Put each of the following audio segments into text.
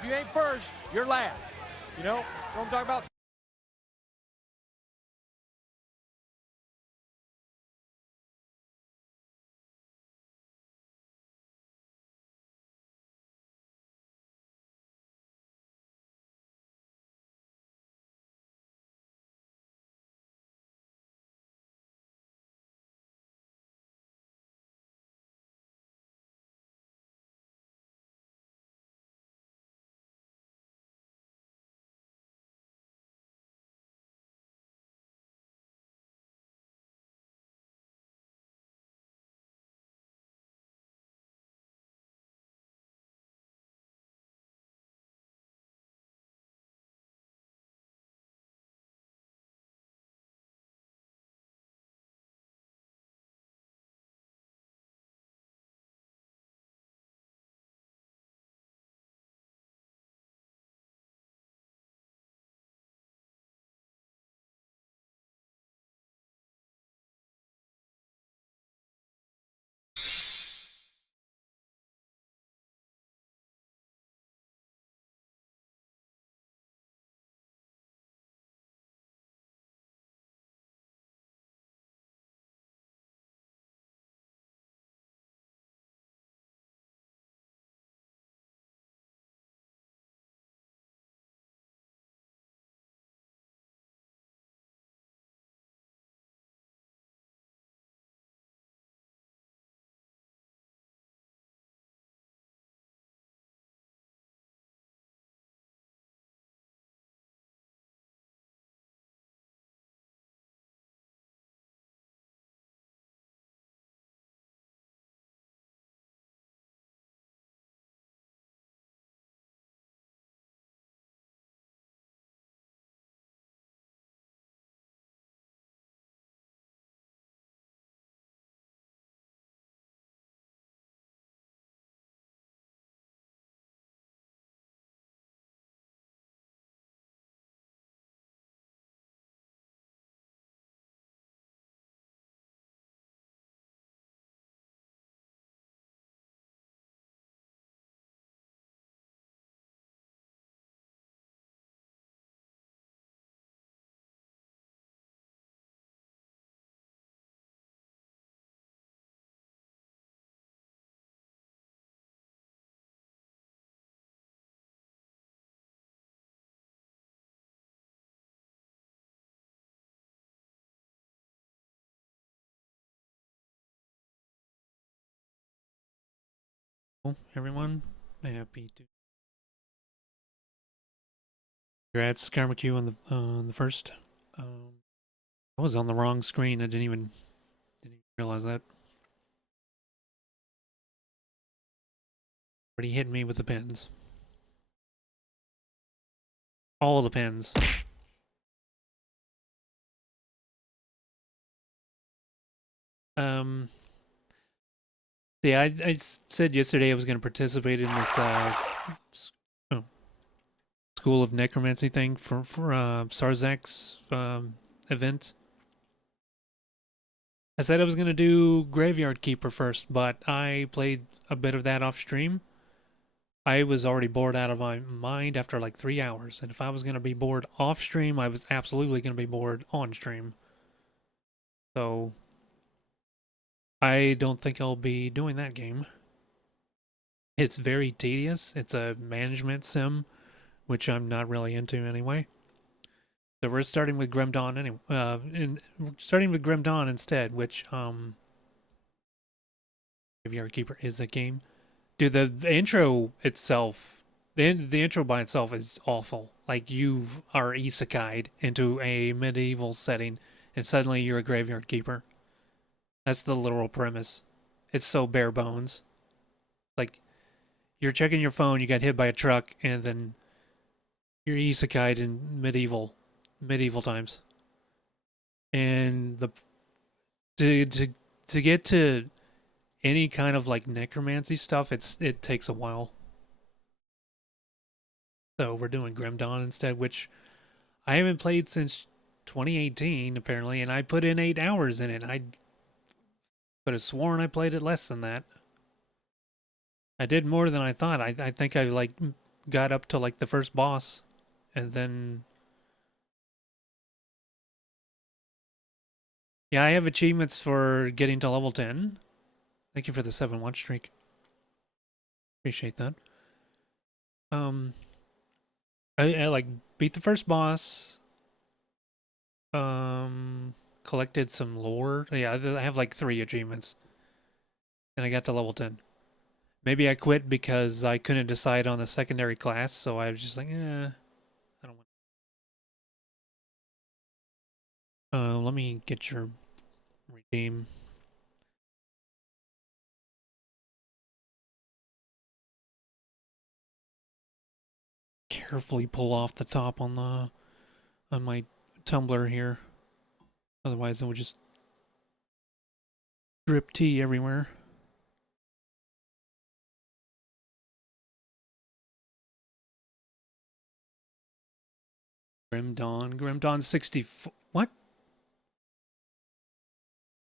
If you ain't first, you're last. You know what I'm talking about? Everyone. Happy to. Congrats, Karma on the first. I was on the wrong screen. I didn't even realize that. Already hit me with the pins. All the pins. Um. Yeah, I said yesterday I was going to participate in this oh, School of Necromancy thing for Sarzak's event. I said I was going to do Graveyard Keeper first, but I played a bit of that off stream. I was already bored out of my mind after like 3 hours, and if I was going to be bored off stream, I was absolutely going to be bored on stream. So I don't think I'll be doing that game. It's very tedious. It's a management sim, which I'm not really into anyway. So we're starting with Grim Dawn anyway. Starting with Grim Dawn instead, which Graveyard Keeper is a game. Dude, the intro itself, the intro by itself is awful. Like you are isekai'd into a medieval setting, and suddenly you're a graveyard keeper. That's the literal premise. It's so bare bones. Like you're checking your phone, you got hit by a truck, and then you're isekai'd in medieval times. And the to get to any kind of like necromancy stuff, it takes a while. So we're doing Grim Dawn instead, which I haven't played since 2018 apparently, and I put in 8 hours in it. I could have sworn I played it less than that. I did more than I thought. I think I like got up to like the first boss, and then yeah, I have achievements for getting to level 10. Thank you for the 7 watch streak. Appreciate that. I like beat the first boss. Collected some lore. Yeah, I have like 3 achievements. And I got to level 10. Maybe I quit because I couldn't decide on the secondary class, so I was just like, I don't want. Let me get your redeem. Carefully pull off the top on my tumbler here. Otherwise, it would just drip tea everywhere. Grim Dawn 64. What?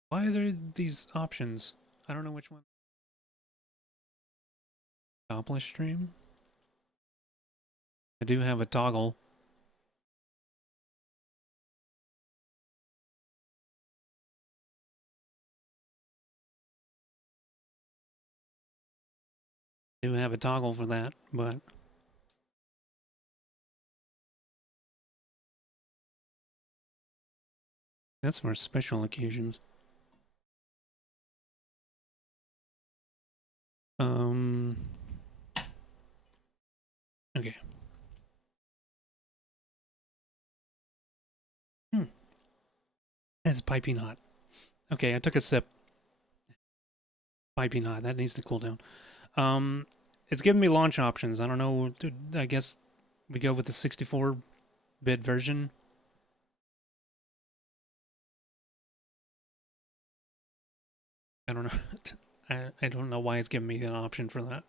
Why are there these options? I don't know which one. Accomplish stream? I do have a toggle. I do have a toggle for that, but that's for special occasions. Okay. It's piping hot. Okay, I took a sip. Piping hot. That needs to cool down. It's giving me launch options. I don't know. I guess we go with the 64-bit version. I don't know. I don't know why it's giving me an option for that.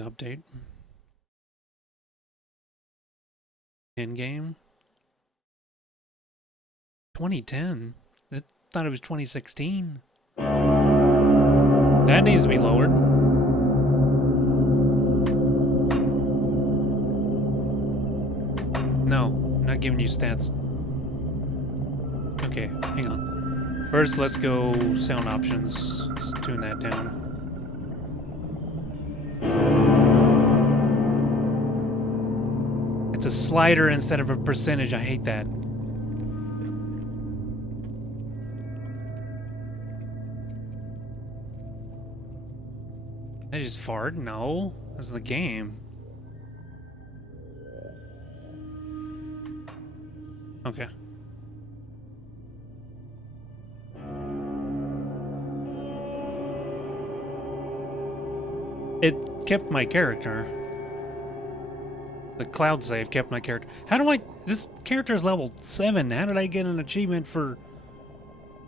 Update. In game. 2010. I thought it was 2016. That needs to be lowered. No, not giving you stats. Okay, hang on. First, let's go sound options. Let's tune that down. It's a slider instead of a percentage. I hate that. I just fart? No. That's the game. Okay. It kept my character. The cloud save kept my character. How do I... This character is level 7. How did I get an achievement for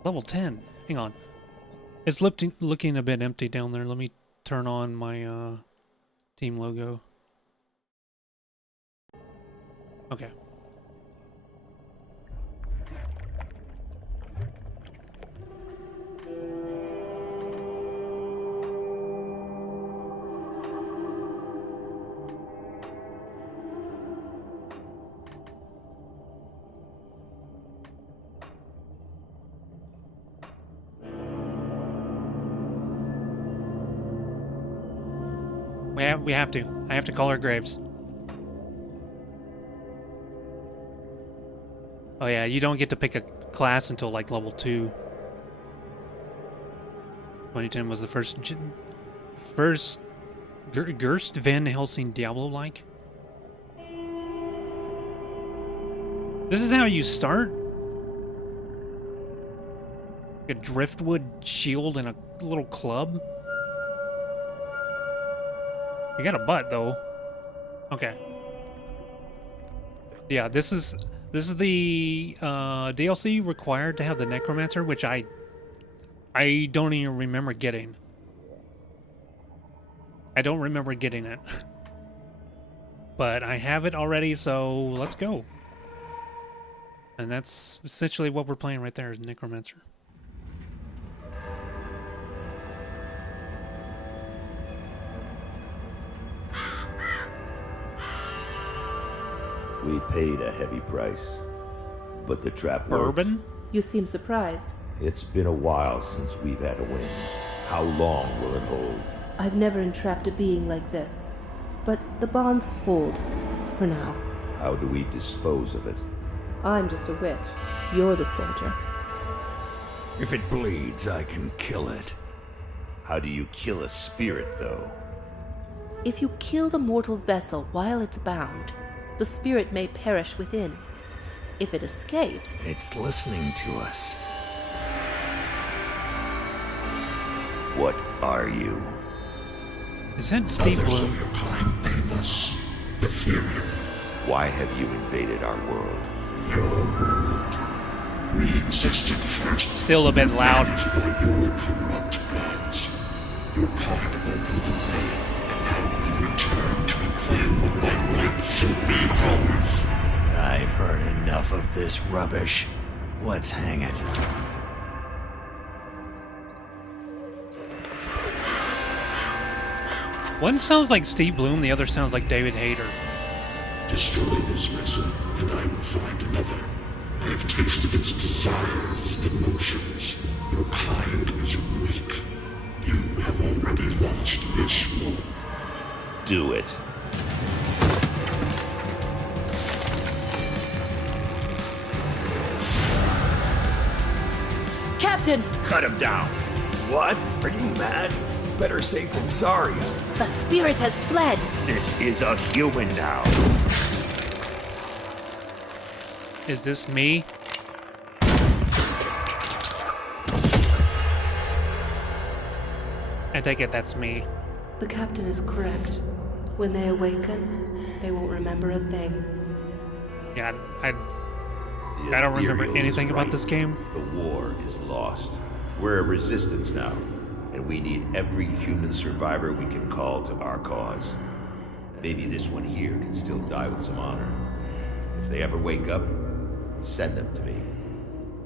level 10? Hang on. It's looking a bit empty down there. Let me turn on my team logo. Okay. We have to. I have to call her Graves. Oh yeah, you don't get to pick a class until like level 2. 2010 was the first Gerst Van Helsing Diablo-like. This is how you start? A driftwood shield and a little club? You got a butt though. Okay. Yeah, this is the DLC required to have the Necromancer, which I don't even remember getting. I don't remember getting it. But I have it already, so let's go. And that's essentially what we're playing right there is Necromancer. We paid a heavy price, but the trap worked. Bourbon? You seem surprised. It's been a while since we've had a win. How long will it hold? I've never entrapped a being like this. But the bonds hold. For now. How do we dispose of it? I'm just a witch. You're the soldier. If it bleeds, I can kill it. How do you kill a spirit, though? If you kill the mortal vessel while it's bound, the spirit may perish within. If it escapes... It's listening to us. What are you? Is that Steve Others Bloom? of your kind name us Ethereal. Why have you invaded our world? Your world. We existed first. Still a bit loud. By your corrupt gods. Your kind opened the way, and now we return to reclaim what by right should be ours. I've heard enough of this rubbish. Let's hang it. One sounds like Steve Bloom, the other sounds like David Hayter. Destroy this vessel, and I will find another. I have tasted its desires and emotions. Your kind is weak. You have already launched this war. Do it. Captain! Cut him down! What? Are you mad? Better safe than sorry. The spirit has fled! This is a human now. Is this me? I take it that's me. The captain is correct. When they awaken, they won't remember a thing. Yeah, I The don't remember Ethereal anything is about right. this game. The war is lost. We're a resistance now, and we need every human survivor we can call to our cause. Maybe this one here can still die with some honor. If they ever wake up, send them to me.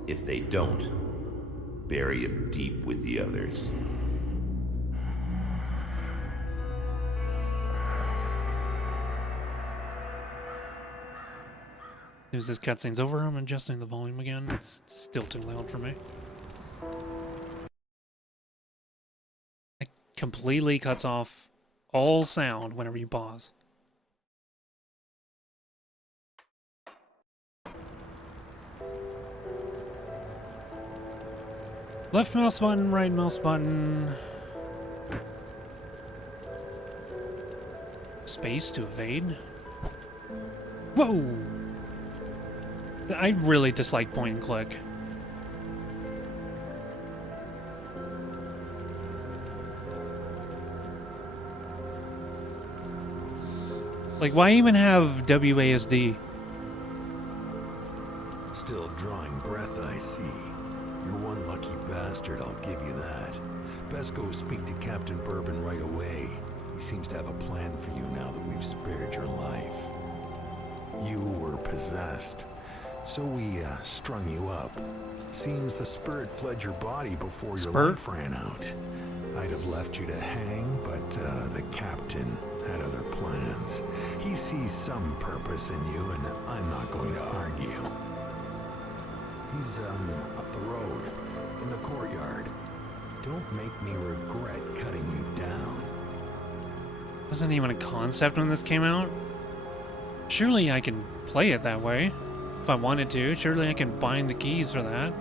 If they don't, bury him deep with the others. As soon as this cutscene's over, I'm adjusting the volume again. It's still too loud for me. It completely cuts off all sound whenever you pause. Left mouse button, right mouse button. Space to evade. Whoa! I really dislike point and click. Like, why even have WASD? Still drawing breath, I see. You're one lucky bastard, I'll give you that. Best go speak to Captain Bourbon right away. He seems to have a plan for you now that we've spared your life. You were possessed, so we strung you up. Seems the spirit fled your body before your Spurt? life ran out. I'd have left you to hang, but the captain had other plans. He sees some purpose in you, and I'm not going to argue. He's up the road, in the courtyard. Don't make me regret cutting you down. Wasn't even a concept when this came out. Surely I can play it that way. If I wanted to, surely I can bind the keys for that.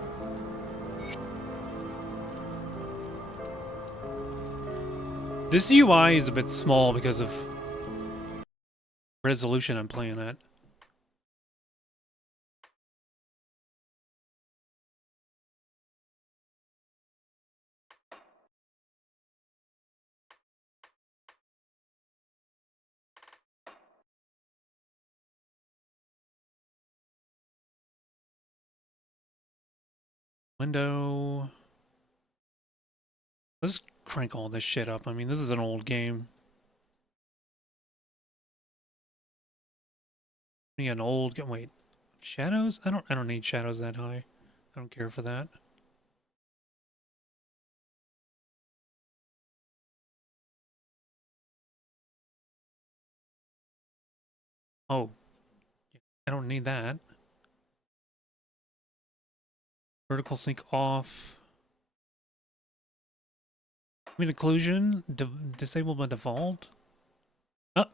This UI is a bit small because of resolution I'm playing at. Window. Let's crank all this shit up. I mean, this is an old game. Yeah, an old game. Wait. Shadows? I don't need shadows that high. I don't care for that. Oh. I don't need that. Vertical sync off. I mean, occlusion disabled by default. Oh.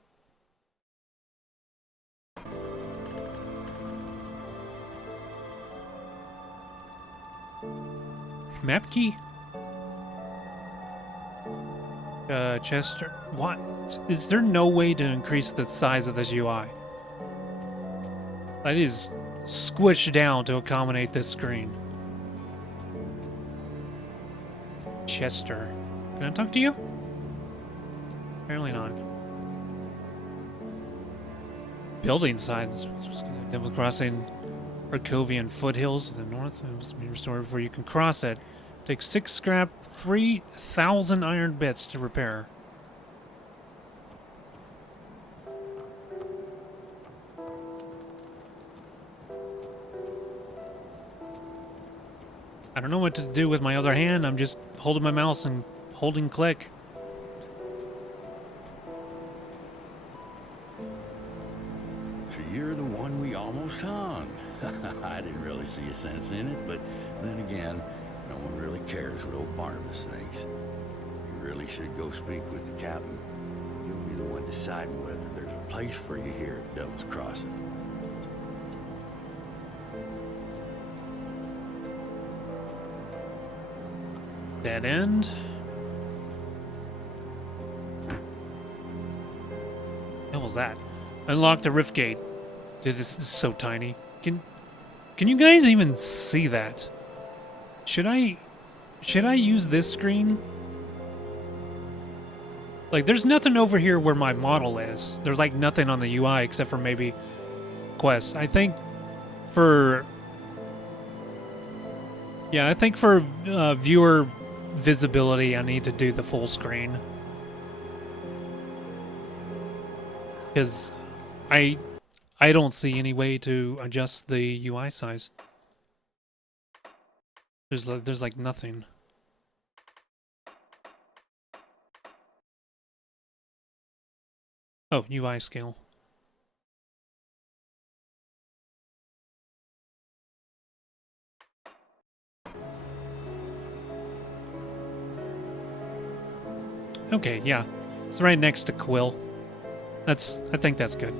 Map key. Chester. What? Is there no way to increase the size of this UI? That is squished down to accommodate this screen. Chester. Can I talk to you? Apparently not. Building signs. Devil Crossing Arcovian foothills to the north. It must be restored before you can cross it. Takes 6 scrap, 3,000 iron bits to repair. I don't know what to do with my other hand. I'm just holding my mouse and holding click. So you're the one we almost hung. I didn't really see a sense in it, but then again, no one really cares what old Barnabas thinks. You really should go speak with the captain. You'll be the one deciding whether there's a place for you here at Devil's Crossing. Dead end. What was that? Unlock the rift gate. Dude, this is so tiny. Can you guys even see that? Should I use this screen? Like, there's nothing over here where my model is. There's like nothing on the UI except for maybe quests. I think for viewer visibility, I need to do the full screen. Because I don't see any way to adjust the UI size. There's like nothing. Oh, UI scale. Okay, yeah. It's right next to Quill. I think that's good.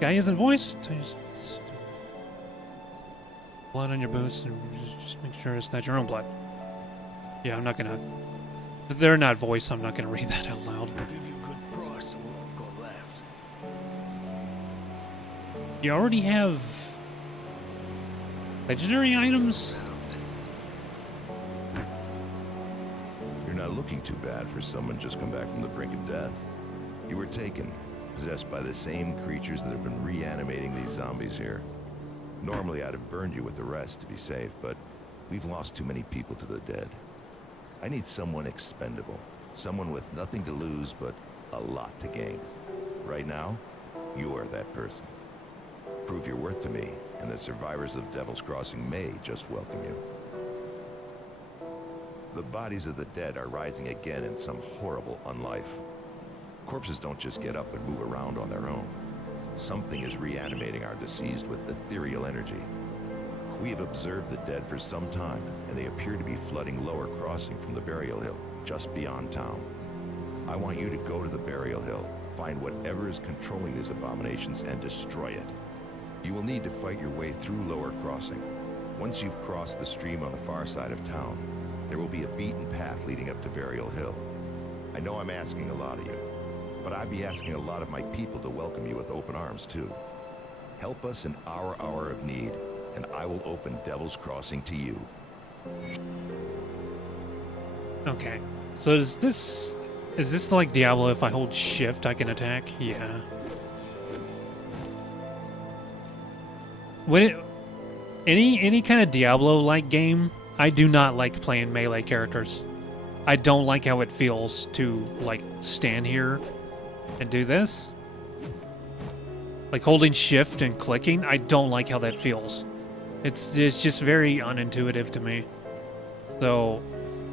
Guy isn't voiced. Blood on your boots, and just make sure it's not your own blood. Yeah, I'm not gonna. If they're not voiced, I'm not gonna read that out loud. I'll give you a good price on what I've got left. You already have legendary items. You're not looking too bad for someone just come back from the brink of death. You were taken, possessed by the same creatures that have been reanimating these zombies here. Normally, I'd have burned you with the rest to be safe, but we've lost too many people to the dead. I need someone expendable, someone with nothing to lose but a lot to gain. Right now, you are that person. Prove your worth to me, and the survivors of Devil's Crossing may just welcome you. The bodies of the dead are rising again in some horrible unlife. Corpses don't just get up and move around on their own. Something is reanimating our deceased with ethereal energy. We have observed the dead for some time, and they appear to be flooding Lower Crossing from the Burial Hill, just beyond town. I want you to go to the Burial Hill, find whatever is controlling these abominations, and destroy it. You will need to fight your way through Lower Crossing. Once you've crossed the stream on the far side of town, there will be a beaten path leading up to Burial Hill. I know I'm asking a lot of you, but I'd be asking a lot of my people to welcome you with open arms, too. Help us in our hour of need, and I will open Devil's Crossing to you. Okay. So is this like Diablo? If I hold shift, I can attack? Yeah. When any kind of Diablo-like game, I do not like playing melee characters. I don't like how it feels to like stand here and do this. Like holding shift and clicking, I don't like how that feels. It's just very unintuitive to me. So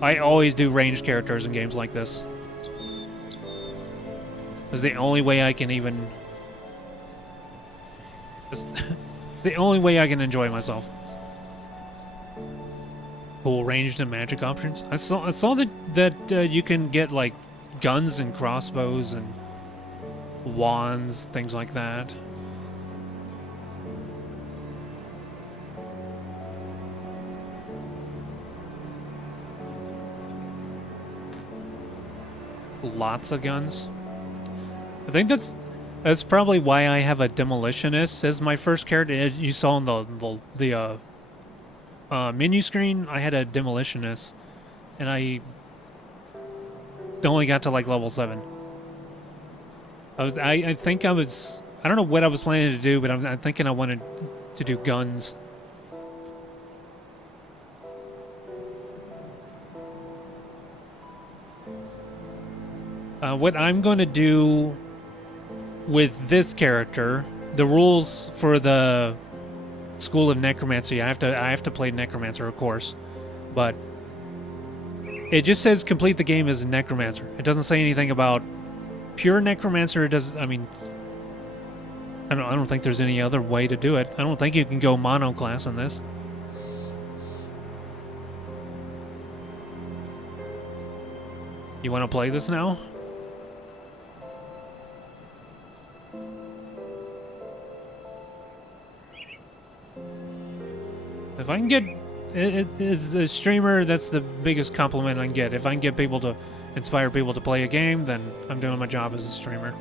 I always do ranged characters in games like this. It's the only way I can even... It's the only way I can enjoy myself. Cool ranged and magic options. I saw that you can get like guns and crossbows and wands, things like that. Lots of guns. I think that's probably why I have a demolitionist as my first character. As you saw on the menu screen, I had a demolitionist, and I only got to like level 7. I think I was, I don't know what I was planning to do, but I'm thinking I wanted to do guns. What I'm going to do with this character, the rules for the School of Necromancy, I have to play Necromancer, of course, but it just says complete the game as a Necromancer. It doesn't say anything about pure Necromancer. It does. I mean, I don't think there's any other way to do it. I don't think you can go mono class in this. You want to play this now? If I can get, as a streamer, that's the biggest compliment I can get. If I can get people to, inspire people to play a game, then I'm doing my job as a streamer.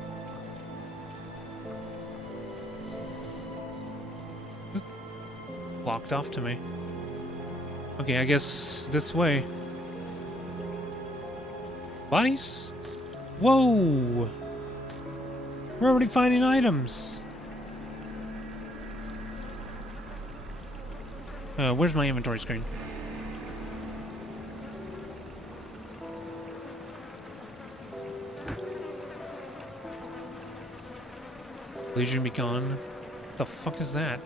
It's locked off to me. Okay, I guess this way. Bodies? Whoa! We're already finding items. Where's my inventory screen? Legion Beacon. The fuck is that?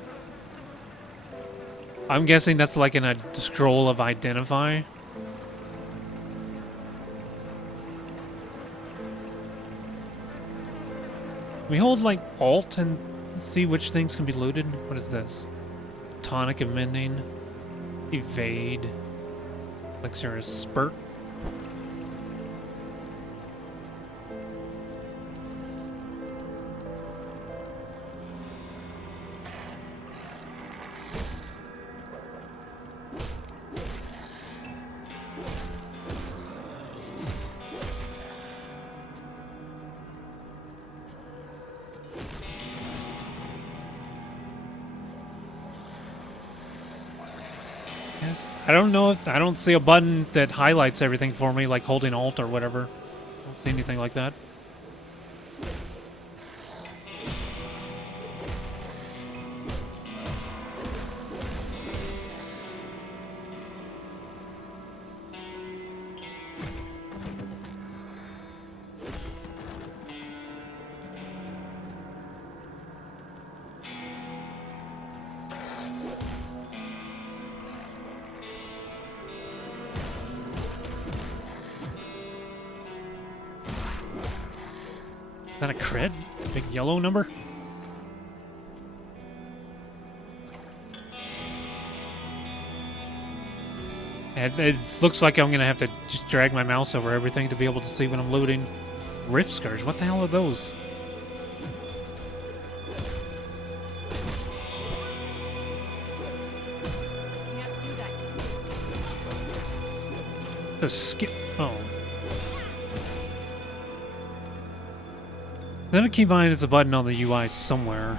I'm guessing that's like in a scroll of identify. We hold like Alt and see which things can be looted. What is this? Tonic of Mending. Evade. Elixir of Spurt. I don't know if I don't see a button that highlights everything for me, like holding Alt or whatever. I don't see anything like that. Is that a crit? Big yellow number? It looks like I'm gonna have to just drag my mouse over everything to be able to see when I'm looting. Rift Scourge, what the hell are those? The skip. Oh. Then a keybind is a button on the UI somewhere.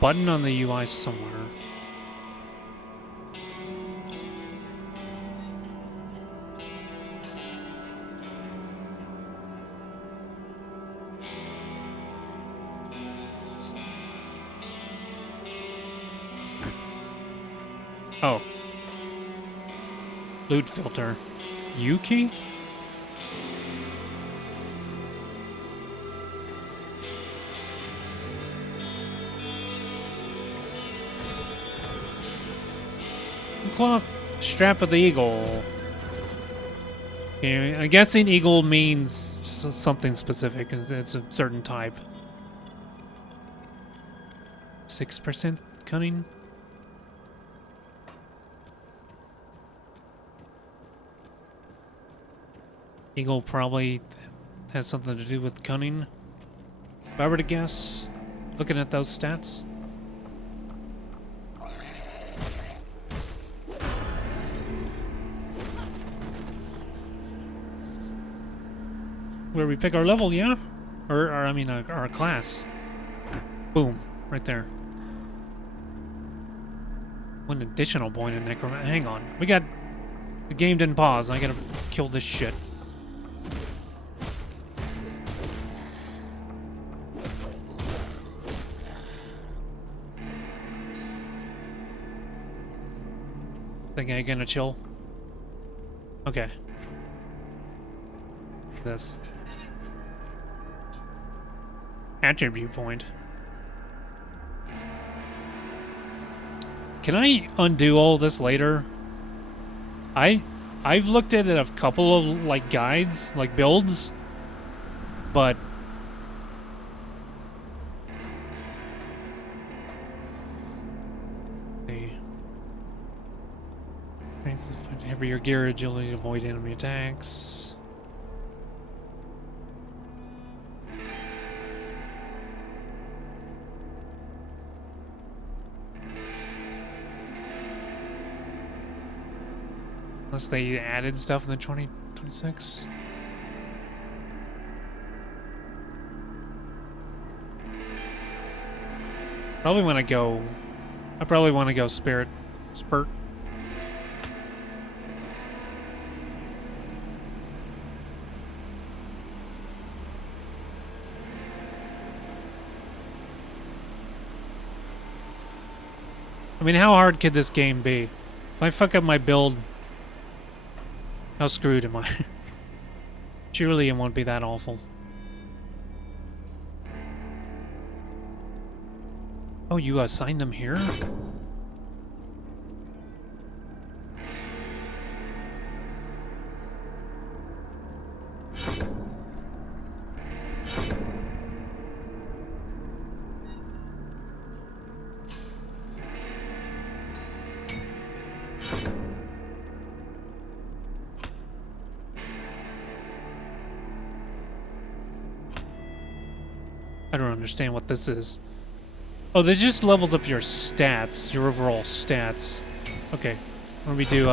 Button on the UI somewhere. Oh. Loot filter. U key? Loincloth, strap of the eagle. Okay, I'm guessing eagle means something specific. It's a certain type. 6% cunning. Eagle probably has something to do with cunning. If I were to guess, looking at those stats. Where we pick our level, yeah? Or I mean, our class. Boom, right there. One additional point in necromancy. Hang on, the game didn't pause. I gotta kill this shit. Think I'm gonna chill? Okay. This. Attribute point. Can I undo all this later? I've looked at a couple of like guides, like builds, but heavier gear, agility to avoid enemy attacks. Unless they added stuff in the 2026. I probably want to go spurt. I mean, how hard could this game be? If I fuck up my build, how screwed am I? Surely it won't be that awful. Oh, you assigned them here? I don't understand what this is. Oh, they just levels up your stats, your overall stats. Okay, when we do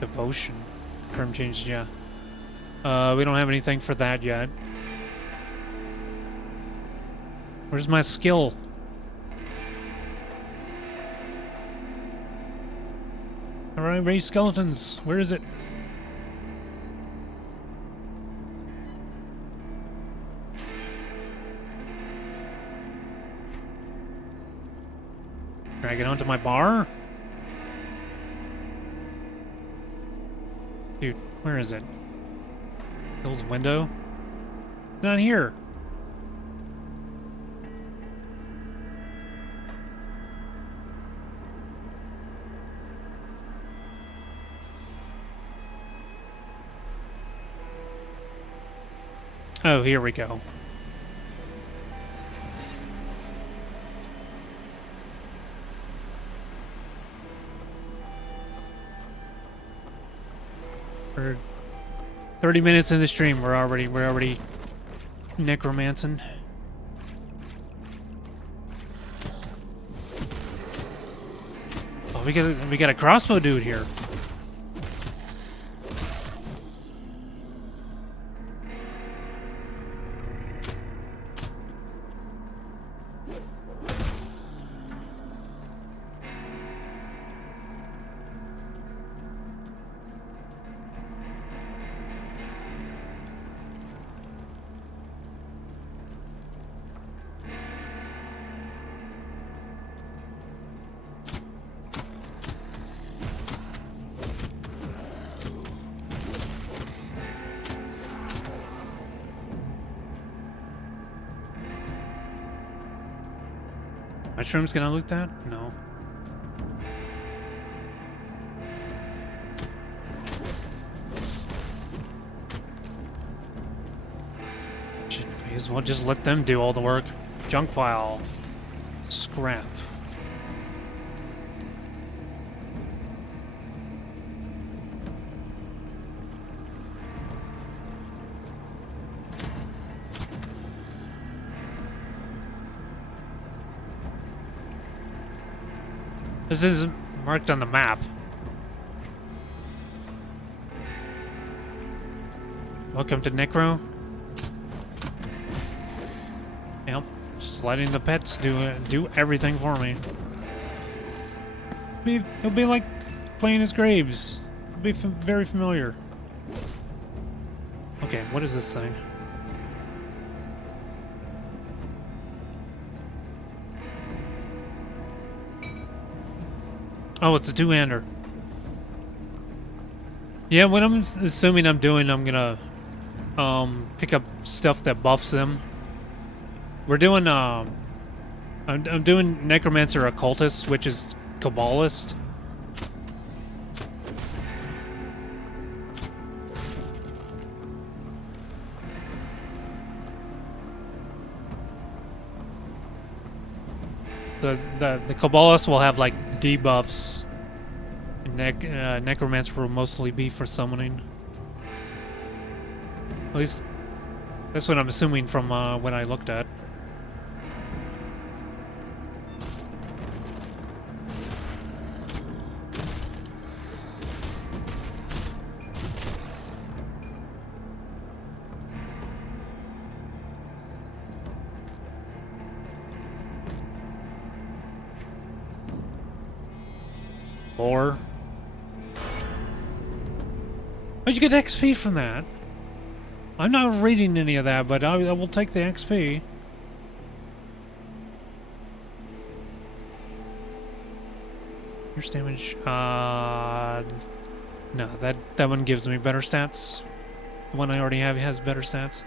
devotion, confirm changes, yeah. We don't have anything for that yet. Where's my skill? Alright, raise skeletons. Where is it? Drag it onto my bar? Dude, where is it? Bill's window? It's not here. Oh, here we go. We're 30 minutes in the stream. We're already necromancing. Oh, we got a crossbow dude here. Mushrooms gonna loot that? No. Shit, may as well just let them do all the work. Junk pile. Scrap. This is marked on the map. Welcome to Necro. Yep, just letting the pets do everything for me. It'll be like playing as Graves. It'll be very familiar. Okay, what is this thing? Oh, it's a two-hander. Yeah, what I'm assuming I'm doing, I'm gonna pick up stuff that buffs them. We're doing I'm doing Necromancer Occultist, which is Kabbalist. The Kabbalist will have like debuffs. Necromancer will mostly be for summoning. At least that's what I'm assuming from what I looked at. Or how'd you get XP from that? I'm not reading any of that, but I will take the XP. Pierce damage. No, that one gives me better stats. The one I already have has better stats.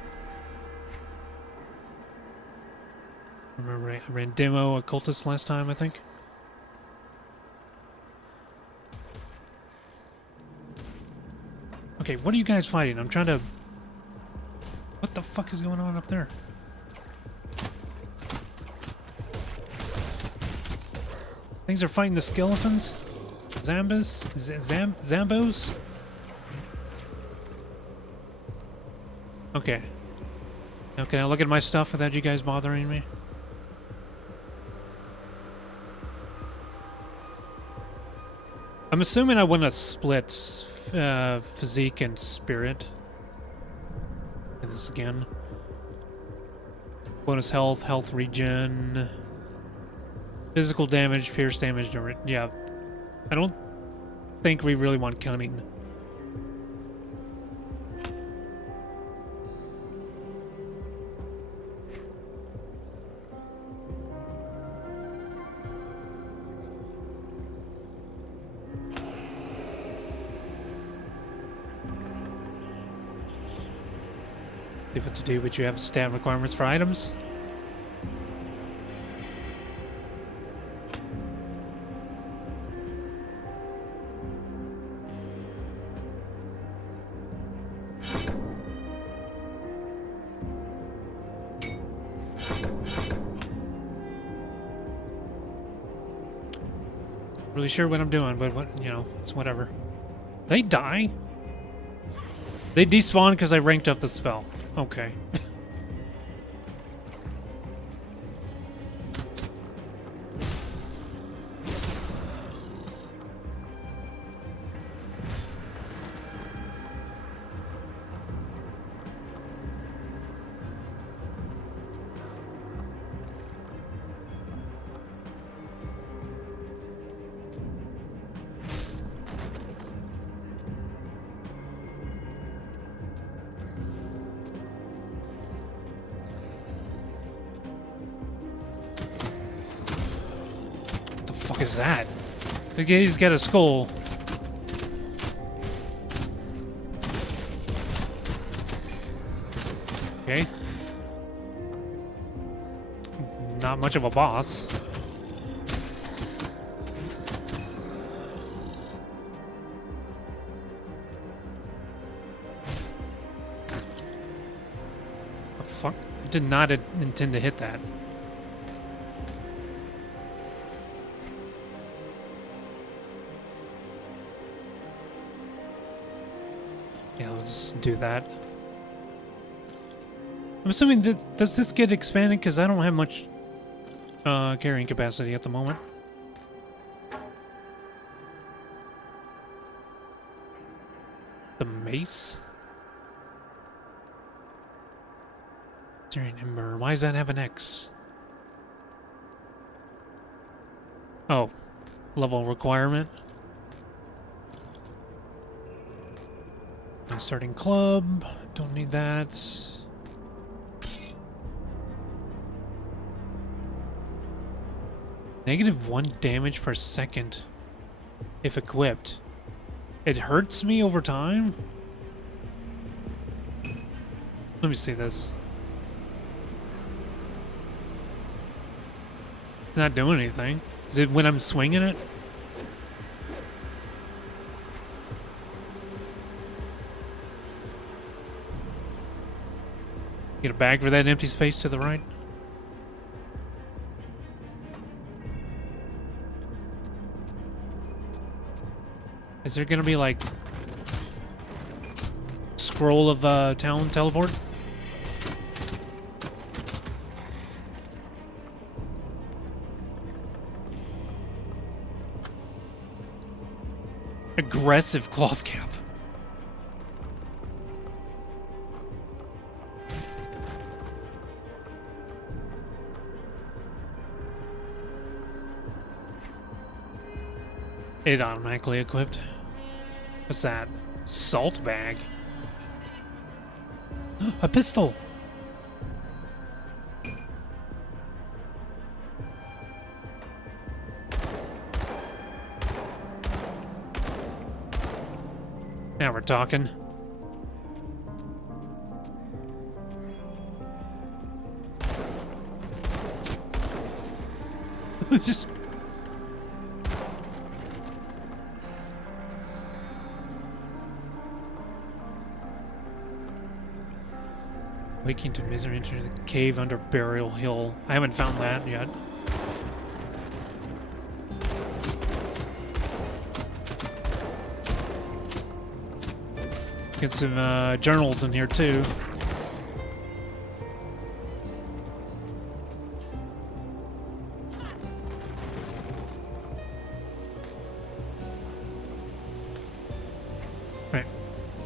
Remember, I ran Demo Occultist last time, I think. Okay, what are you guys fighting? I'm trying to... What the fuck is going on up there? Things are fighting the skeletons? Zambas? Zambos? Okay. Now can I look at my stuff without you guys bothering me? I'm assuming I want to split physique and spirit. And this again. Bonus health, health regen, physical damage, pierce damage. Yeah, I don't think we really want cunning. See what to do, but you have stat requirements for items. Really sure what I'm doing, but what, you know, it's whatever. They die? They despawn because I ranked up the spell. Okay. What the fuck is that? He's got a skull. Okay. Not much of a boss. fuck? I did not intend to hit that. Yeah, let's do that. I'm assuming this, does this get expanded? Because I don't have much carrying capacity at the moment. The mace? Searing Ember. Why does that have an X? Oh. Level requirement. Starting club. Don't need that. -1 damage per second if equipped. It hurts me over time? Let me see this. Not doing anything. Is it when I'm swinging it? Get a bag for that empty space to the right. Is there gonna be like scroll of town teleport? Aggressive cloth cap. It automatically equipped. What's that? Salt bag. A pistol. Now we're talking. Just waking to misery, enter the cave under Burial Hill. I haven't found that yet. Get some journals in here too. Right.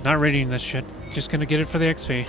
Not reading this shit. Just gonna get it for the XP.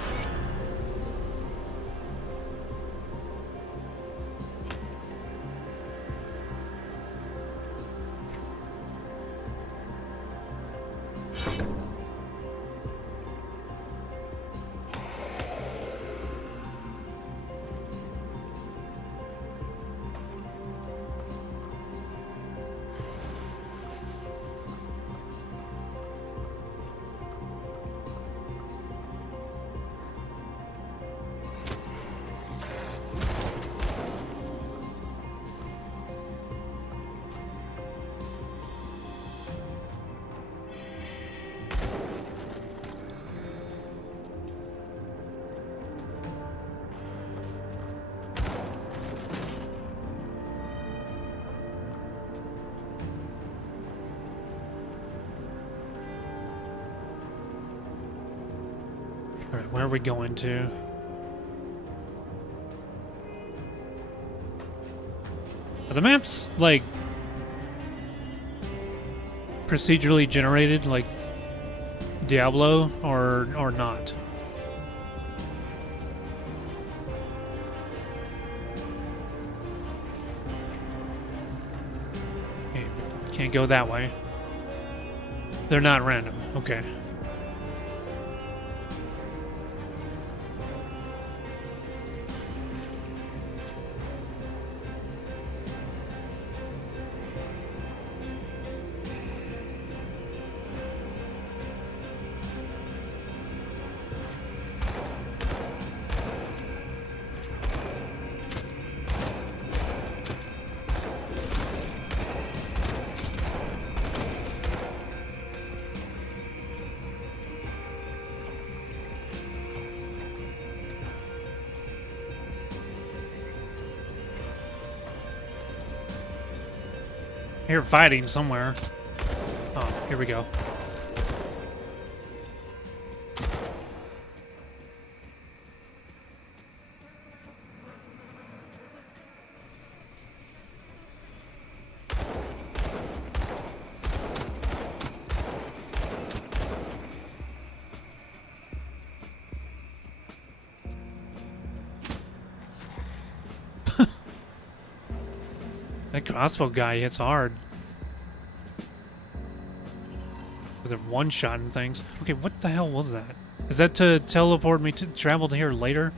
Alright, where are we going to? Are the maps, like, procedurally generated, like Diablo, or not? Okay, can't go that way. They're not random, okay. hear fighting somewhere. Oh, here we go. That crossbow guy hits hard. With a one-shot and things. Okay, what the hell was that? Is that to teleport me to travel to here later?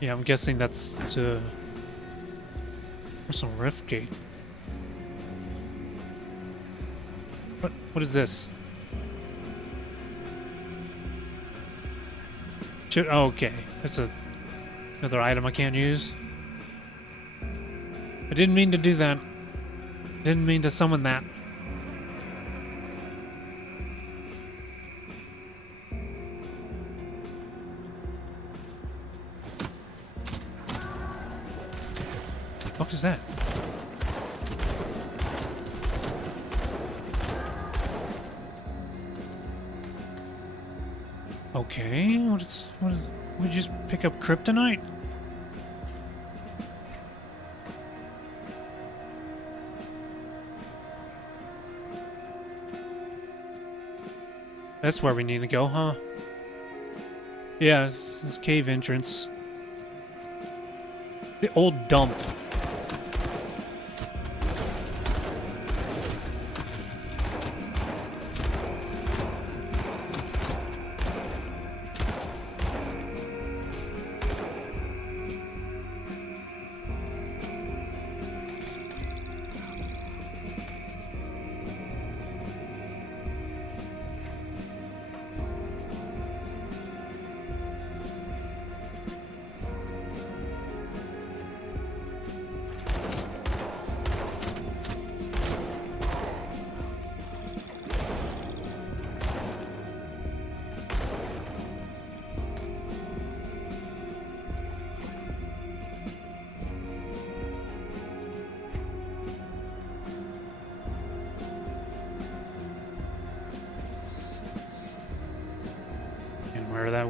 Yeah, I'm guessing that's to... There's some rift gate. What is this? Oh, okay. That's another item I can't use. I didn't mean to do that. Didn't mean to summon that. What is that? Okay, what is, we just pick up kryptonite? That's where we need to go, huh? Yeah, it's this cave entrance. The old dump.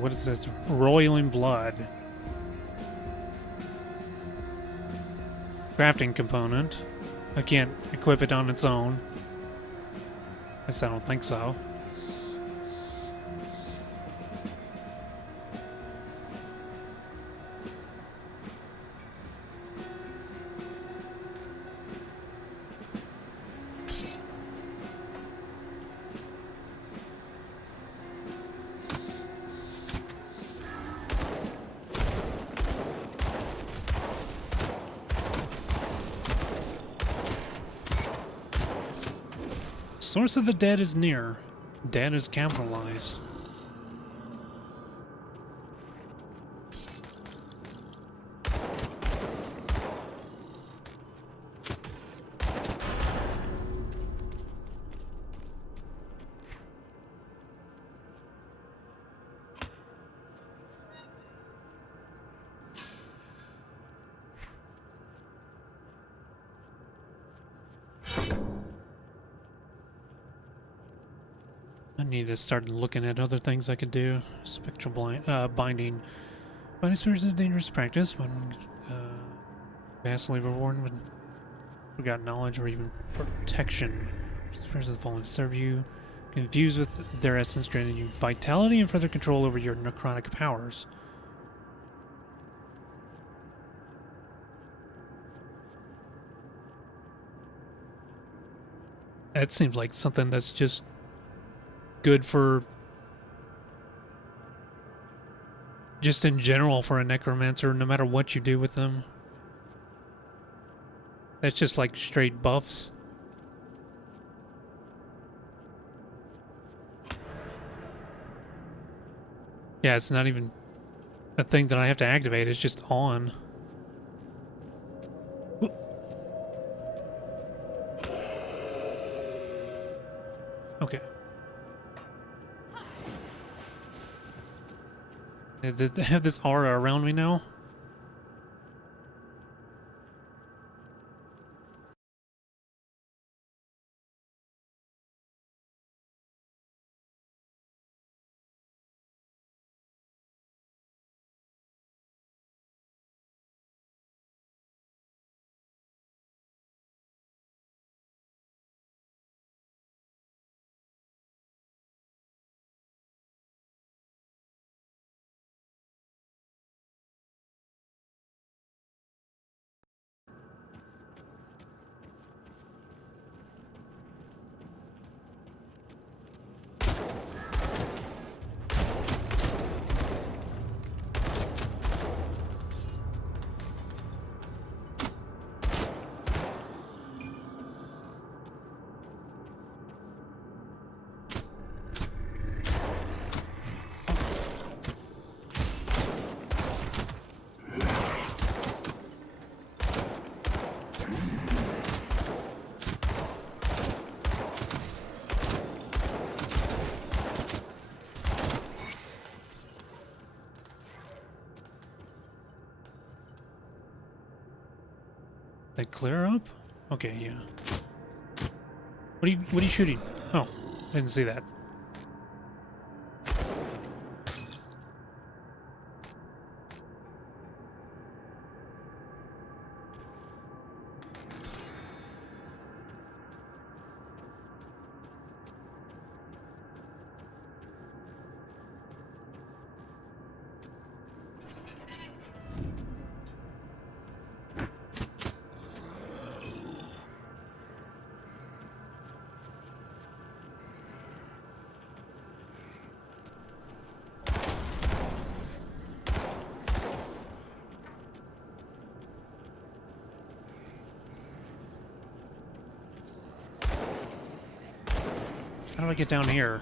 What is this? Roiling blood. Crafting component. I can't equip it on its own. At least I don't think so. Source of the dead is near. Dead is capitalized. I need to start looking at other things I could do. Spectral binding. Binding spirits is a dangerous practice, but vastly rewarding when forgotten knowledge or even protection. Spirits of the fallen serve you. Confused with their essence, granting you vitality and further control over your necrotic powers. That seems like something that's just good for just in general for a necromancer, no matter what you do with them. That's just like straight buffs. Yeah, it's not even a thing that I have to activate, it's just on. Okay. They have this aura around me now. clear up? Okay, yeah. What are you shooting? Oh, I didn't see that. How do I get down here?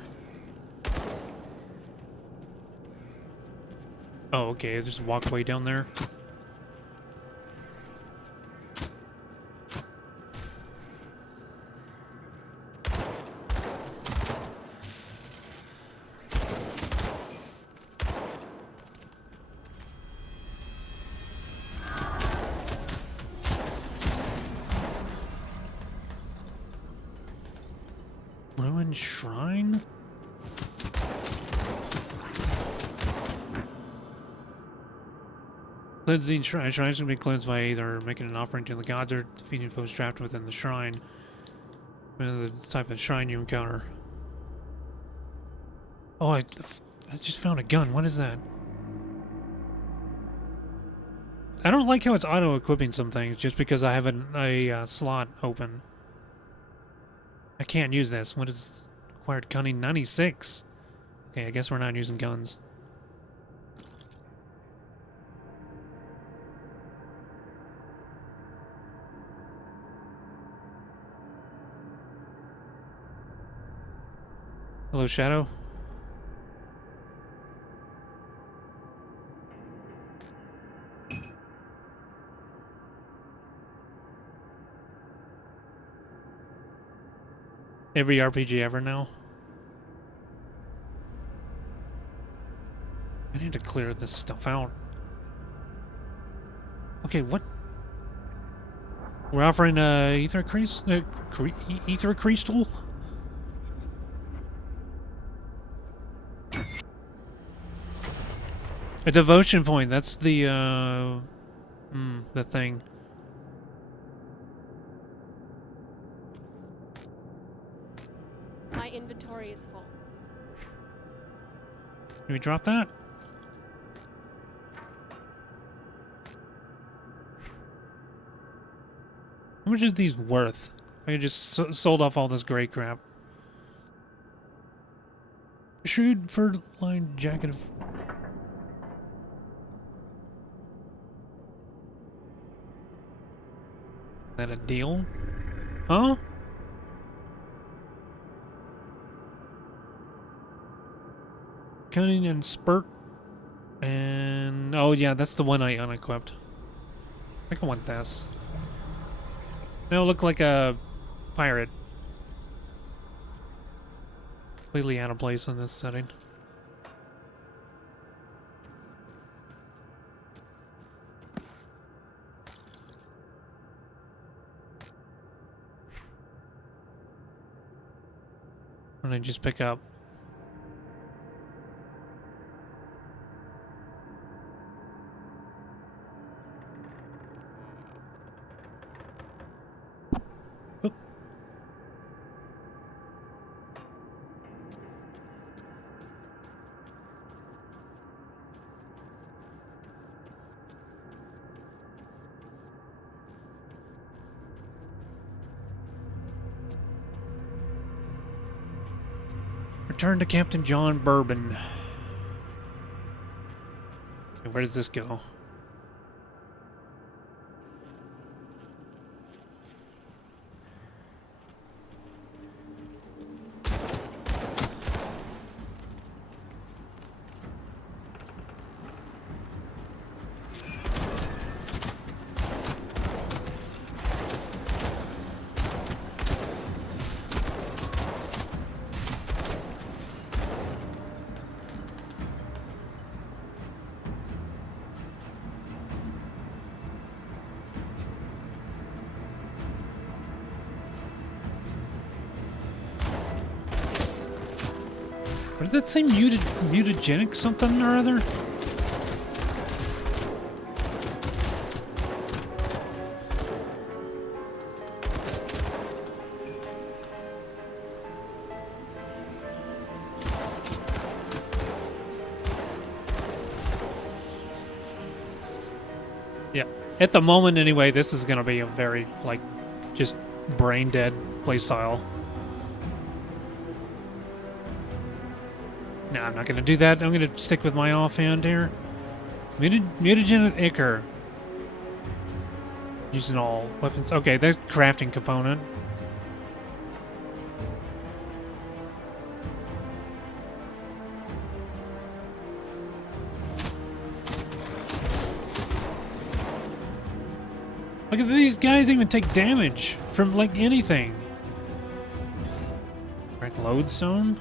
Oh, okay, there's a walkway down there. Ruined shrine? Cleansing shrine. Shrines can be cleansed by either making an offering to the gods or defeating foes trapped within the shrine. The type of shrine you encounter. Oh, I just found a gun. What is that? I don't like how it's auto-equipping some things just because I have a slot open. I can't use this. What is acquired cunning? 96. Okay, I guess we're not using guns. Hello, Shadow. Every RPG ever now. I need to clear this stuff out. Okay, what? We're offering ether crystal? Ether crystal? A devotion point. That's the thing. My inventory is full. Can we drop that? How much is these worth? If I just sold off all this gray crap. Shrewd fur-lined jacket of... Is that a deal? Huh? Cunning and spurt. And... oh yeah, that's the one I unequipped. I think I want this. Now look like a pirate. Completely out of place in this setting. What did I just pick up? Oop. Return to Captain John Bourbon. Okay, where does this go? What did that say? Mutagenic something or other? Yeah. At the moment, anyway, this is going to be a very, like, just brain-dead playstyle. No, I'm not going to do that. I'm going to stick with my offhand here. Mutagenic Ichor. Using all weapons. Okay, that's crafting component. Look at these guys even take damage from, like, anything. Right, lodestone.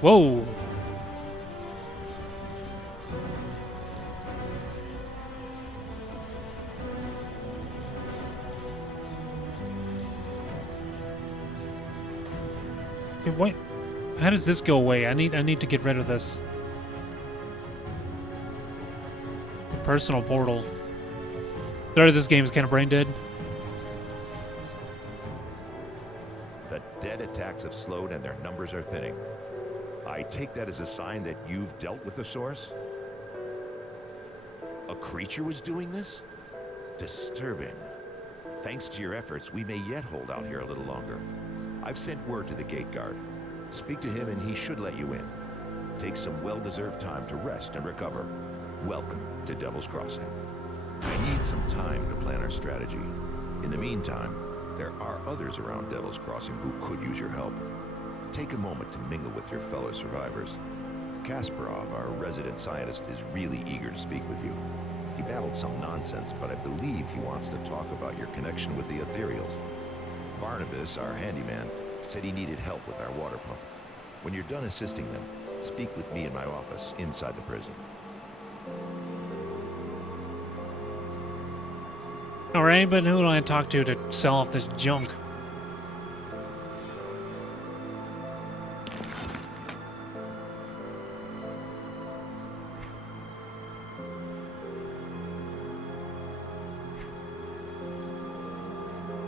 Whoa. Okay, what? How does this go away? I need to get rid of this. Personal portal. Sorry, this game is kind of brain dead. The dead attacks have slowed and their numbers are thinning. I take that as a sign that you've dealt with the source? A creature was doing this? Disturbing. Thanks to your efforts, we may yet hold out here a little longer. I've sent word to the gate guard. Speak to him and he should let you in. Take some well-deserved time to rest and recover. Welcome to Devil's Crossing. I need some time to plan our strategy. In the meantime, there are others around Devil's Crossing who could use your help. Take a moment to mingle with your fellow survivors. Kasparov, our resident scientist, is really eager to speak with you. He babbled some nonsense, but I believe he wants to talk about your connection with the Ethereals. Barnabas, our handyman, said he needed help with our water pump. When you're done assisting them, speak with me in my office inside the prison. Alright, but who do I talk to sell off this junk?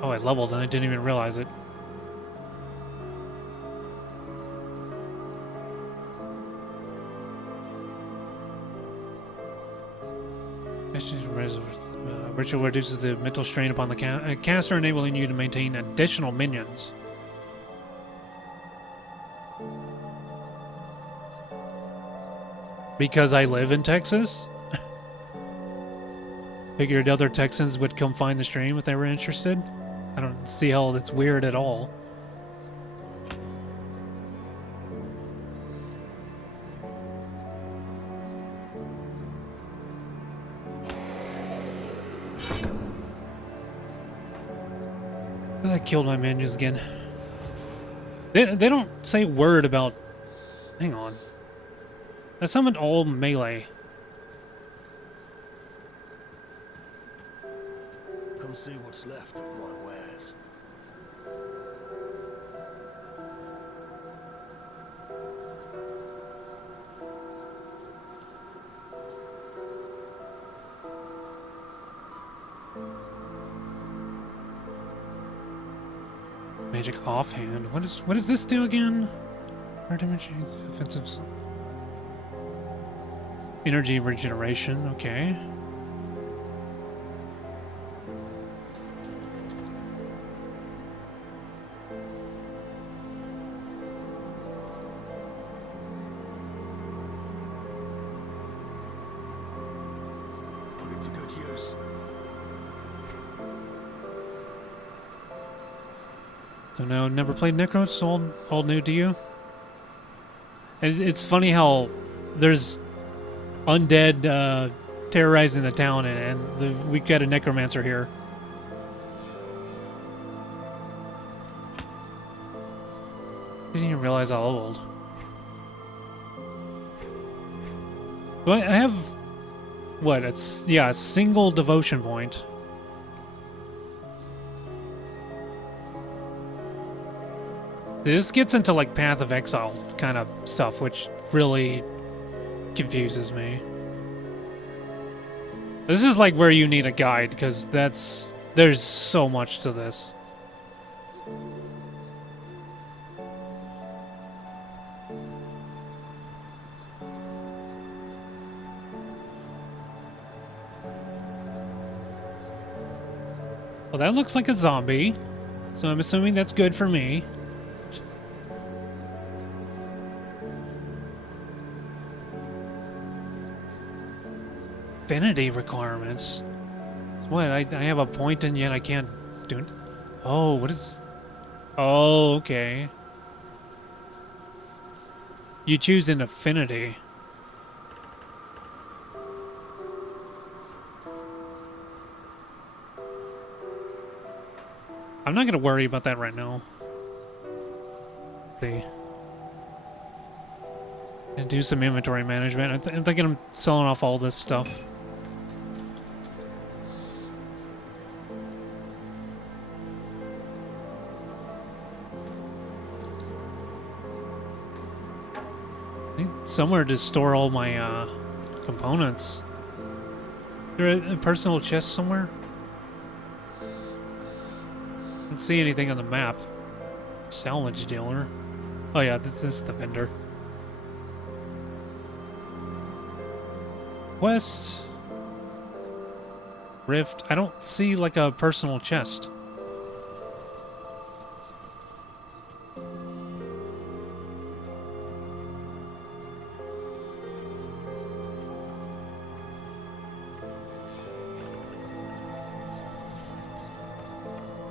Oh, I leveled and I didn't even realize it. Ritual reduces the mental strain upon the caster, enabling you to maintain additional minions. Because I live in Texas? Figured other Texans would come find the stream if they were interested. I don't see how that's weird at all. I killed my minions again. They don't say a word about... Hang on. I summoned all melee. Come see what's left of my wares. Magic offhand. What does this do again? Fire damage, offensive. Energy regeneration. Okay. Put it to good use. So no, never played Necro. It's all new to you. And it's funny how there's undead terrorizing the town, and we've got a necromancer here. Didn't even realize how old. But I have what? It's a single devotion point. This gets into like Path of Exile kind of stuff, which really confuses me. This is like where you need a guide, because there's so much to this. Well, that looks like a zombie, so I'm assuming that's good for me. Affinity requirements. What? I have a point and yet I can't do it. Oh, what is... Oh, okay. You choose an affinity. I'm not gonna worry about that right now. See. And do some inventory management. I'm thinking I'm selling off all this stuff. I need somewhere to store all my components. Is there a personal chest somewhere? I don't see anything on the map. Salvage dealer. Oh yeah, this is the vendor. West. Rift. I don't see like a personal chest.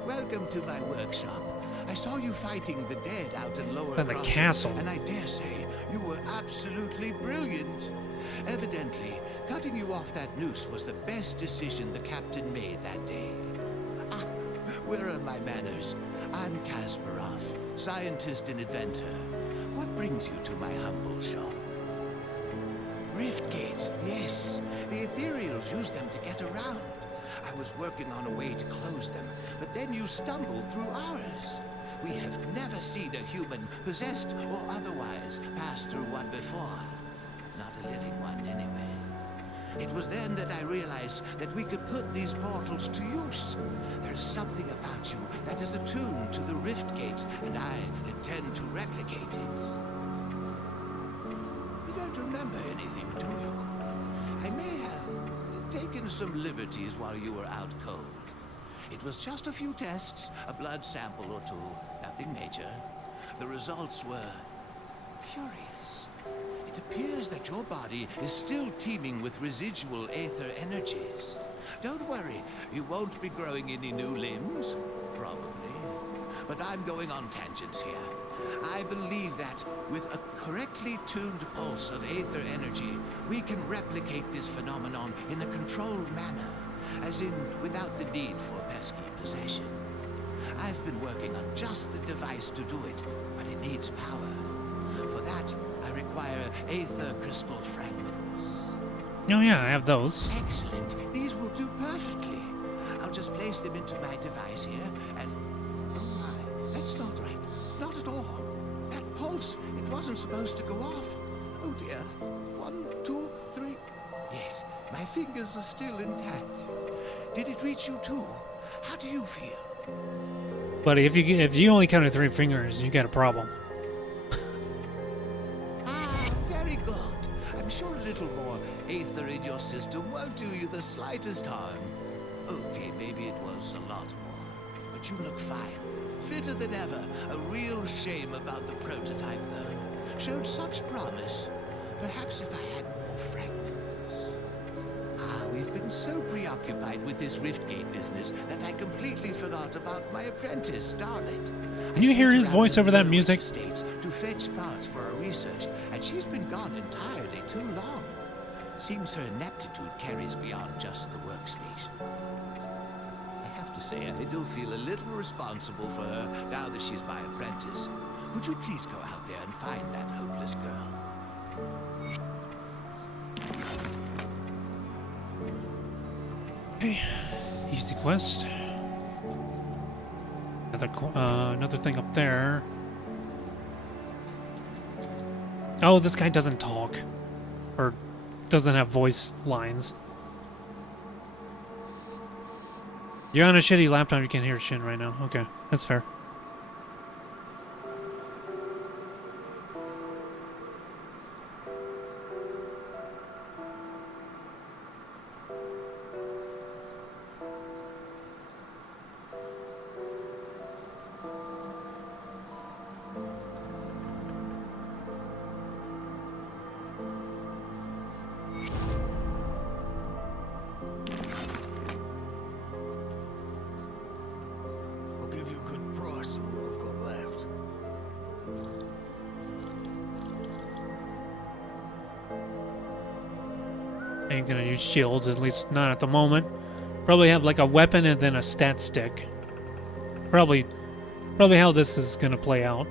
Welcome to my workshop. I saw you fighting the dead out in Lower And the Crossing, castle. and I dare say you were absolutely brilliant. Evidently, cutting you off that noose was the best decision the captain made that day. Ah, where are my manners? I'm Kasparov, scientist and inventor. What brings you to my humble shop? Rift gates, yes. The Ethereals use them to get around. I was working on a way to close them, but then you stumbled through ours. We have never seen a human, possessed or otherwise, pass through one before. Not a living one, anyway. It was then that I realized that we could put these portals to use. There's something about you that is attuned to the rift gates, and I intend to replicate it. You don't remember anything, do you? I may have taken some liberties while you were out cold. It was just a few tests, a blood sample or two, nothing major. The results were curious. It appears that your body is still teeming with residual aether energies. Don't worry, you won't be growing any new limbs, probably. But I'm going on tangents here. I believe that with a correctly tuned pulse of aether energy, we can replicate this phenomenon in a controlled manner, as in without the need for pesky possession. I've been working on just the device to do it, but it needs power. For that, I require aether crystal fragments. Oh yeah, I have those. Excellent. These will do perfectly. I'll just place them into my device here, and... Oh my, that's not right. Not at all. That pulse, it wasn't supposed to go off. Oh dear. 1, 2, 3... Yes, my fingers are still intact. Did it reach you too? How do you feel? But if you only counted 3 fingers, you got a problem. Ah, very good. I'm sure a little more aether in your system won't do you the slightest harm. Okay, maybe it was a lot more. But you look fine. Fitter than ever. A real shame about the prototype, though. Showed such promise. Perhaps if I had more fragments. Ah, we've been so preoccupied with this Riftgate business that I completely forgot about my apprentice, Starlet. Can you hear his voice over that music? States to fetch parts for our research, and she's been gone entirely too long. Seems her ineptitude carries beyond just the workstation. I have to say, I do feel a little responsible for her now that she's my apprentice. Could you please go out there and find that hopeless girl? Okay, easy quest. Another thing up there. Oh, this guy doesn't talk. Or doesn't have voice lines. You're on a shitty laptop, you can't hear shit right now. Okay, that's fair. I'll give you a good price on what I've got left. Ain't gonna use shields, at least not at the moment. Probably have like a weapon and then a stat stick. Probably how this is gonna play out.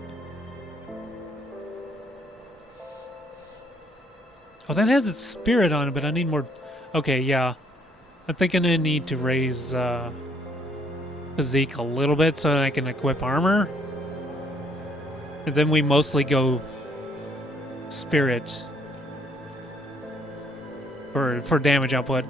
Oh, that has its spirit on it, but I need more. Okay, yeah. I'm thinking I need to raise physique a little bit so that I can equip armor. And then we mostly go spirit for damage output.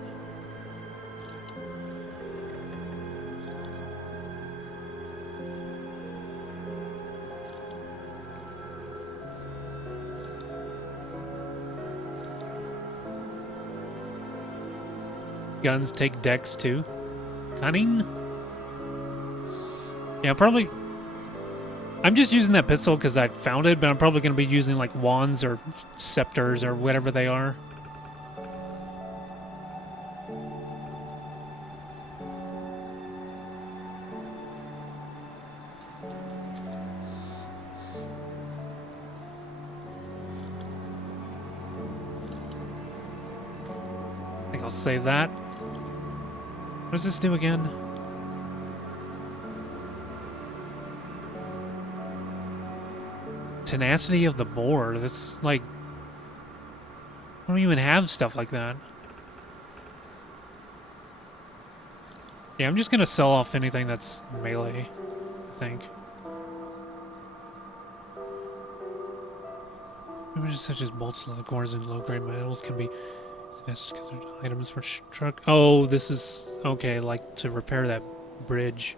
Guns take dex too. Cunning? Yeah, probably. I'm just using that pistol because I found it, but I'm probably going to be using like wands or scepters or whatever they are. I think I'll save that. What does this do again? Tenacity of the boar. That's like... I don't even have stuff like that. Yeah, I'm just gonna sell off anything that's melee, I think. Images such as bolts, leather cores, and low-grade metals can be invested considered items for truck. Oh, this is okay. Like to repair that bridge.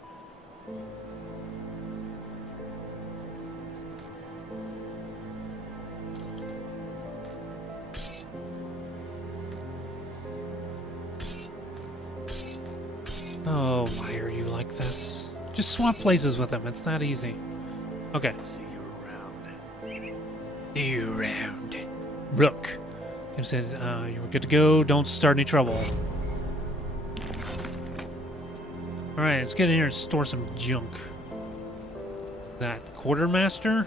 Oh, why are you like this? Just swap places with him. It's that easy. Okay. See you around. See you around. Rook. You said you were good to go. Don't start any trouble. Alright, let's get in here and store some junk. That quartermaster?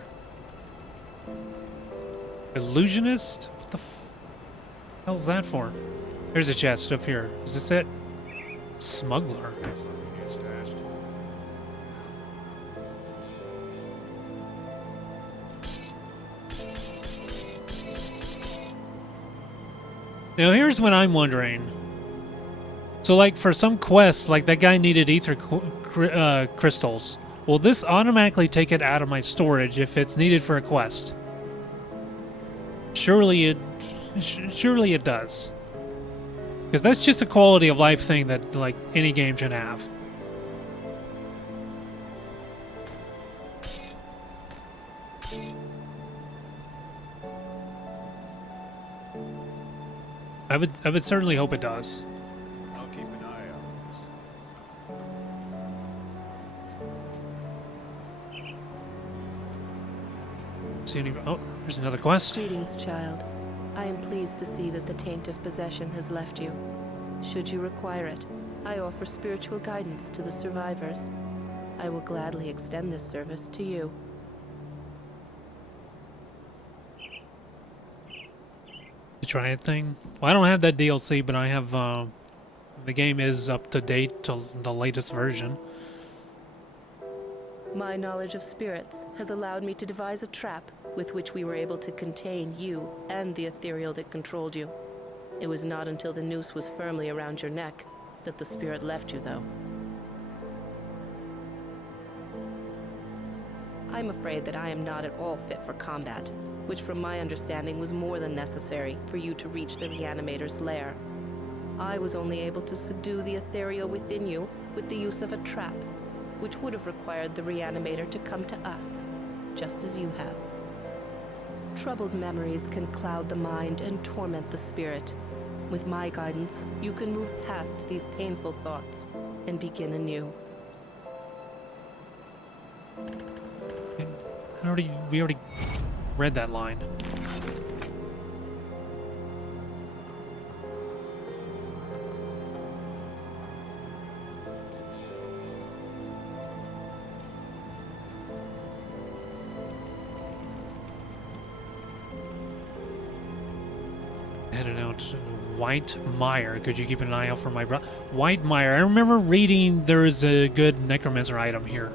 Illusionist? What the hell's that for? There's a chest up here. Is this it? Smuggler. Now here's what I'm wondering. So like for some quests, like that guy needed ether crystals. Will this automatically take it out of my storage if it's needed for a quest? Surely it does. Because that's just a quality of life thing that like any game should have. I would certainly hope it does. I'll keep an eye on this. See any? Oh, there's another quest. Greetings, child. I am pleased to see that the taint of possession has left you. Should you require it, I offer spiritual guidance to the survivors. I will gladly extend this service to you. The Triad thing? Well, I don't have that DLC, but I have, the game is up to date to the latest version. My knowledge of spirits has allowed me to devise a trap with which we were able to contain you and the ethereal that controlled you. It was not until the noose was firmly around your neck that the spirit left you, though. I'm afraid that I am not at all fit for combat, which from my understanding was more than necessary for you to reach the Reanimator's lair. I was only able to subdue the ethereal within you with the use of a trap, which would have required the Reanimator to come to us, just as you have. Troubled memories can cloud the mind and torment the spirit. With my guidance, you can move past these painful thoughts and begin anew. We already read that line. Headed out to White Mire. Could you keep an eye out for my bro? White Mire. I remember reading there is a good necromancer item here.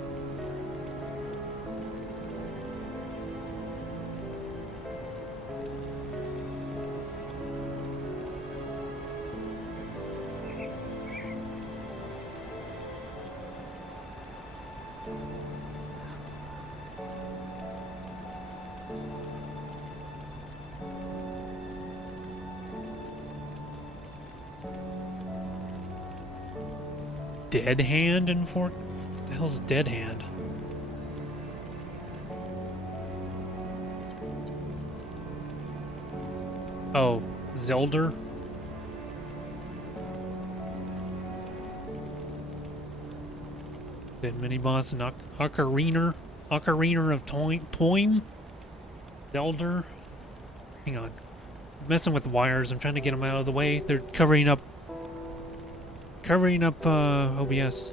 Dead Hand in Fort... What the hell's Dead Hand? Oh, Zelda? Dead mini-boss and Ocarina of Time? Zelda? Hang on. I'm messing with wires. I'm trying to get them out of the way. They're covering up OBS.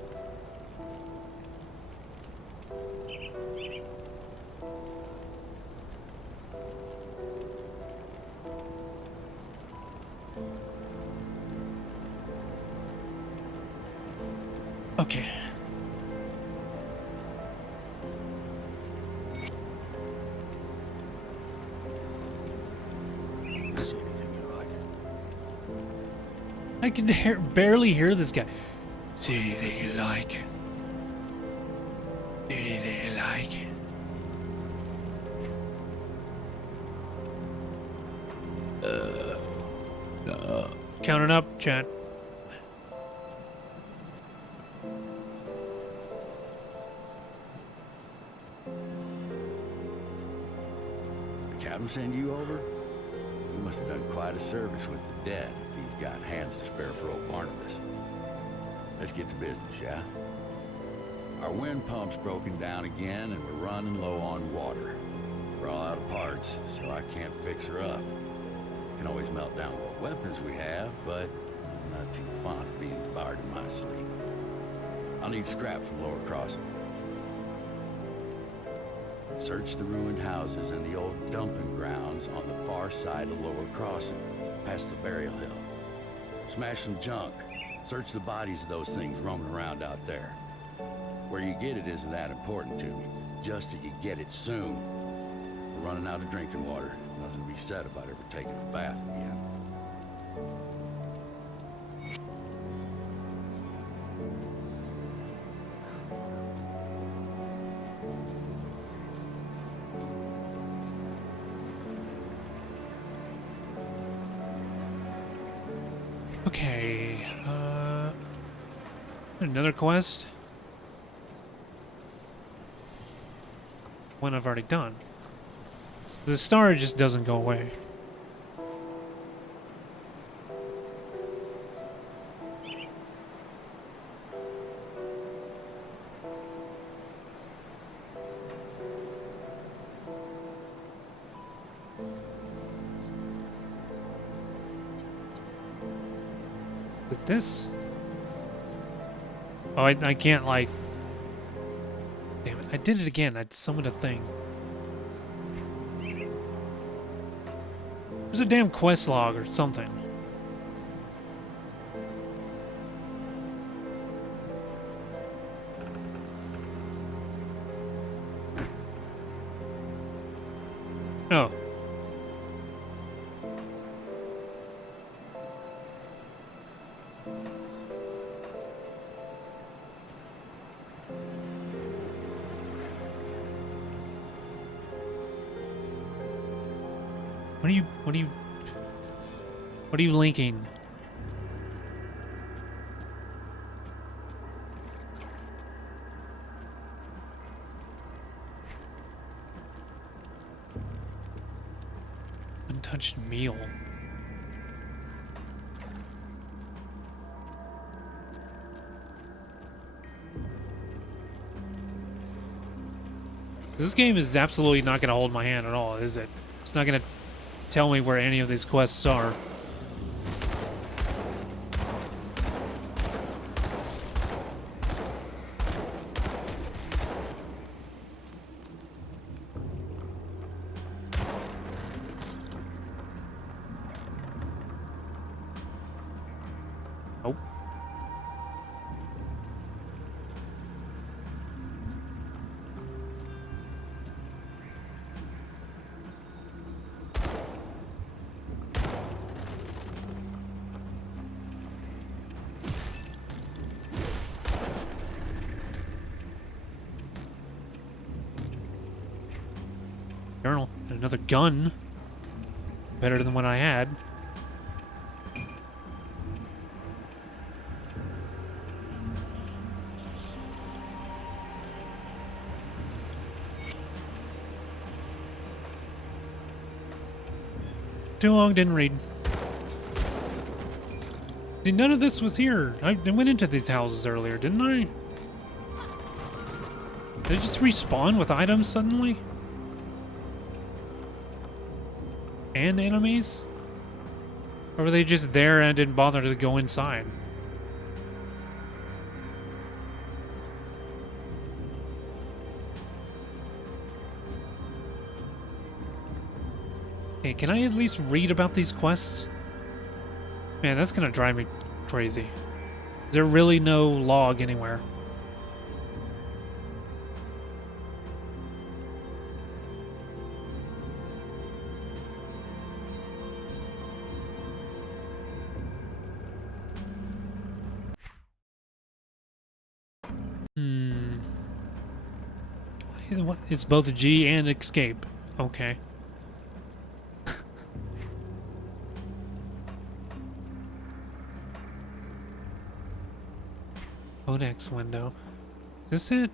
Okay. See anything you like? I can barely hear this guy. See anything you like? See anything you like? Counting up, chat. The captain send you over? You must have done quite a service with the dead if he's got hands to spare for old Barnabas. Let's get to business, yeah? Our wind pump's broken down again and we're running low on water. We're all out of parts, so I can't fix her up. Can always melt down what weapons we have, but I'm not too fond of being devoured in my sleep. I'll need scrap from Lower Crossing. Search the ruined houses and the old dumping grounds on the far side of Lower Crossing, past the burial hill. Smash some junk. Search the bodies of those things roaming around out there. Where you get it isn't that important to me, just that you get it soon. We're running out of drinking water. Nothing to be said about ever taking a bath again. Okay, another quest? One I've already done. The star just doesn't go away. With this? Oh, I can't, like... Damn it, I did it again. I summoned a thing. There's a damn quest log or something. What are you linking? Untouched meal. This game is absolutely not going to hold my hand at all, is it? It's not going to tell me where any of these quests are. Nope. Journal. And another gun. Better than what I had. Too long, didn't read. See, none of this was here. I went into these houses earlier, didn't I? Did it just respawn with items suddenly? And enemies? Or were they just there and didn't bother to go inside? Hey, can I at least read about these quests? Man, that's gonna drive me crazy. Is there really no log anywhere? What? It's both G and escape. Okay. Codex window. Is this it?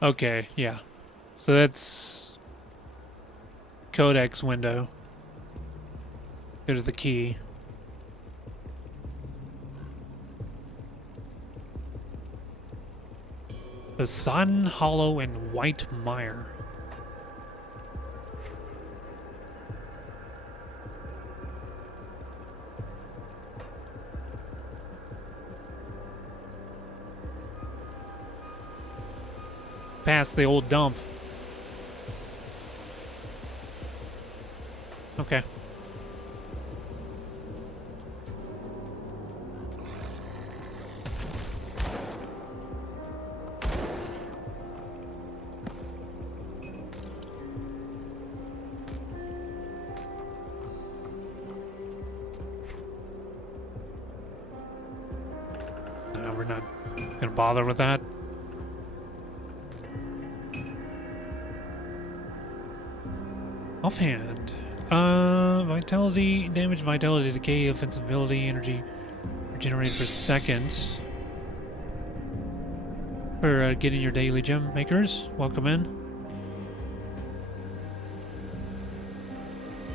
Okay, yeah. So that's Codex window. Go to the key. The Sodden Hollow and White Mire. Past the old dump. Okay. No, we're not gonna bother with that. Offhand. Vitality, damage, vitality, decay, offensive ability, energy regenerated per second. For getting your daily gem makers. Welcome in.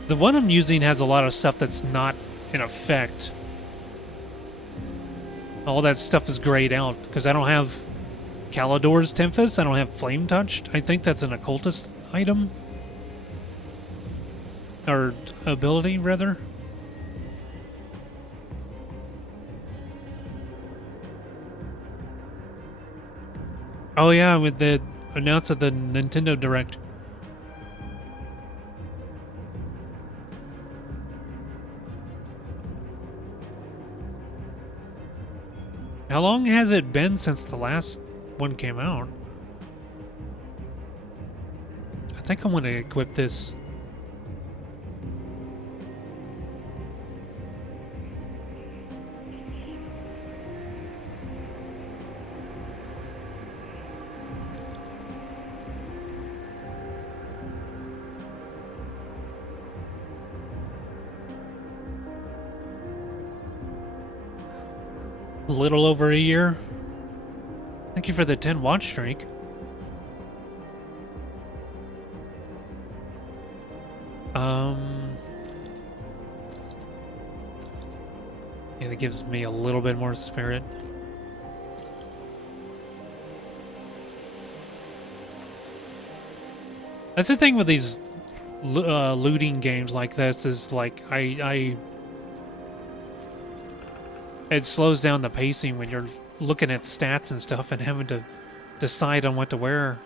The one I'm using has a lot of stuff that's not in effect. All that stuff is grayed out because I don't have Calidor's Tempest. I don't have Flame Touched. I think that's an occultist item. Or ability, rather. Oh yeah, with the announced at the Nintendo Direct. How long has it been since the last one came out? think I want to equip this. A little over a year. Thank you for the 10 watch streak. Yeah, that gives me a little bit more spirit. That's the thing with these looting games like this is like it slows down the pacing when you're looking at stats and stuff and having to decide on what to wear.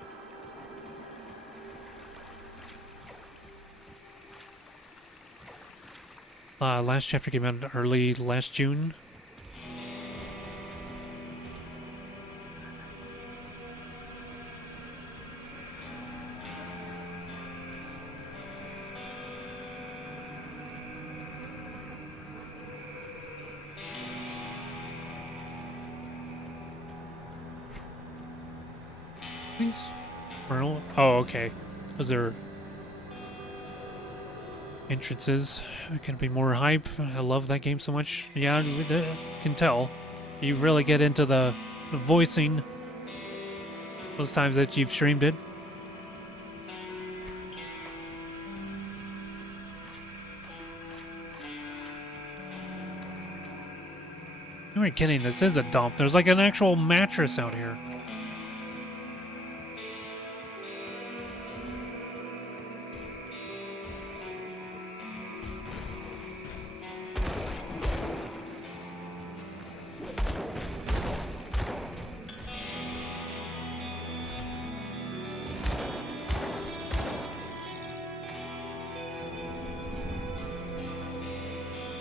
Last chapter came out early last June. These Merle? Oh, okay. Those are entrances. It can be more hype. I love that game so much. Yeah, I can tell. You really get into the voicing those times that you've streamed it. You ain't kidding, this is a dump. There's like an actual mattress out here.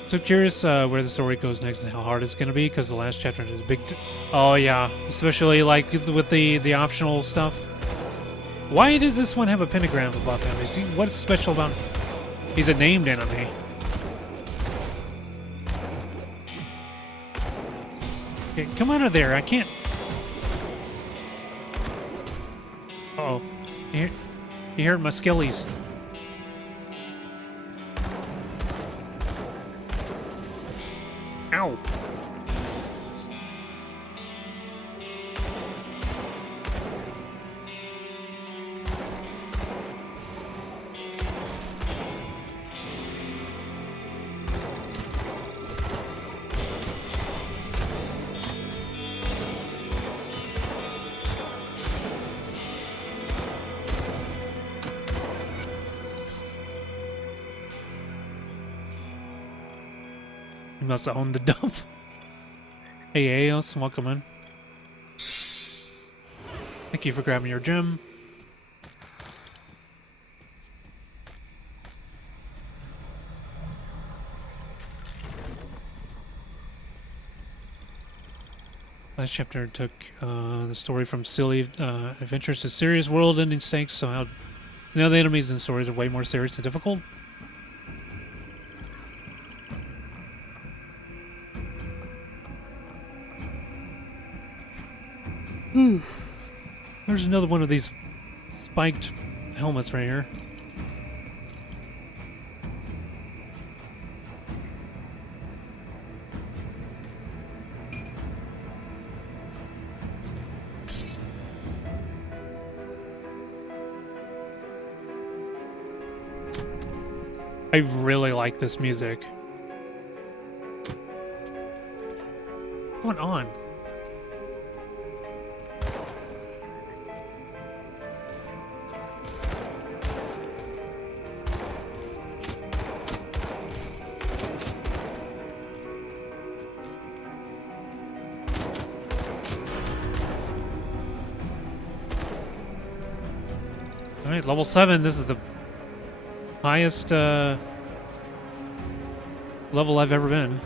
So curious where the story goes next and how hard it's going to be, because the last chapter is big. Oh yeah, especially like with the optional stuff. Why does this one have a pentagram above him? Is he, what's special about him? He's a named enemy. Okay, come out of there! I can't. Uh oh, you hurt my skillies. Ow. You must have owned the dump. Hey, Aos, welcome in. Thank you for grabbing your gem. Last chapter took the story from silly adventures to serious world-ending stakes. So now the enemies and stories are way more serious and difficult. There's another one of these spiked helmets right here. I really like this music. What's going on? Alright, level 7. This is the highest level I've ever been.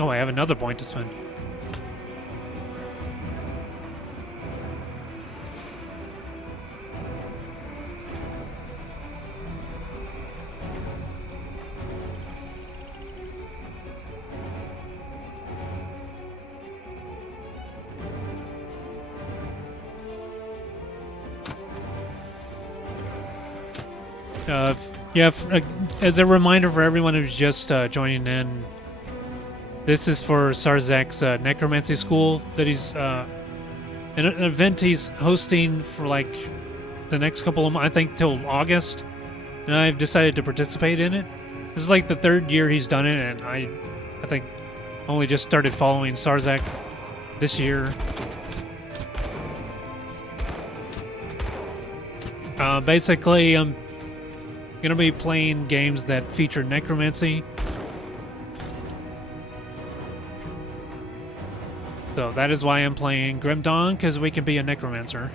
Oh, I have another point to spend. Yeah, as a reminder for everyone who's just joining in, this is for Sarzak's necromancy school that he's an event he's hosting for like the next couple of months, I think till August, and I've decided to participate in it. This is like the 3rd year he's done it, and I think only just started following Sarzak this year. Basically, I'm gonna be playing games that feature necromancy. So that is why I'm playing Grim Dawn, because we can be a necromancer.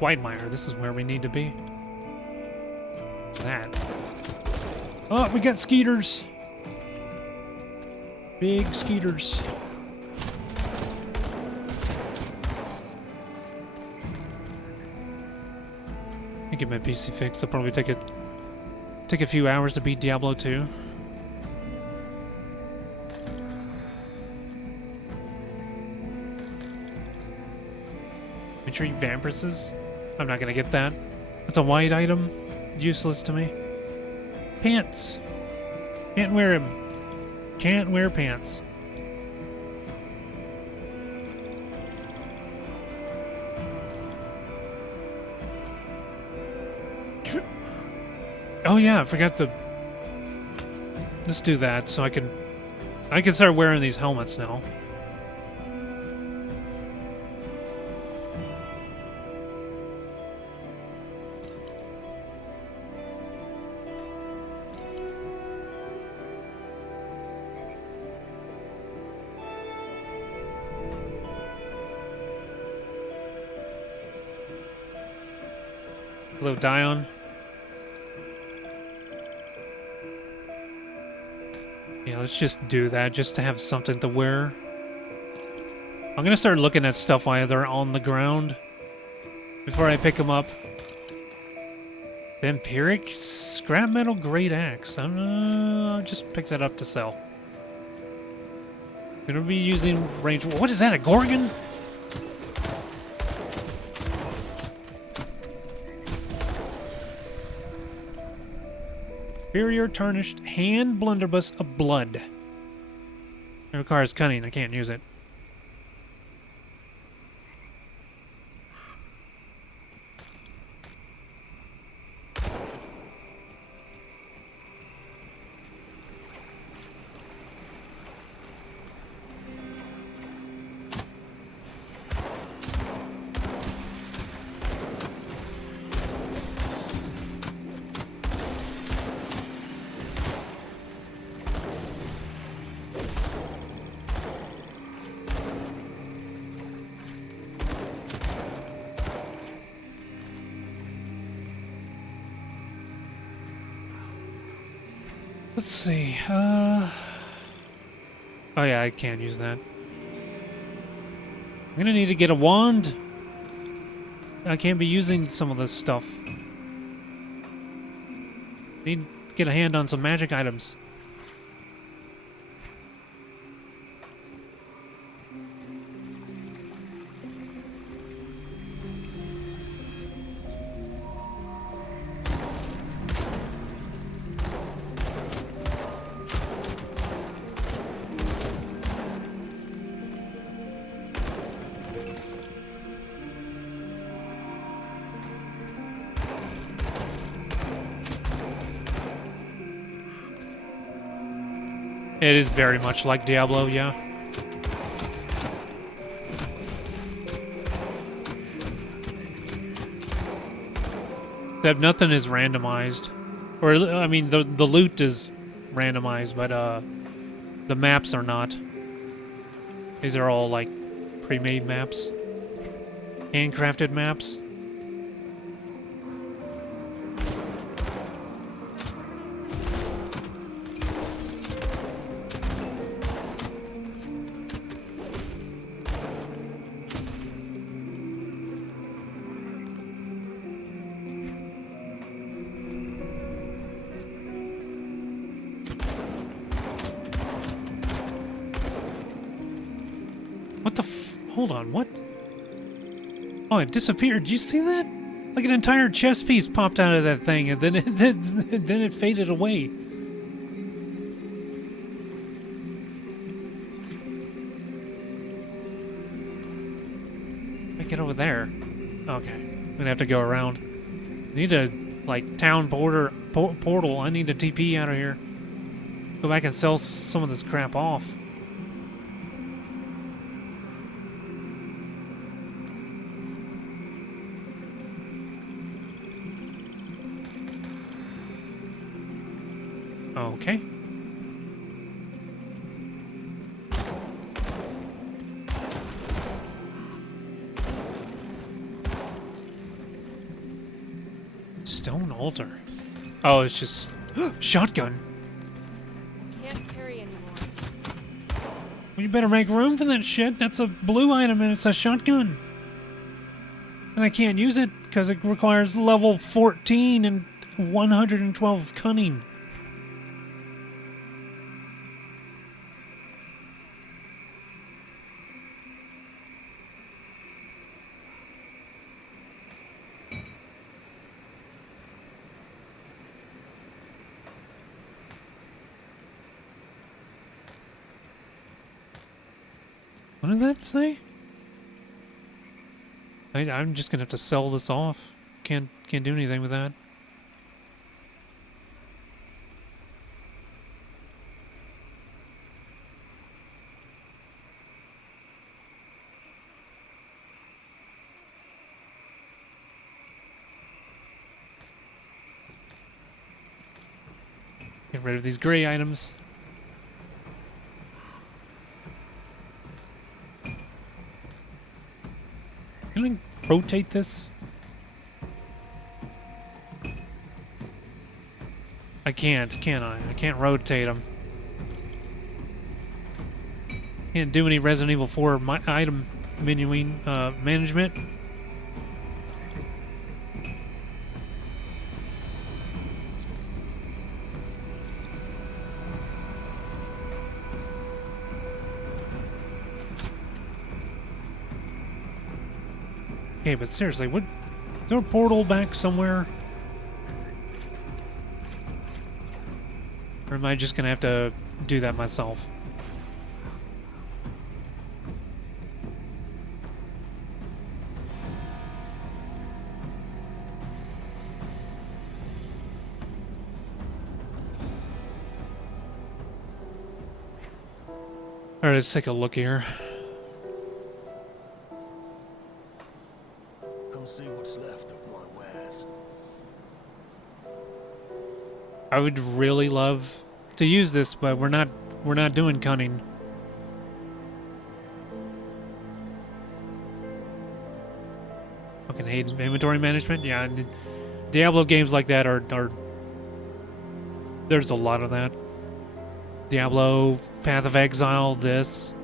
Whitemire, this is where we need to be. That. Oh, we got skeeters. Big skeeters. I get my PC fixed. I'll probably take a few hours to beat Diablo 2. Retreat vampiresses? I'm not gonna get that. That's a white item. Useless to me. Pants. Can't wear them. Can't wear pants. Oh yeah, I forgot to. Let's do that so I can start wearing these helmets now. Hello, Dion. Yeah, let's just do that, just to have something to wear. I'm gonna start looking at stuff while they're on the ground before I pick them up. Vampiric scrap metal great axe. I'll just pick that up to sell. Gonna be using range. What is that? A Gorgon? Inferior tarnished hand blunderbuss of blood. It requires cunning. I can't use it. Let's see. Oh yeah, I can't use that. I'm gonna need to get a wand. I can't be using some of this stuff. Need to get a hand on some magic items. It is very much like Diablo, yeah. Except nothing is randomized. Or, I mean, the loot is randomized, but the maps are not. These are all, like, pre-made maps, handcrafted maps. What the f- Hold on, what? Oh, it disappeared. Did you see that? Like an entire chess piece popped out of that thing, and then then it faded away. I get over there. Okay, I'm gonna have to go around. I need a like town portal. I need a TP out of here. Go back and sell some of this crap off. Okay. Stone altar. Oh, it's just shotgun. Can't carry anymore. Well, you better make room for that shit. That's a blue item and it's a shotgun. And I can't use it because it requires level 14 and 112 cunning. What did that say? I'm just gonna have to sell this off. Can't do anything with that. Get rid of these gray items. Can I rotate this? I can't, can I? I can't rotate them. Can't do any Resident Evil 4 item menuing management. Okay, but seriously, what? Is there a portal back somewhere? Or am I just gonna have to do that myself? Alright, let's take a look here. See what's left of my wares. I would really love to use this, but we're not doing cunning. Fucking hate inventory management. Yeah, Diablo games like that are there's a lot of that. Diablo, Path of Exile, this.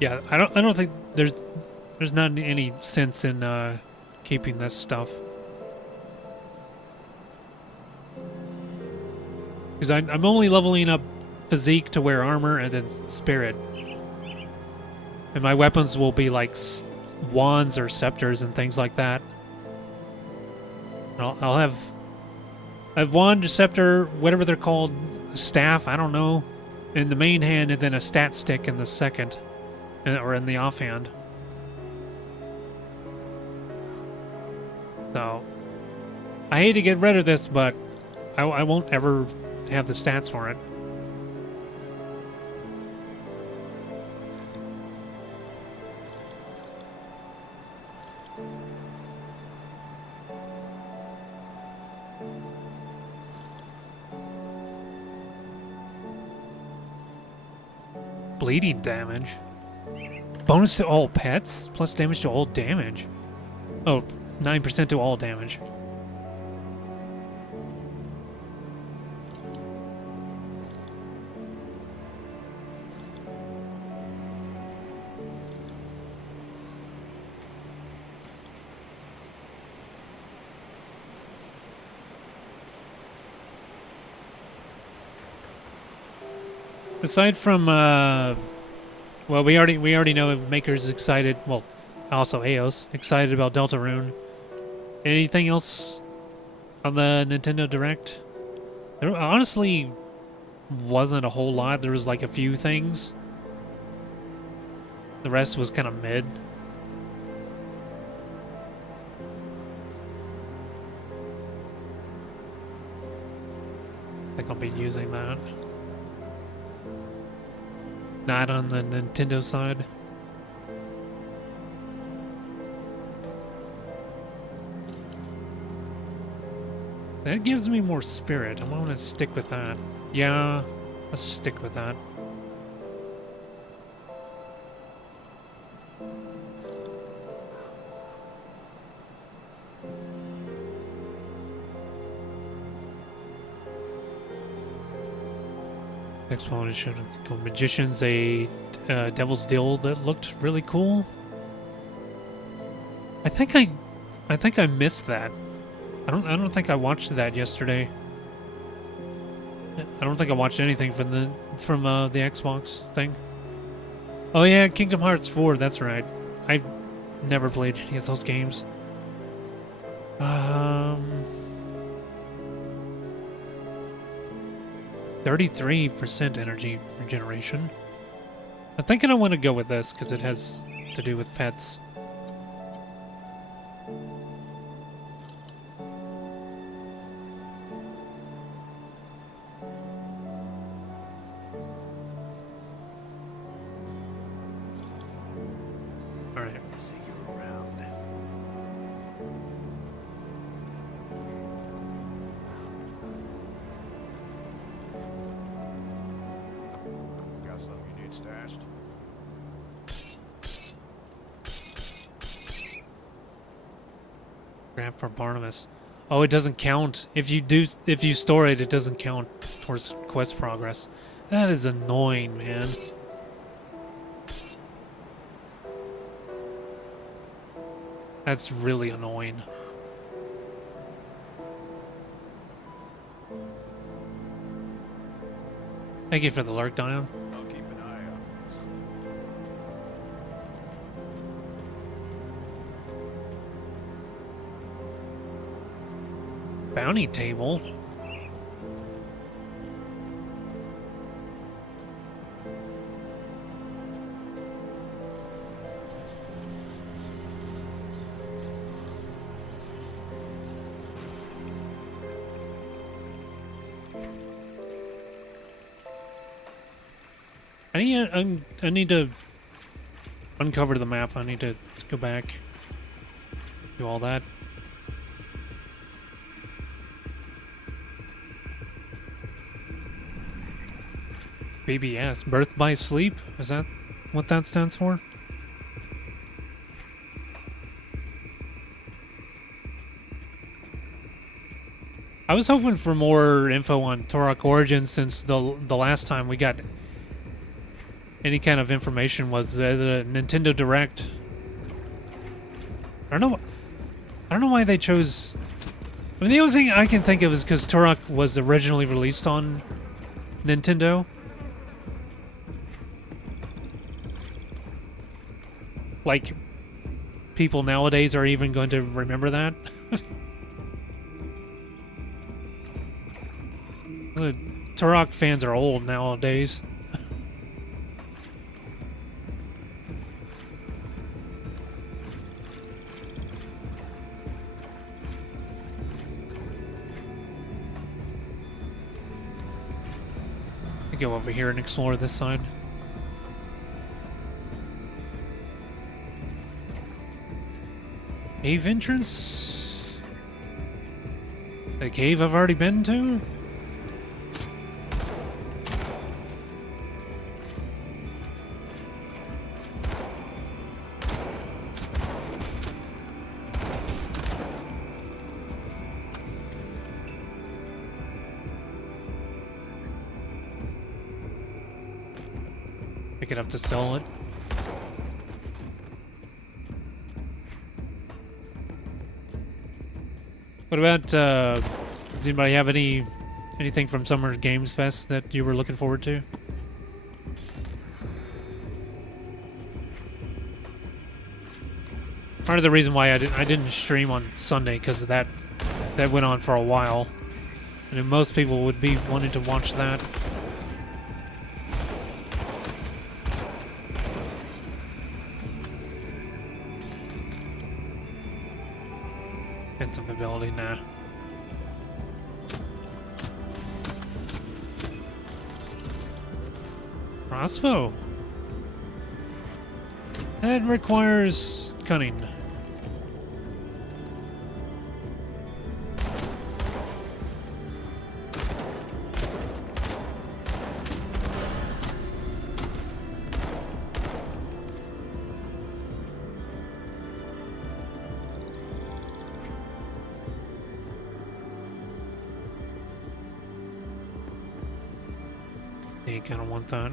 Yeah, I don't think there's not any sense in keeping this stuff. Because I'm only leveling up physique to wear armor and then spirit. And my weapons will be like wands or scepters and things like that. I'll have wand, scepter, whatever they're called, staff, I don't know, in the main hand, and then a stat stick in the second. Or in the offhand. So, I hate to get rid of this, but I won't ever have the stats for it. Bleeding damage. Bonus to all pets, plus damage to all damage. Oh, 9% to all damage. Aside from, well, we already know Maker's excited. Well, also Eos excited about Deltarune. Anything else on the Nintendo Direct? There honestly wasn't a whole lot. There was like a few things. The rest was kind of mid. I think I'll be using that. Not on the Nintendo side. That gives me more spirit. I'm gonna stick with that. Yeah, let's stick with that. Next one is showing Magician's a Devil's Deal that looked really cool. I think I missed that. I don't think I watched that yesterday. I don't think I watched anything from the Xbox thing. Oh yeah, Kingdom Hearts 4. That's right. I've never played any of those games. 33% energy regeneration. I'm thinking I want to go with this because it has to do with pets. All right. See you around. Got something you need stashed? Grab for Barnabas. Oh, it doesn't count. If you store it, it doesn't count towards quest progress. That is annoying, man. That's really annoying. Thank you for the lurk, Dion. I'll keep an eye on this. Bounty table. I need to uncover the map. I need to go back, do all that. BBS, birth by sleep? Is that what that stands for? I was hoping for more info on Turok Origins since the last time we got any kind of information was the Nintendo Direct. I don't know why they chose. I mean, the only thing I can think of is because Turok was originally released on Nintendo. Like, people nowadays are even going to remember that. Turok fans are old nowadays. Go over here and explore this side. Cave entrance? A cave I've already been to? Pick it up to sell it. What about, does anybody have anything from Summer Games Fest that you were looking forward to? Part of the reason why I didn't stream on Sunday because that went on for a while, and most people would be wanting to watch that. Defensive ability, nah. Crossbow. That requires cunning. You kind of want that.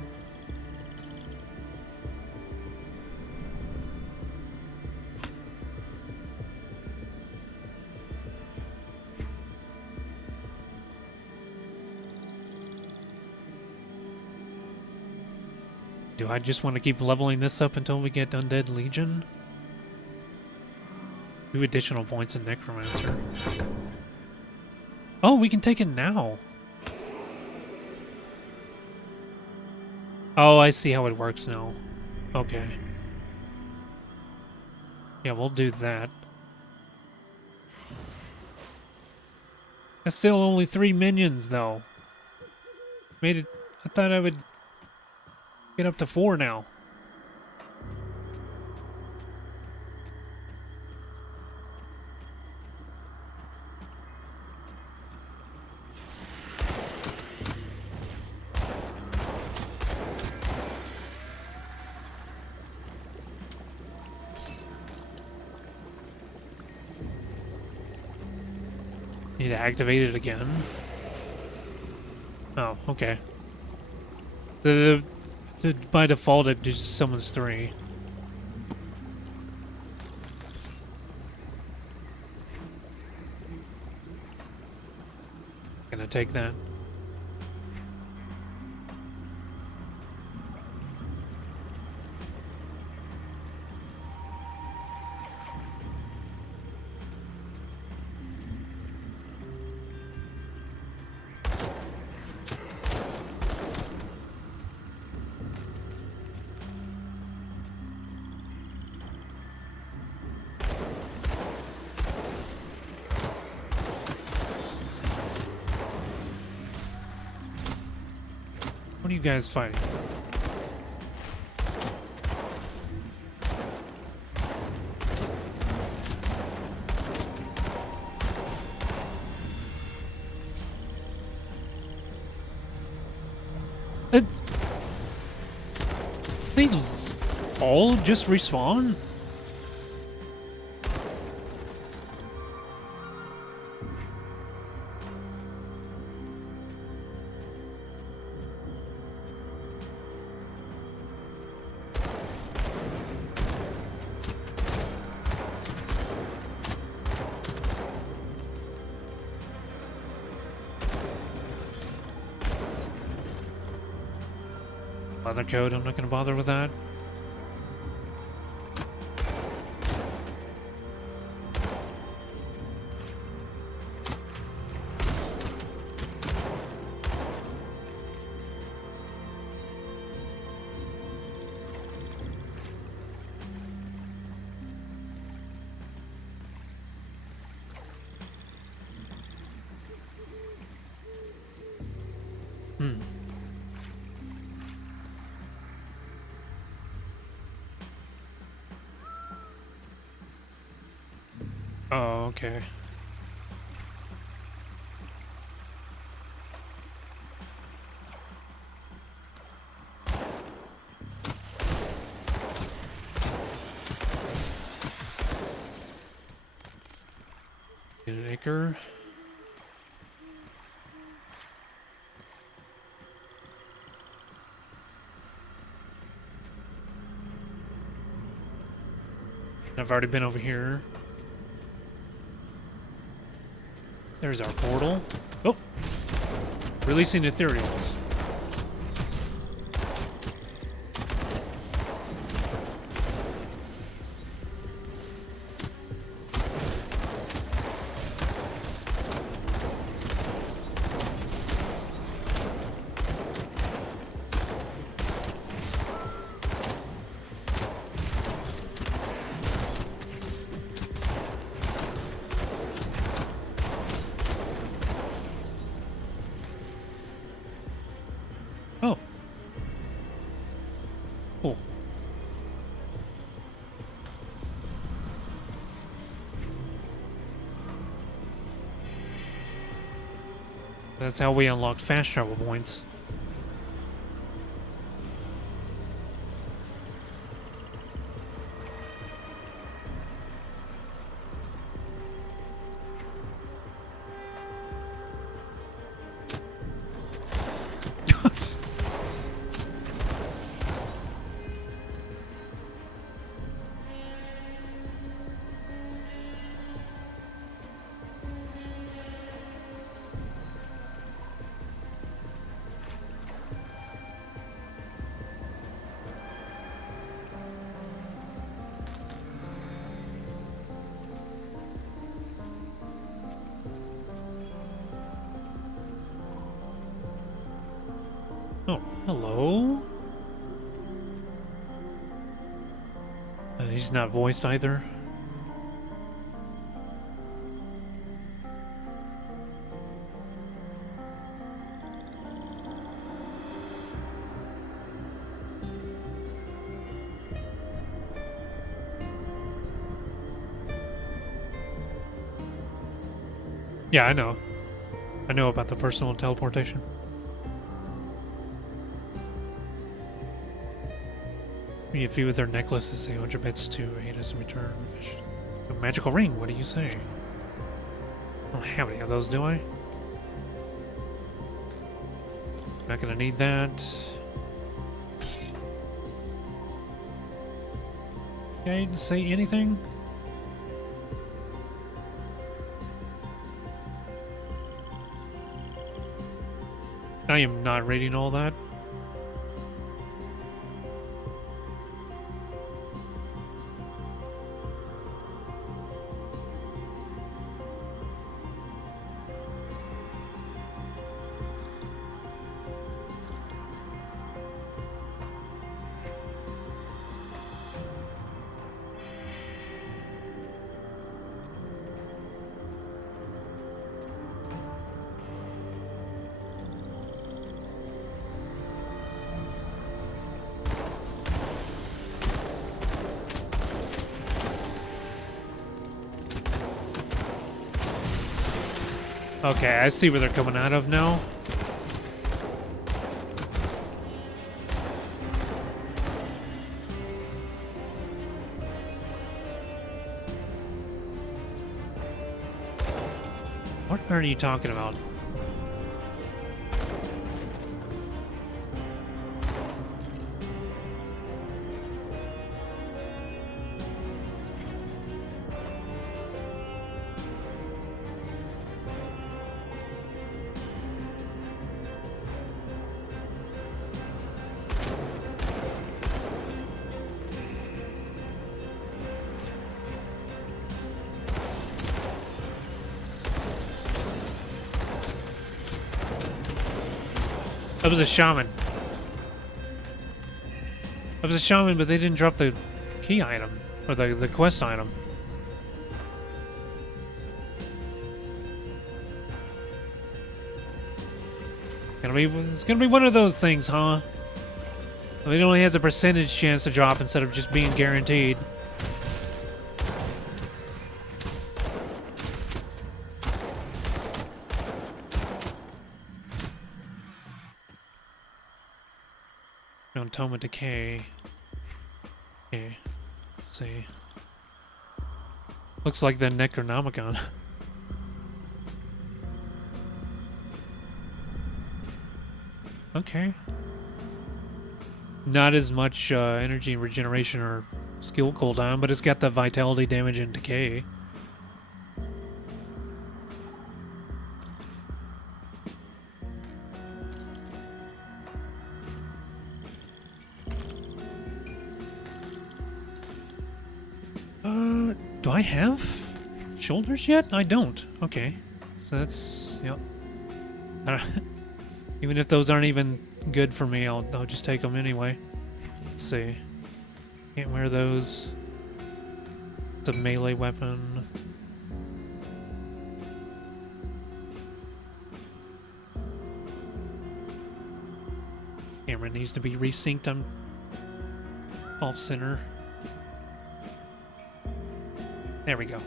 Do I just want to keep leveling this up until we get Undead Legion? 2 additional points in Necromancer. Oh, we can take it now. Oh, I see how it works now. Okay. Yeah, we'll do that. That's still only 3 minions, though. Made it... I thought I would get up to 4 now. Need to activate it again. Oh, okay. By default, it just summons 3. Gonna take that. What are you guys fighting? They all just respawn? Leather coat, I'm not going to bother with that. Oh, okay. Get an acre. I've already been over here. There's our portal. Oh! Releasing ethereals. Oh. Cool. That's how we unlock fast travel points. Oh, hello? He's not voiced either. Yeah, I know. I know about the personal teleportation. A few of their necklaces say 100 bits to aid us in return. A magical ring, what do you say? I don't have any of those, do I? Not gonna need that. Okay, say anything? I am not reading all that. Okay, I see where they're coming out of now. What are you talking about? That was a shaman. That was a shaman, but they didn't drop the key item or the quest item. It's gonna be one of those things, huh? I mean, it only has a percentage chance to drop instead of just being guaranteed. Tome of Decay. Okay, let's see. Looks like the Necronomicon. Okay. Not as much energy regeneration or skill cooldown, but it's got the vitality, damage, and decay. Do I have shoulders yet? I don't. Okay. So that's, yep. I don't, even if those aren't even good for me, I'll just take them anyway. Let's see. Can't wear those. It's a melee weapon. Camera needs to be resynced. I'm off center. There we go.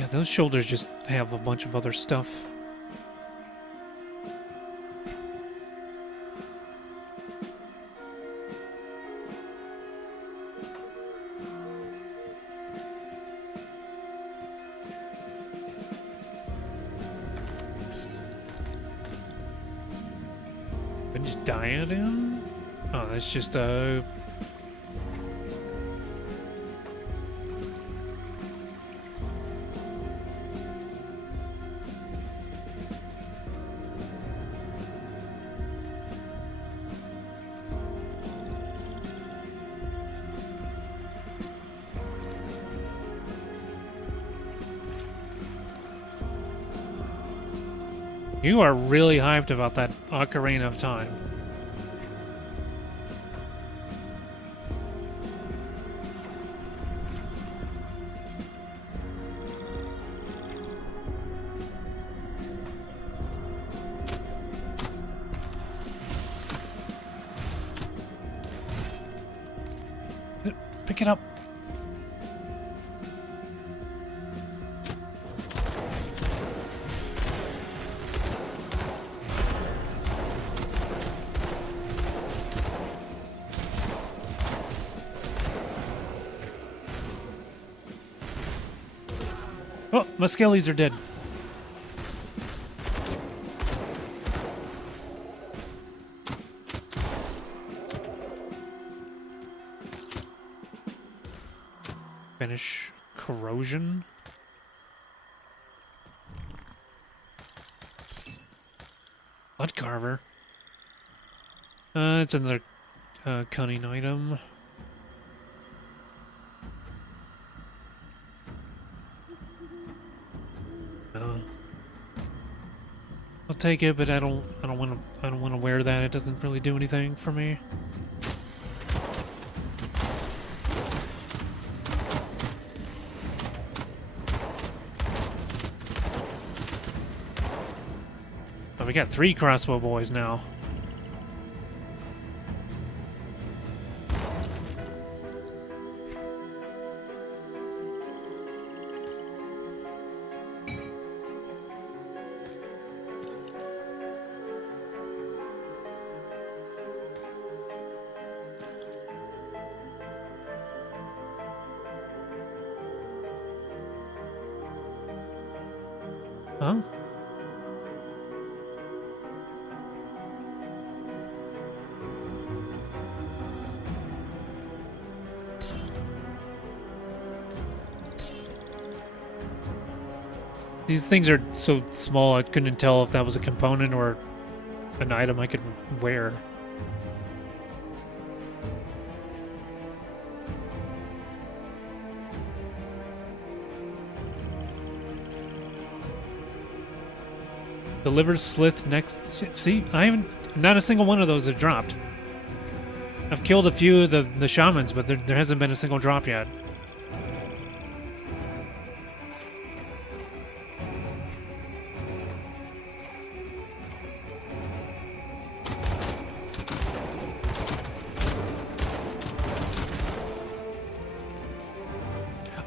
Yeah, those shoulders just have a bunch of other stuff. Vintage diadem? Oh, that's just a... You are really hyped about that Ocarina of Time. Pick it up. Oh, my skellies are dead. Finish corrosion. Blood carver. It's another cunning item. I'll take it, but I don't want to wear that. It doesn't really do anything for me. Oh, we got 3 crossbow boys now. Huh? These things are so small I couldn't tell if that was a component or an item I could wear. Delivers Slith next. See, I haven't. Not a single one of those have dropped. I've killed a few of the shamans, but there hasn't been a single drop yet.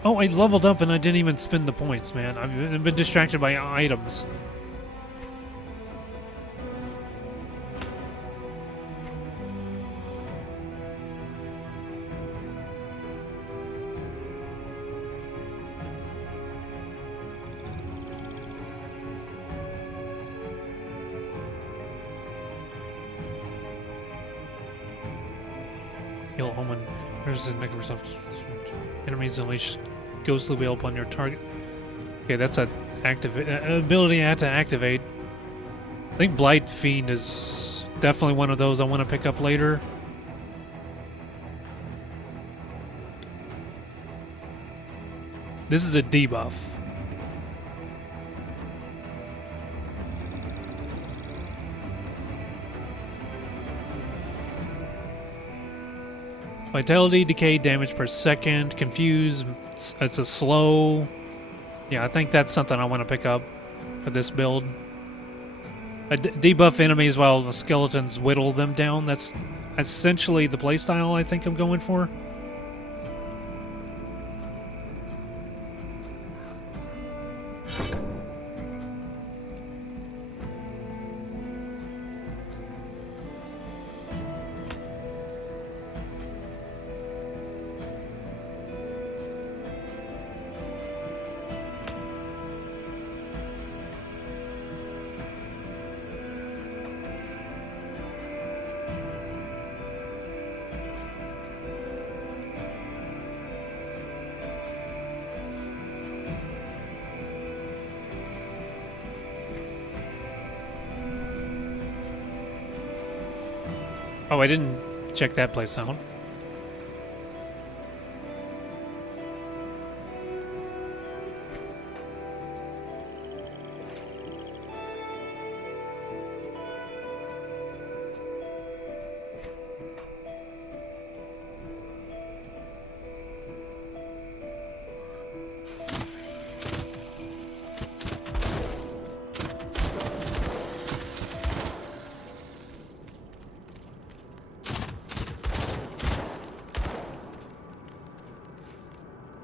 Oh, I leveled up and I didn't even spend the points, man. I've been distracted by items. Ill Omen. There's the Microsoft. Enemies unleash ghostly wail upon your target. Okay, that's a ability I had to activate. I think Blight Fiend is definitely one of those I want to pick up later. This is a debuff. Vitality, decay, damage per second, confuse, it's a slow. Yeah, I think that's something I want to pick up for this build. Debuff enemies while the skeletons whittle them down. That's essentially the playstyle I think I'm going for. Oh, I didn't check that place out.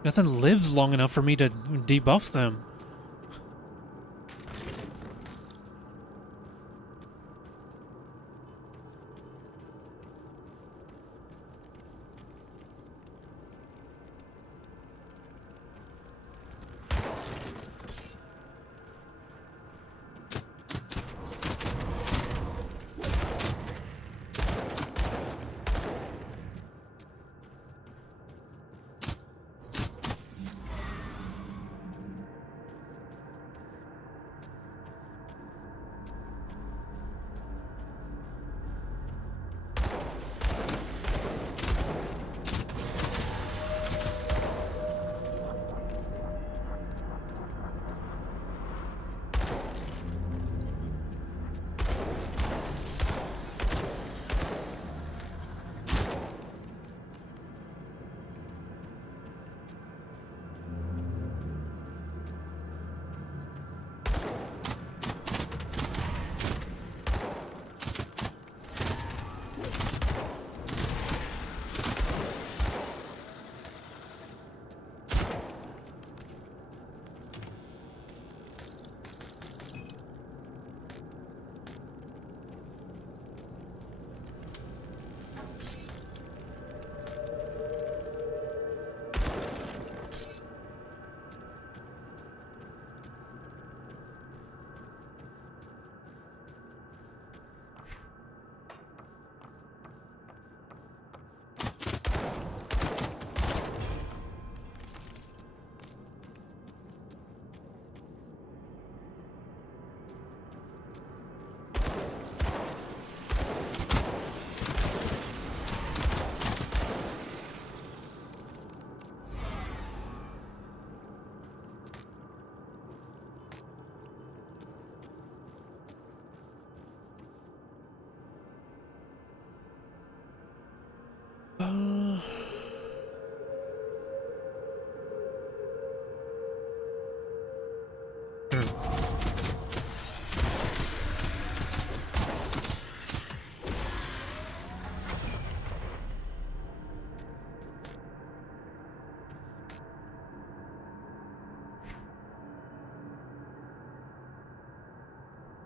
Nothing lives long enough for me to debuff them.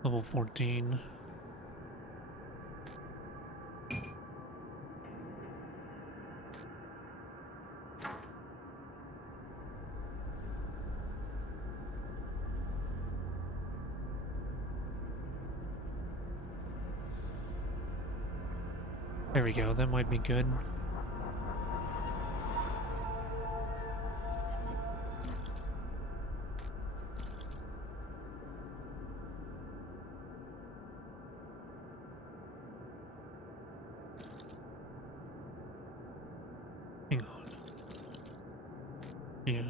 Level 14. There we go, that might be good. Yeah.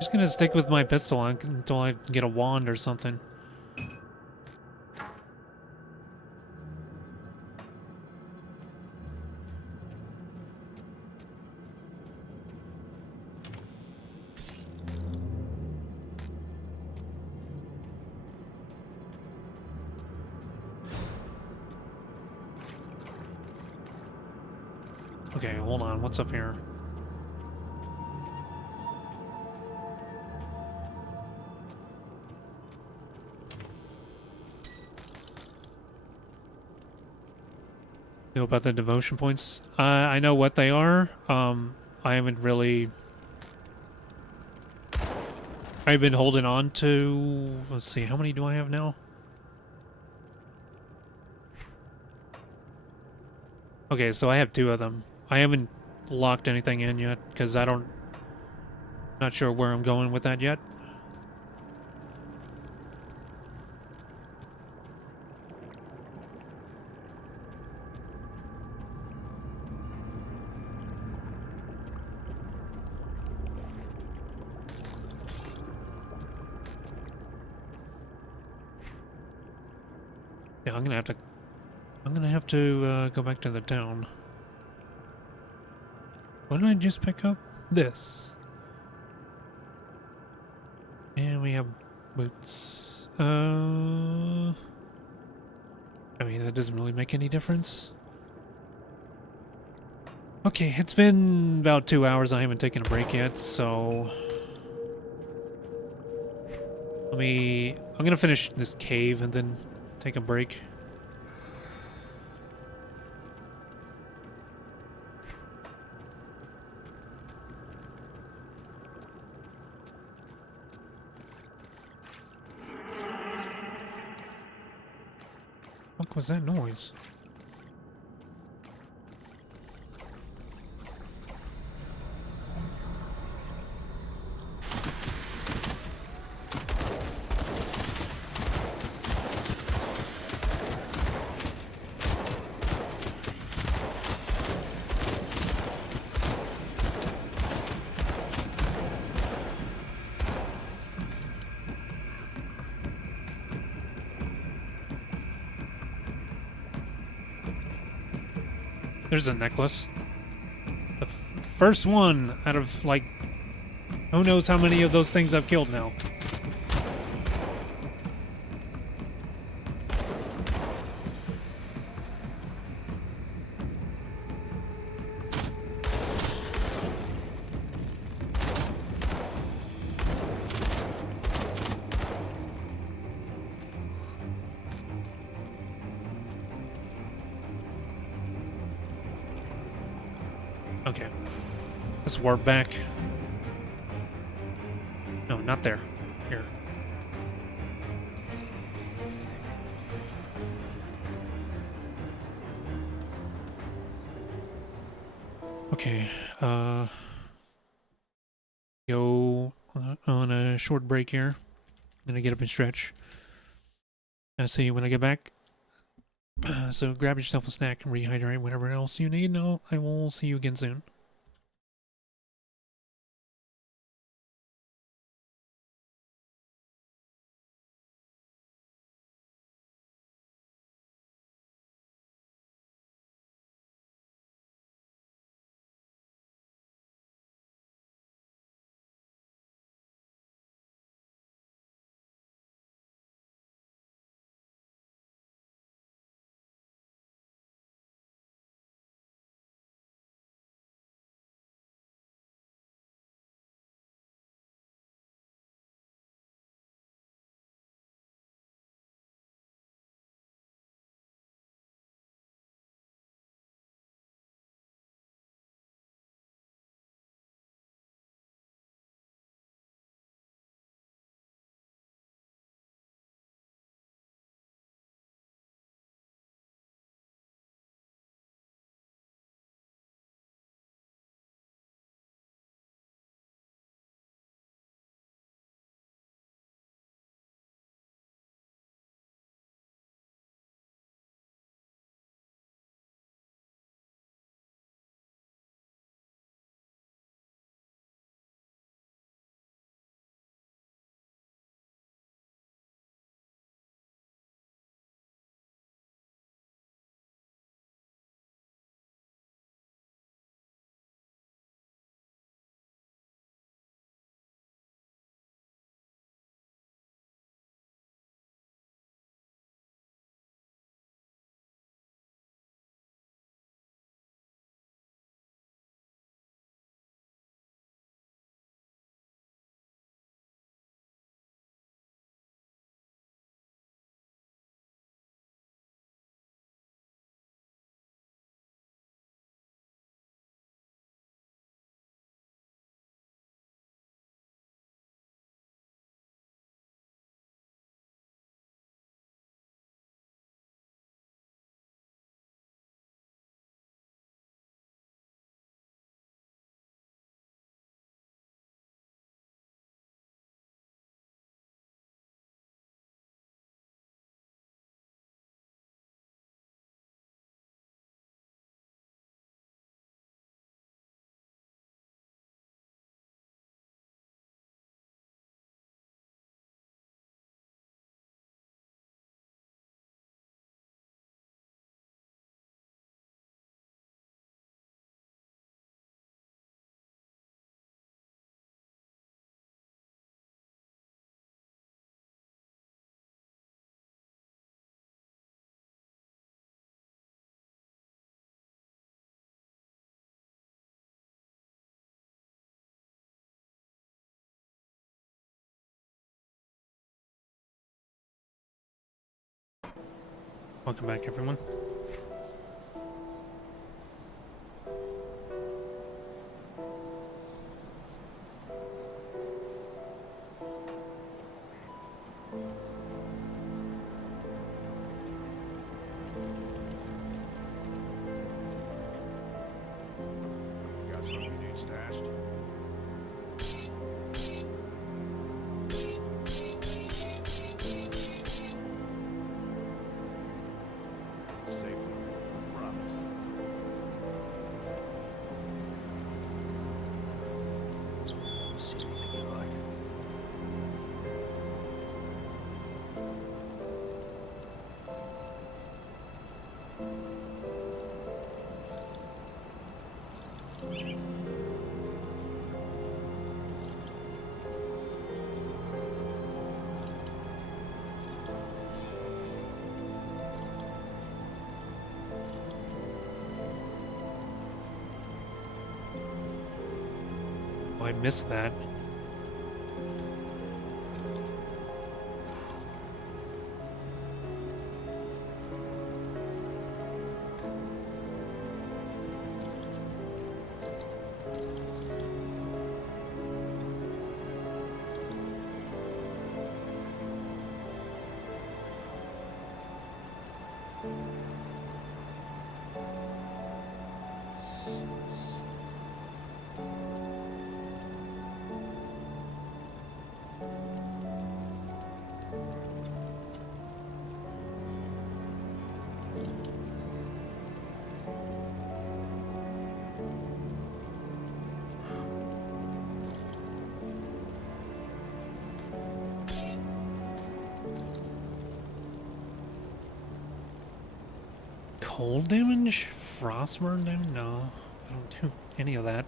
Just gonna stick with my pistol until I get a wand or something. Okay, hold on. What's up here? Know about the devotion points? I know what they are. I haven't really. I've been holding on to. Let's see, how many do I have now? Okay, so I have 2 of them. I haven't locked anything in yet because I don't. Not sure where I'm going with that yet. Yeah, I'm gonna have to go back to the town. What did I just pick up? This. And we have boots. I mean, that doesn't really make any difference. Okay, it's been about 2 hours. I haven't taken a break yet, so... I'm gonna finish this cave and then take a break. What was that noise? There's a necklace. The first one out of, like, who knows how many of those things I've killed now. Okay. Let's warp back. No, not there. Here. Okay, go on a short break here. I'm gonna get up and stretch. I'll see you when I get back. So grab yourself a snack and rehydrate, whatever else you need. No, I will see you again soon. Welcome back, everyone. Got something you need stashed? It's safe with me, I promise. See anything you like? Oh, I missed that. Cold damage? Frostburn damage? No, I don't do any of that.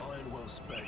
Iron well spent.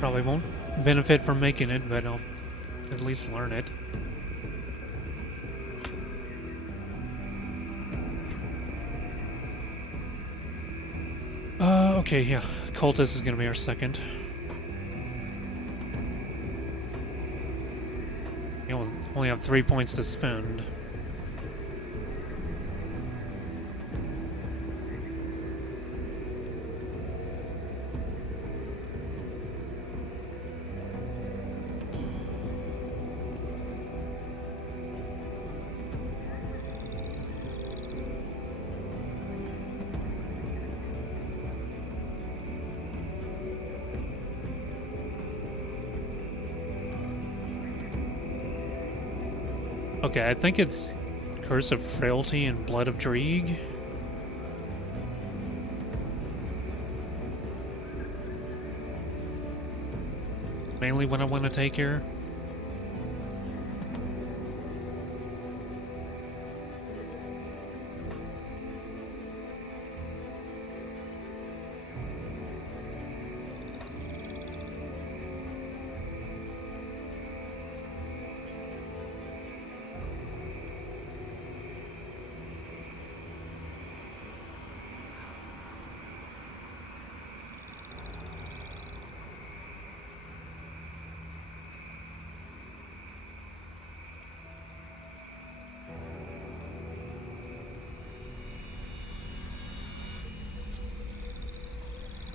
Probably won't benefit from making it, but I'll at least learn it. Okay, yeah. Cultist is gonna be our second. You only have 3 points to spend. Okay, I think it's Curse of Frailty and Blood of Dreeg. Mainly what I want to take here.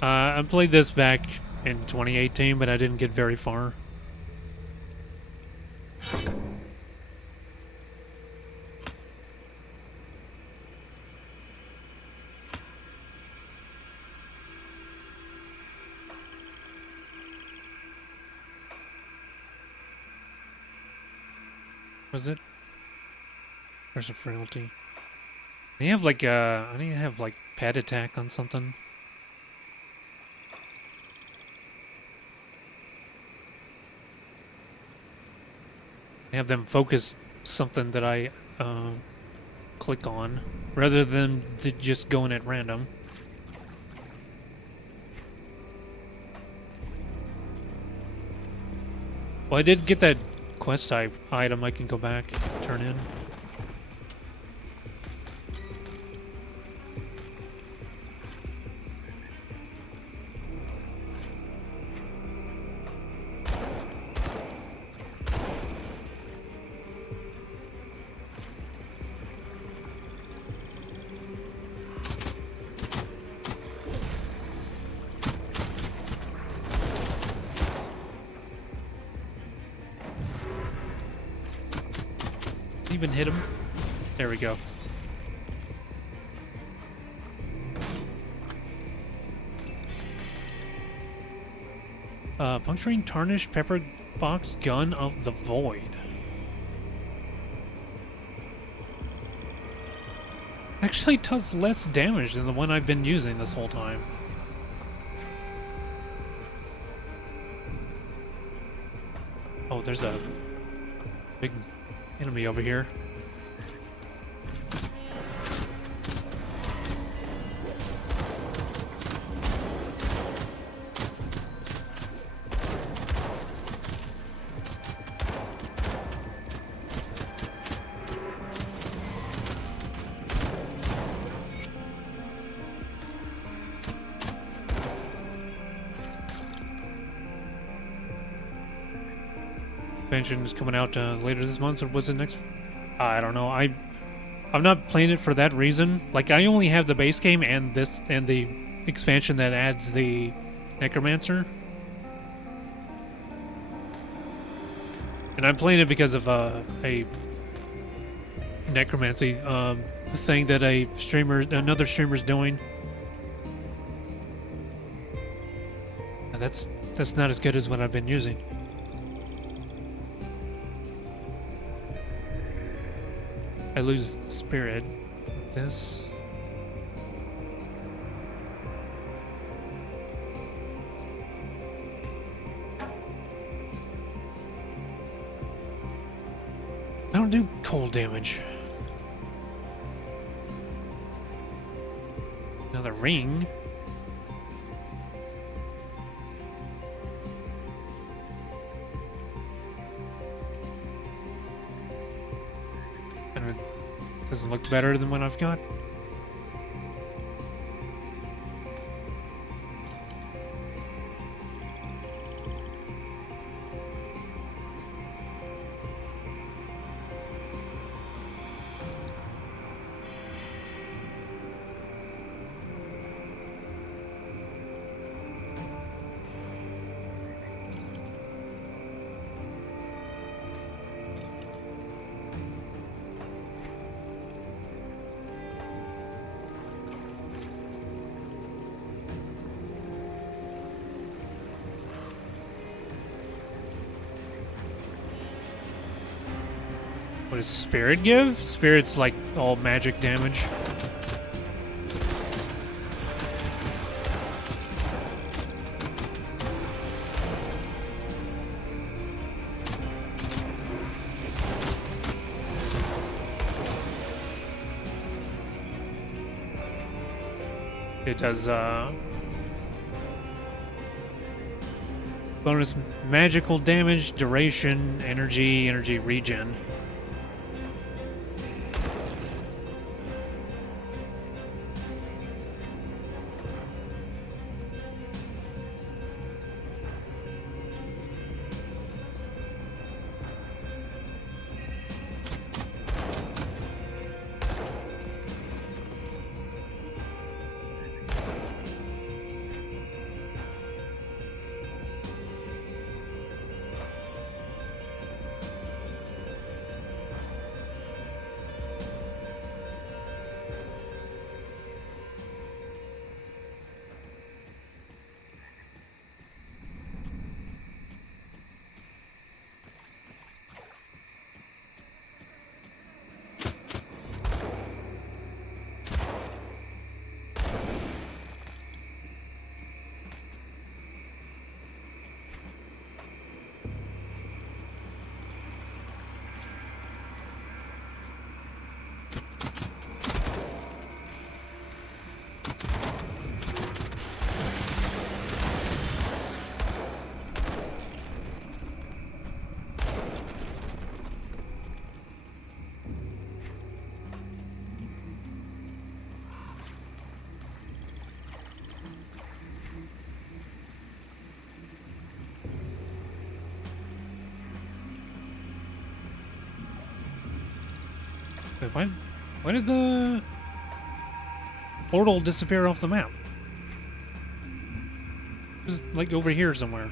I played this back in 2018, but I didn't get very far. Was it? There's a frailty. I have like I need to have like pet attack on something. Have them focus something that I click on rather than just going at random. Well, I did get that quest type item I can go back turn in. Even hit him. There we go. Puncturing Tarnished Pepper Box Gun of the Void. Actually does less damage than the one I've been using this whole time. Oh, there's a big enemy over here. Expansion is coming out later this month, or was it next? I don't know. I'm not playing it for that reason. Like, I only have the base game and this and the expansion that adds the Necromancer, and I'm playing it because of a necromancy thing that another streamer's doing. And that's not as good as what I've been using. I lose spirit with this. I don't do cold damage. Another ring. Doesn't look better than what I've got. What does Spirit give? Spirit's like all magic damage. It does bonus magical damage, duration, energy regen. Wait, why did the portal disappear off the map? It was like over here somewhere.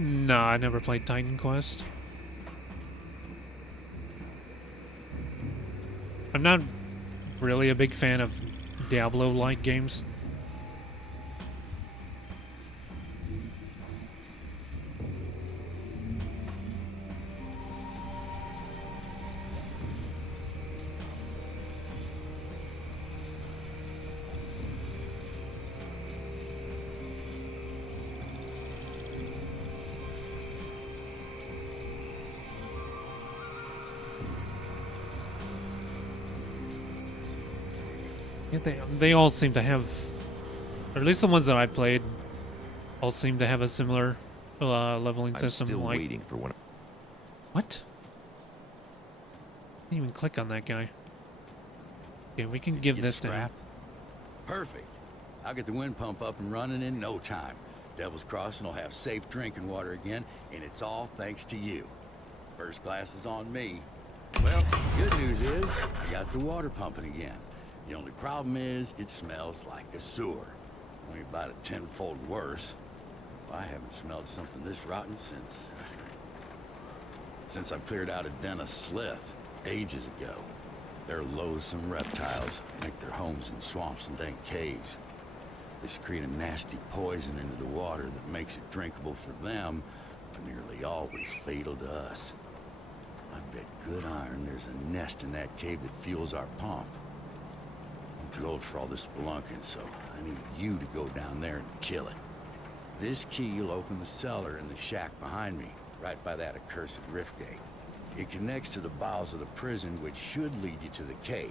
Nah, I never played Titan Quest. I'm not really a big fan of Diablo-like games. Yeah, they all seem to have, or at least the ones that I've played, all seem to have a similar leveling system. I'm still like, waiting for one. What? Didn't even click on that guy. Yeah, we can give Get this to him. scrap? Perfect. I'll get the wind pump up and running in no time. Devil's Crossing will have safe drinking water again, and it's all thanks to you. First class is on me. Well, good news is I got the water pumping again. The only problem is it smells like a sewer. Only about a tenfold worse. Well, I haven't smelled something this rotten since I've cleared out a den of slith ages ago. They're loathsome reptiles, make their homes in swamps and dank caves. They secrete a nasty poison into the water that makes it drinkable for them, but nearly always fatal to us. I bet good iron there's a nest in that cave that fuels our pump. I'm too old for all this spelunking, so I need you to go down there and kill it. This key will open the cellar in the shack behind me, right by that accursed rift gate. It connects to the bowels of the prison, which should lead you to the cave.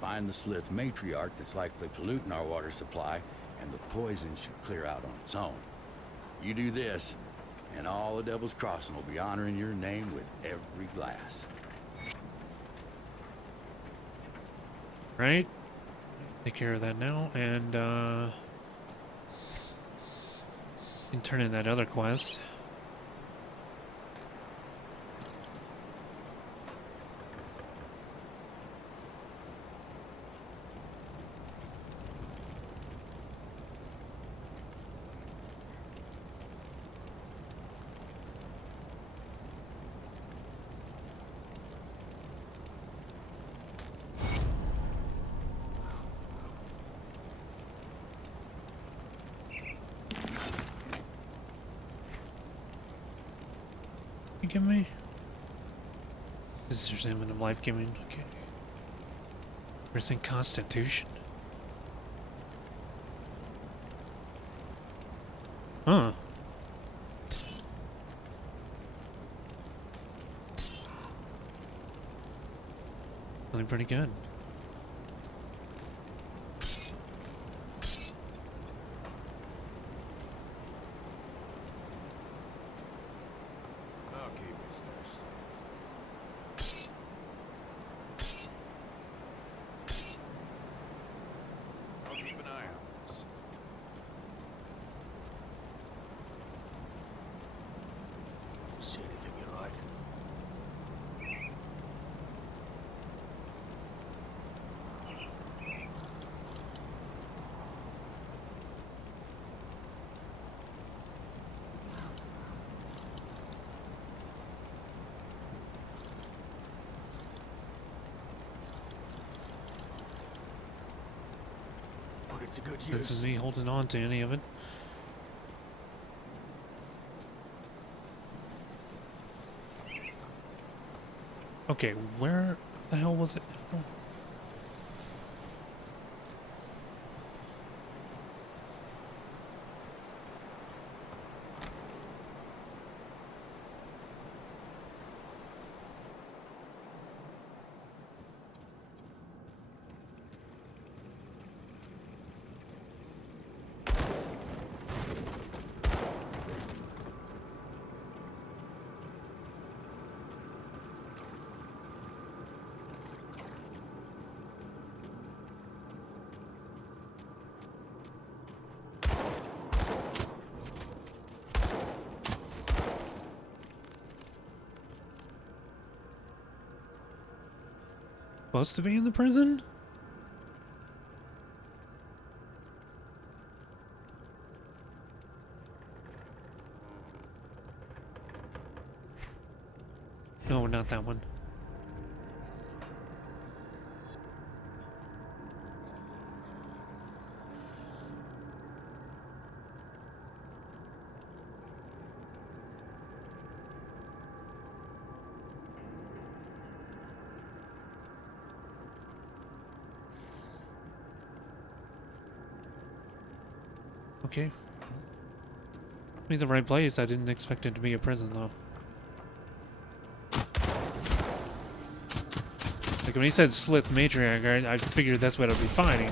Find the Slith matriarch that's likely polluting our water supply, and the poison should clear out on its own. You do this, and all the Devil's Crossing will be honoring your name with every glass. Right? Take care of that now, and can turn in that other quest. You give me? This is your salmon of life giving. Okay. Percent Constitution. Huh. Really pretty good. See anything you like? Put it to good This is use. me holding on to any of it. Okay, where the hell was it? Oh. Supposed to be in the prison? No, not that one. Okay. Be the right place. I didn't expect it to be a prison, though. Like, when he said Slith Matriarch, I figured that's what I'd be fighting.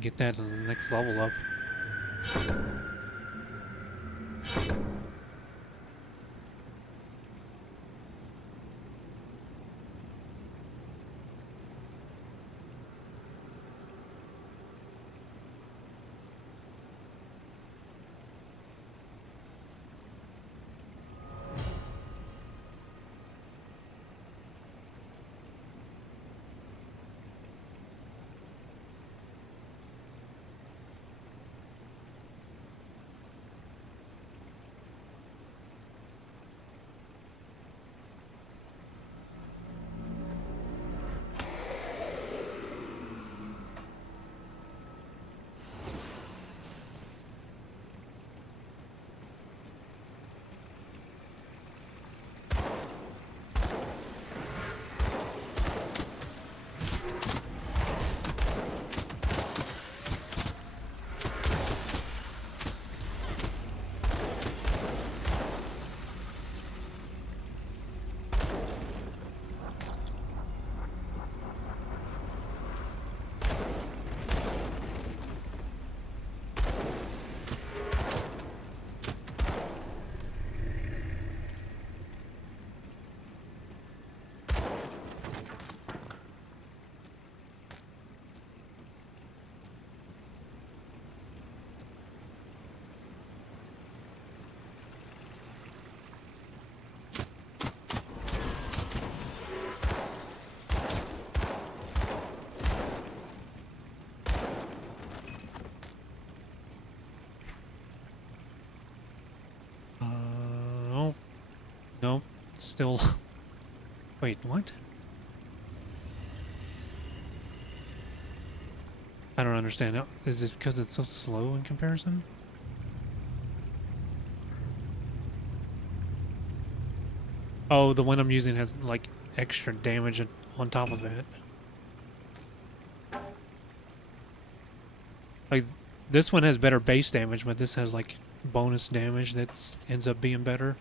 get that in the next level up. No, still. Wait, what? I don't understand. Is it because it's so slow in comparison? Oh, the one I'm using has like extra damage on top of it. Like this one has better base damage, but this has like bonus damage that ends up being better.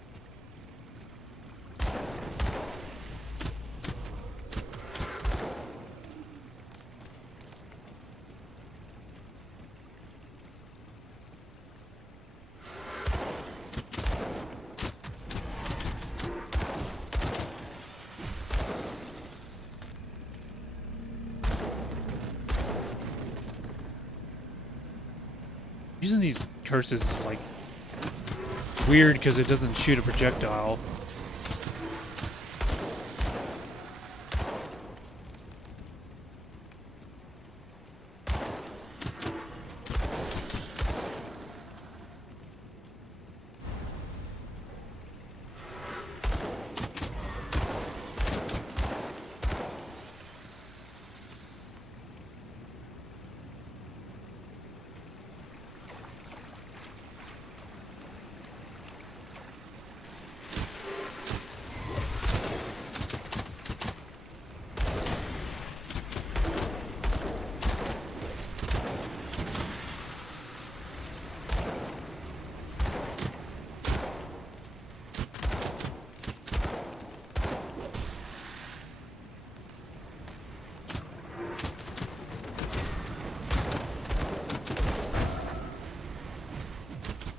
Using these curses is like weird because it doesn't shoot a projectile.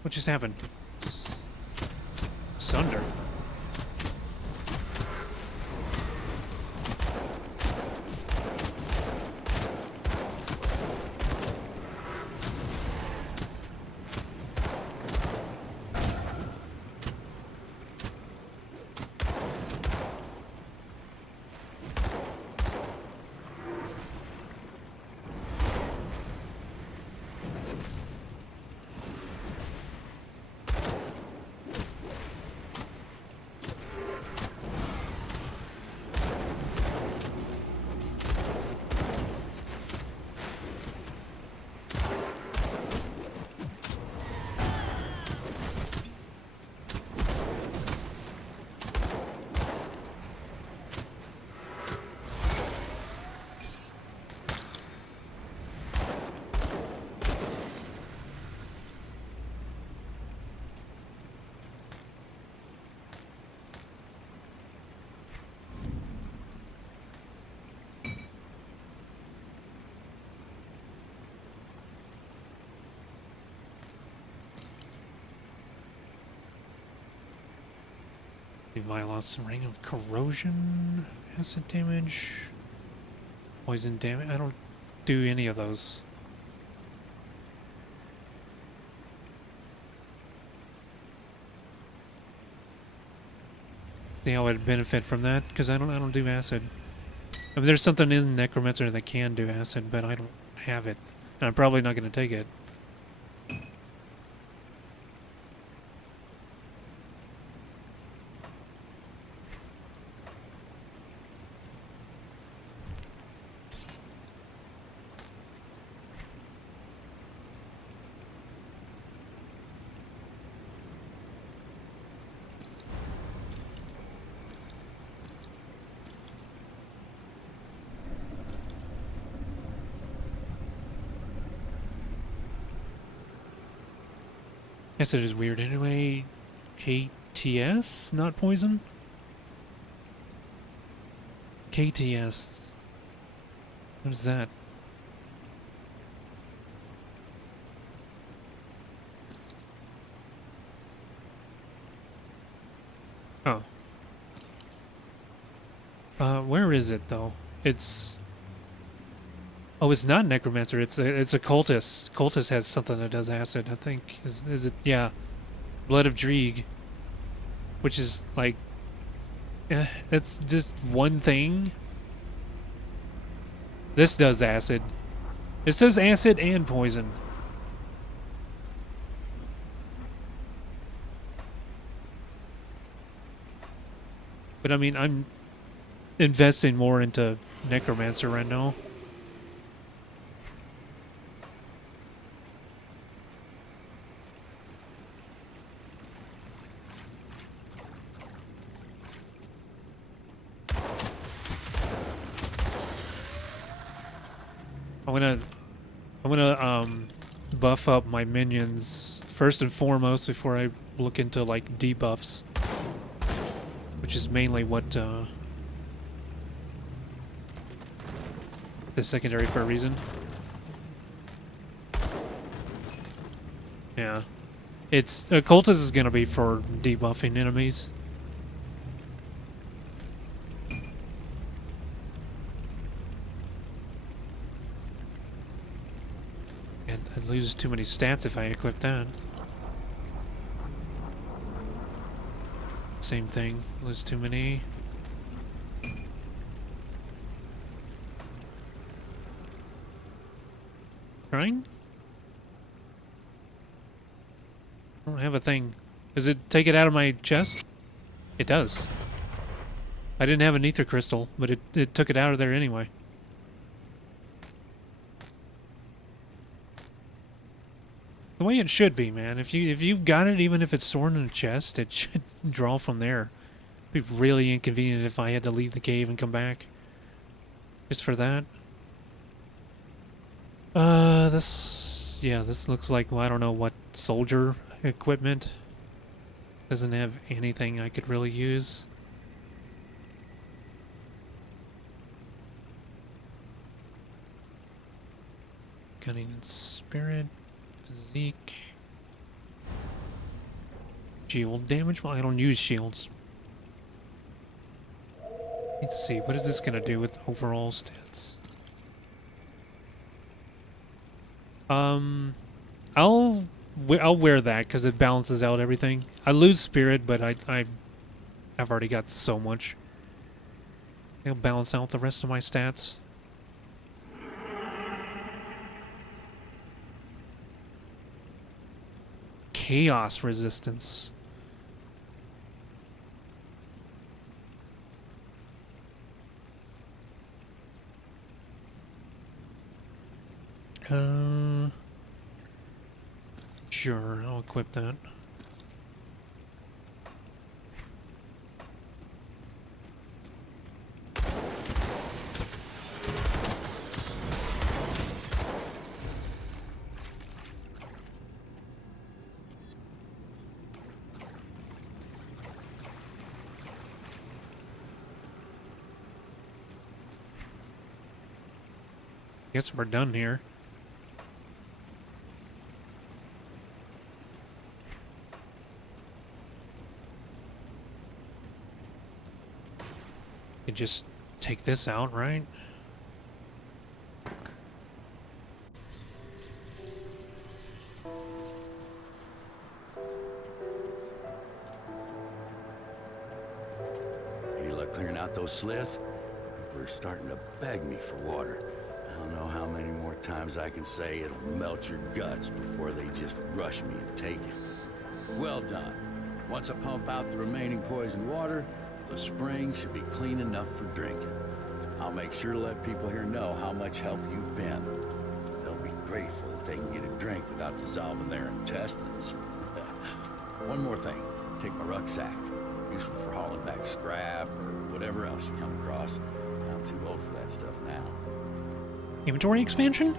What just happened? Sunder. Violence, Ring of Corrosion, acid damage, poison damage. I don't do any of those. See how I'd benefit from that, because I don't do acid. I mean, there's something in Necromancer that can do acid, but I don't have it, and I'm probably not going to take it. Guess it is weird anyway. KTS, not poison? KTS. What is that? Oh. Where is it though? It's... Oh, it's not Necromancer. It's a Cultist. Cultist has something that does acid, I think. Is it? Yeah. Blood of Dreeg. Which is, like... it's just one thing. This does acid. This does acid and poison. But I mean, I'm investing more into Necromancer right now. I'm gonna buff up my minions first and foremost before I look into like debuffs, which is mainly what is secondary for a reason. Yeah, it's Cultist is gonna be for debuffing enemies. I'd lose too many stats if I equip that. Same thing, lose too many. Shrine? I don't have a thing. Does it take it out of my chest? It does. I didn't have an ether crystal, but it took it out of there anyway. The way it should be, man. If you've got it, even if it's stored in a chest, it should draw from there. It'd be really inconvenient if I had to leave the cave and come back. Just for that. This looks like, well, I don't know what soldier equipment. Doesn't have anything I could really use. Cunning and spirit. Physique. Shield damage? Well, I don't use shields. Let's see, what is this gonna do with overall stats? I'll wear that because it balances out everything. I lose spirit, but I've already got so much. It'll balance out the rest of my stats. Chaos resistance. Sure, I'll equip that. Guess we're done here. could just take this out, right? Any luck clearing out those sliths? People are starting to beg me for water. I don't know how many more times I can say it'll melt your guts before they just rush me and take it. Well done. Once I pump out the remaining poisoned water, the spring should be clean enough for drinking. I'll make sure to let people here know how much help you've been. They'll be grateful if they can get a drink without dissolving their intestines. One more thing. Take my rucksack. Useful for hauling back scrap or whatever else you come across. I'm too old for that stuff now. Inventory expansion?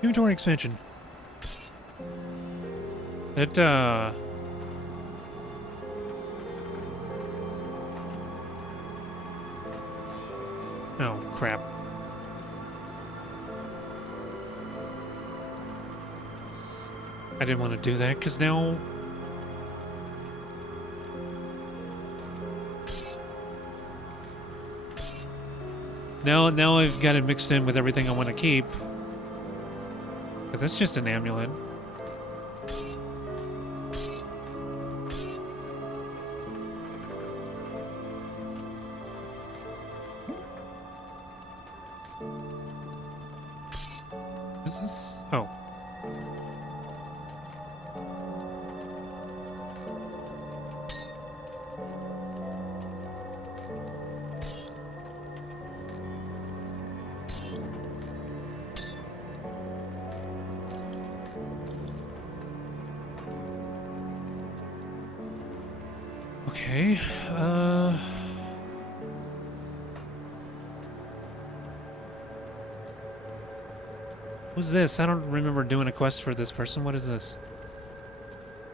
Inventory expansion. It, oh, crap. I didn't want to do that, because now... Now I've got it mixed in with everything I want to keep. But that's just an amulet. What is this? Oh. Okay, who's this? I don't remember doing a quest for this person. What is this?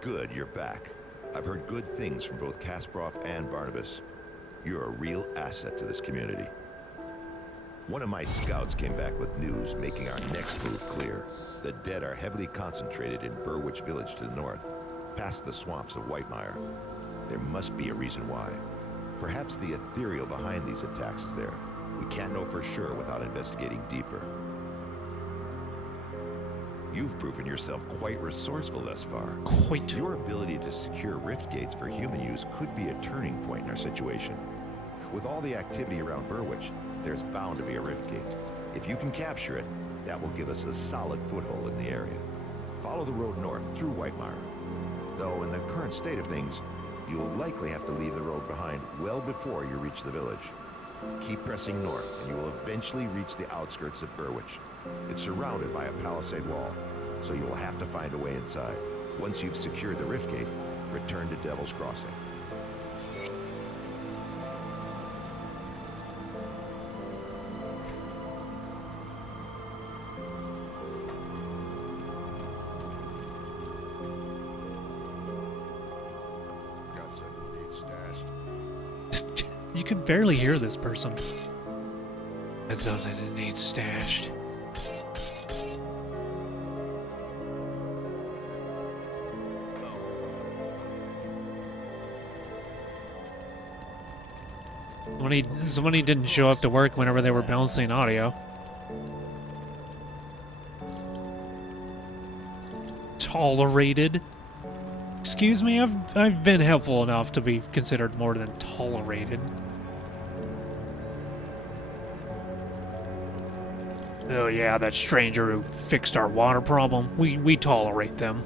Good, you're back. I've heard good things from both Kasparov and Barnabas. You're a real asset to this community. One of my scouts came back with news making our next move clear. The dead are heavily concentrated in Burwitch Village to the north, past the swamps of Whitemire. There must be a reason why. Perhaps the ethereal behind these attacks is there. We can't know for sure without investigating deeper. You've proven yourself quite resourceful thus far. Quite. Your ability to secure rift gates for human use could be a turning point in our situation. With all the activity around Burwitch, there's bound to be a rift gate. If you can capture it, that will give us a solid foothold in the area. Follow the road north through Whitemire. Though in the current state of things, you'll likely have to leave the road behind well before you reach the village. Keep pressing north, and you will eventually reach the outskirts of Burwitch. It's surrounded by a palisade wall, so you will have to find a way inside. Once you've secured the rift gate, return to Devil's Crossing. Got something neat stashed. You can barely hear this person. That's something that needs stashed. Somebody didn't show up to work whenever they were balancing audio. Tolerated? Excuse me, I've been helpful enough to be considered more than tolerated. Oh yeah, that stranger who fixed our water problem. We tolerate them.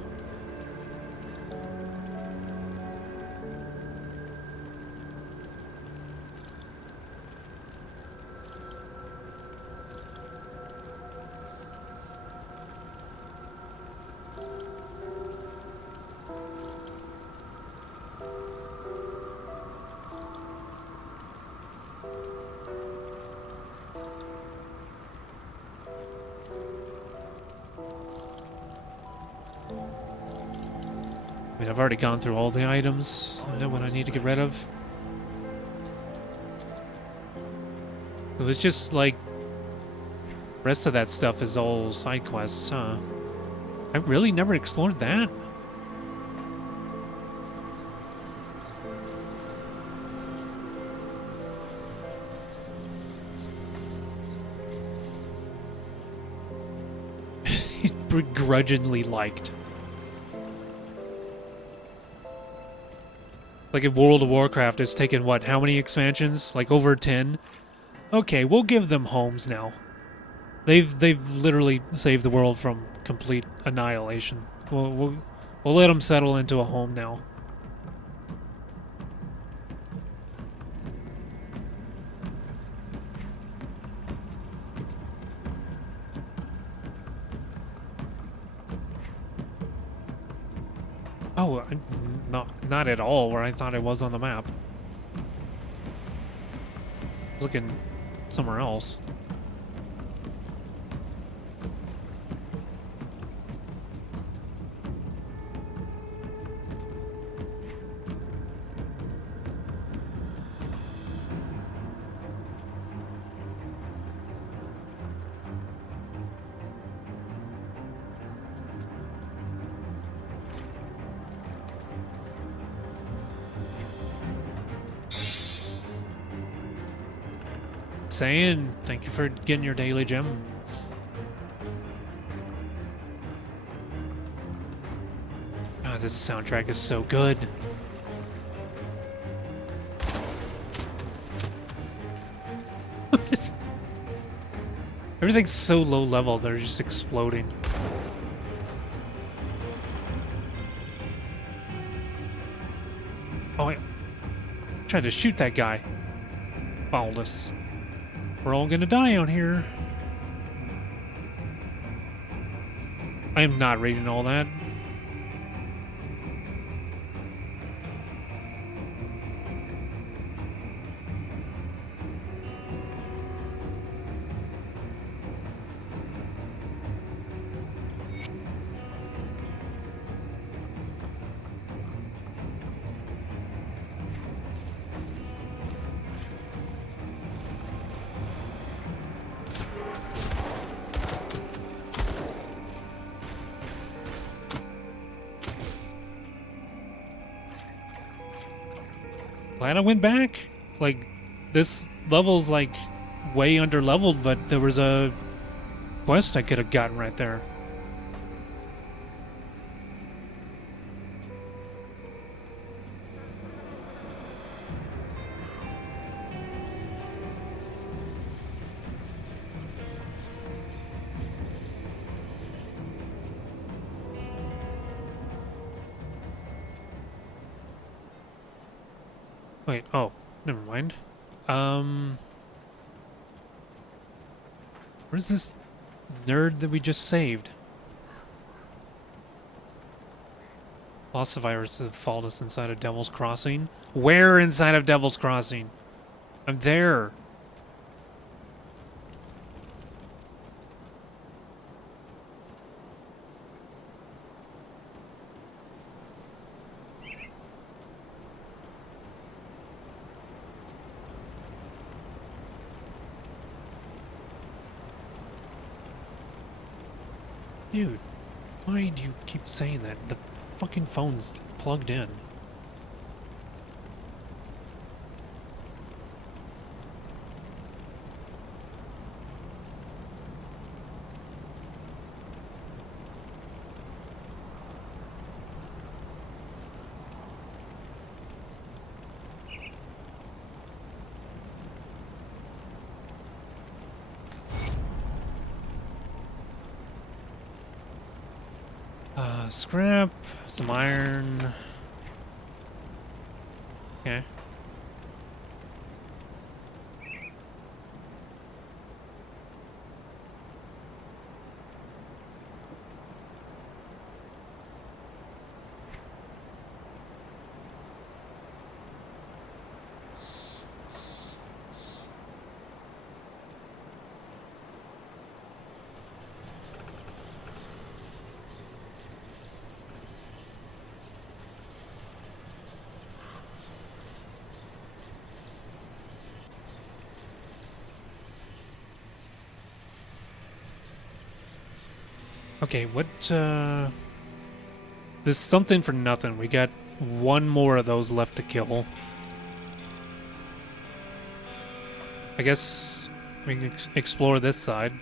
I mean, I've already gone through all the items. I know what I need to get rid of. It was just like... the rest of that stuff is all side quests, huh? I really never explored that. begrudgingly liked. Like if World of Warcraft has taken, what, how many expansions? Like over 10? Okay, we'll give them homes now. They've literally saved the world from complete annihilation. We'll let them settle into a home now. Oh, not at all where I thought it was on the map. Looking somewhere else. Saying, thank you for getting your daily gem. Ah, this soundtrack is so good. Everything's so low level, they're just exploding. Oh, I tried to shoot that guy. Baldus. We're all gonna die out here. I am not reading all that. Glad I went back. Like, this level's like way under leveled, but there was a quest I could have gotten right there. Wait, oh, never mind. Where's this nerd that we just saved? Lost survivors have followed us inside of Devil's Crossing. Where inside of Devil's Crossing? I'm there. Dude, why do you keep saying that? The fucking phone's plugged in. Scrap, some iron. Okay. Okay, what, There's something for nothing. We got one more of those left to kill. I guess we can explore this side.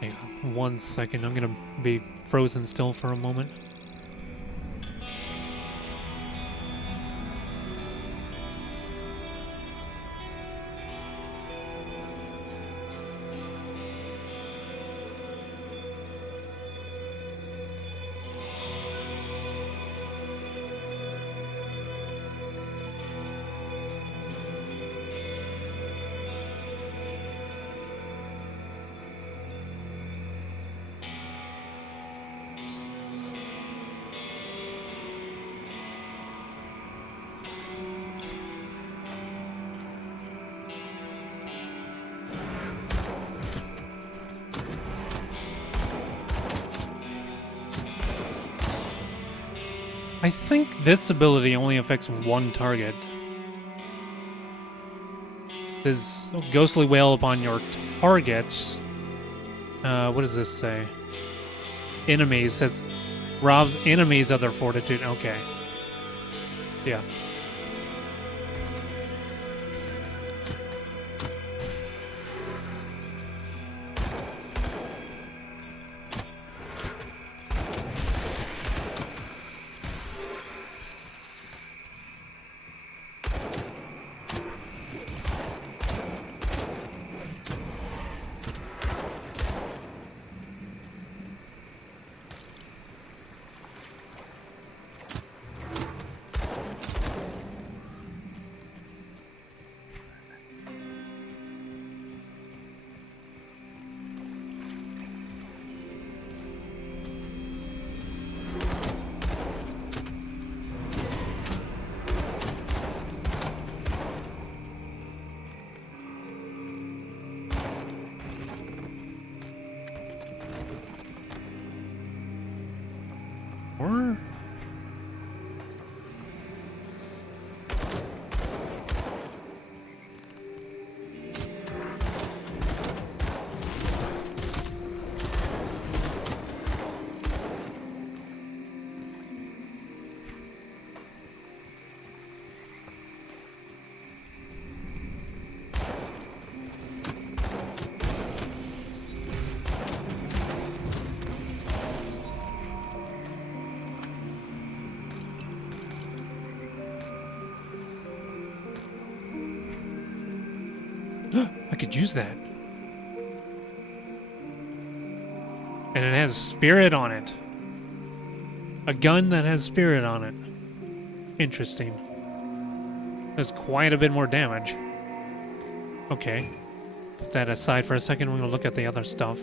Hang on 1 second. I'm gonna be frozen still for a moment. I think this ability only affects one target. There's ghostly wail upon your target. What does this say? Enemies says robs enemies of their fortitude. Okay. Yeah. Or I could use that. And it has spirit on it. A gun that has spirit on it. Interesting. Does quite a bit more damage. Okay. Put that aside for a second. We're going to look at the other stuff.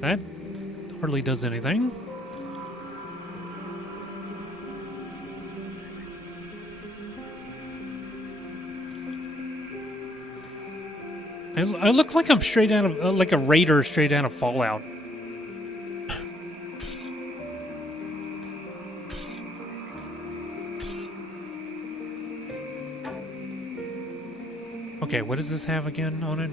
That hardly does anything. I look like I'm straight out of, like a raider straight out of Fallout. Okay, what does this have again on it?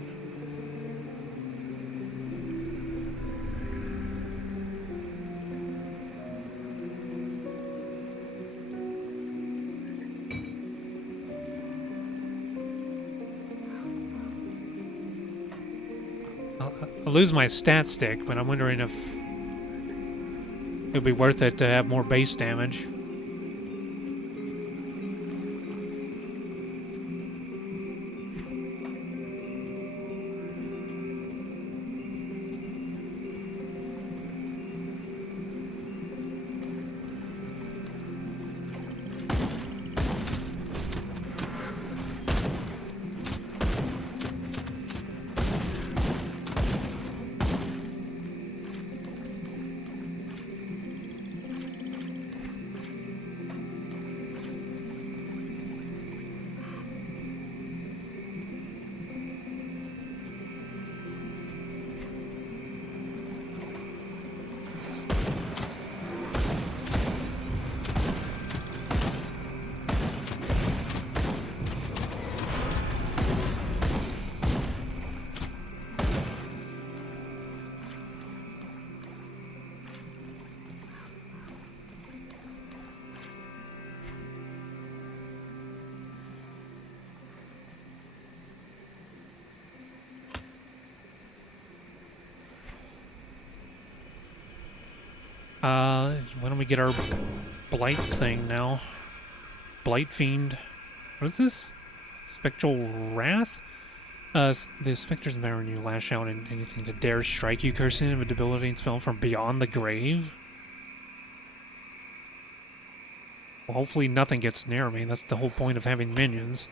I'll lose my stat stick, but I'm wondering if it'll be worth it to have more base damage. Why don't we get our blight thing now? Blight Fiend. What is this? Spectral Wrath? The Spectre's power when you lash out and anything that dares strike you, cursing him a debilitating spell from beyond the grave. Well, hopefully nothing gets near me. That's the whole point of having minions.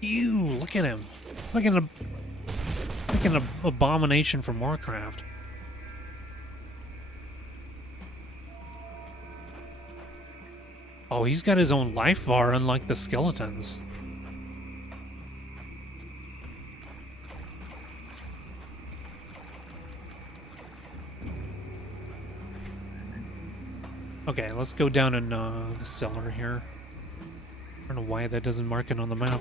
Ew, look at him. Look at him. Like an abomination from Warcraft. Oh, he's got his own life bar, unlike the skeletons. Okay, let's go down in the cellar here. I don't know why that doesn't mark it on the map.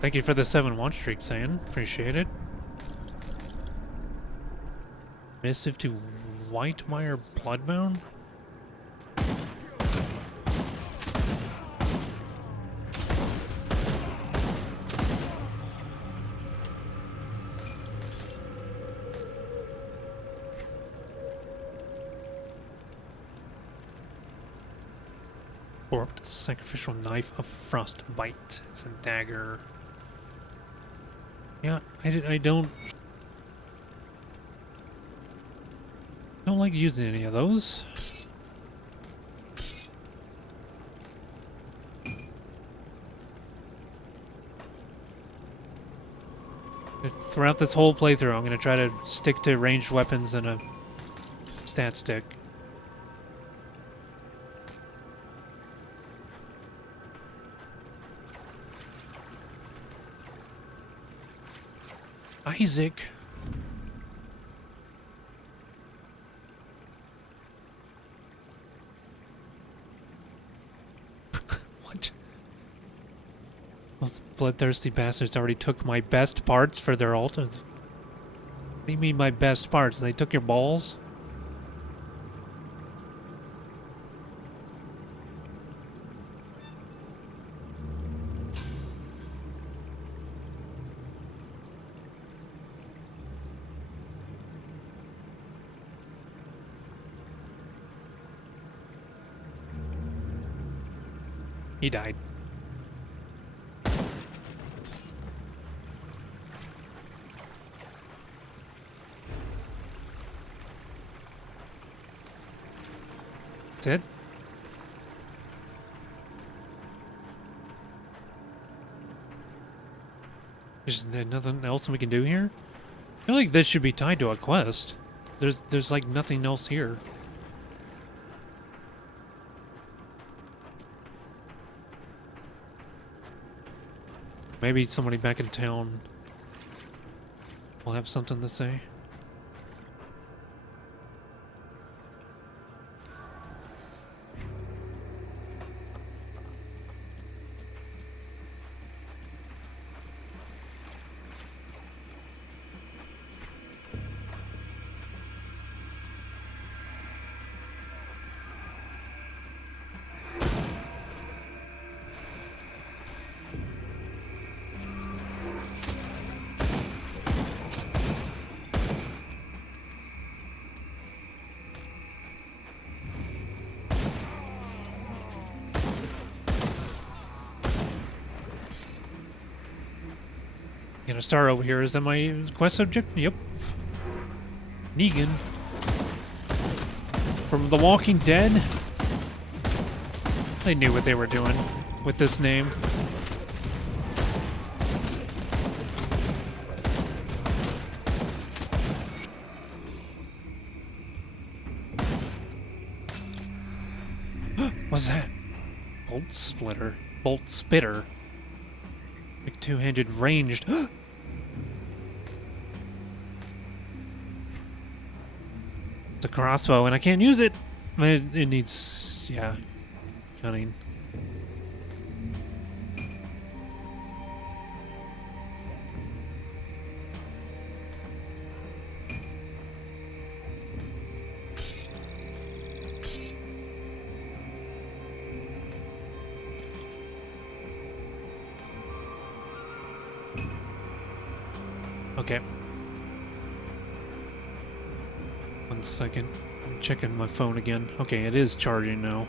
Thank you for the 7 watch streak, Saiyan. Appreciate it. Missive to Whitemire Bloodbound? Warped Sacrificial Knife of Frostbite. It's a dagger. Yeah, I don't like using any of those. Throughout this whole playthrough, I'm going to try to stick to ranged weapons and a stat stick. Isaac. What? Those bloodthirsty bastards already took my best parts for their ult. What do you mean my best parts? They took your balls? He died. That's it? There's nothing else we can do here? I feel like this should be tied to a quest. There's like nothing else here. Maybe somebody back in town will have something to say. Got a star over here. Is that my quest object? Yep. Negan. From The Walking Dead. They knew what they were doing with this name. What's that? Bolt splitter. Bolt spitter. Like two-handed ranged. It's a crossbow and I can't use it. It needs, yeah, cunning. Okay. 1 second. I'm checking my phone again. Okay, it is charging now.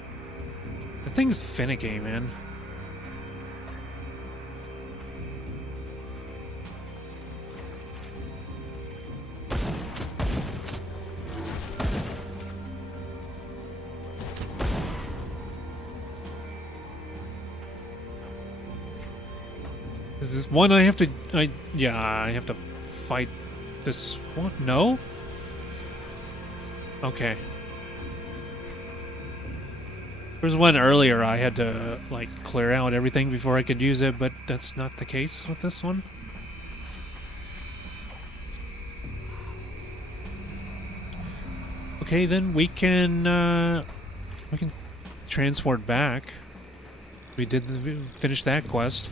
The thing's finicky, man. Is this one I have to... yeah, I have to fight this one? No? Okay. There was one earlier I had to, like, clear out everything before I could use it, but that's not the case with this one. Okay, then we can transport back. We finished that quest.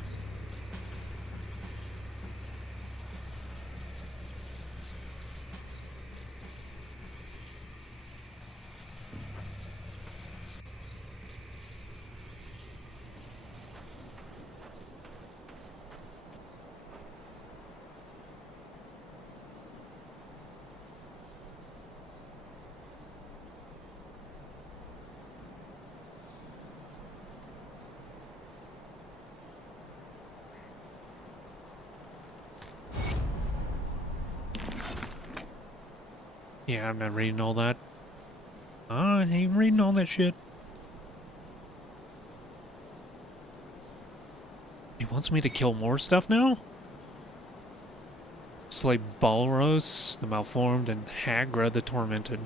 Yeah, I'm not reading all that. I ain't reading all that shit. He wants me to kill more stuff now? Slay Balros, the Malformed, and Hagra, the Tormented.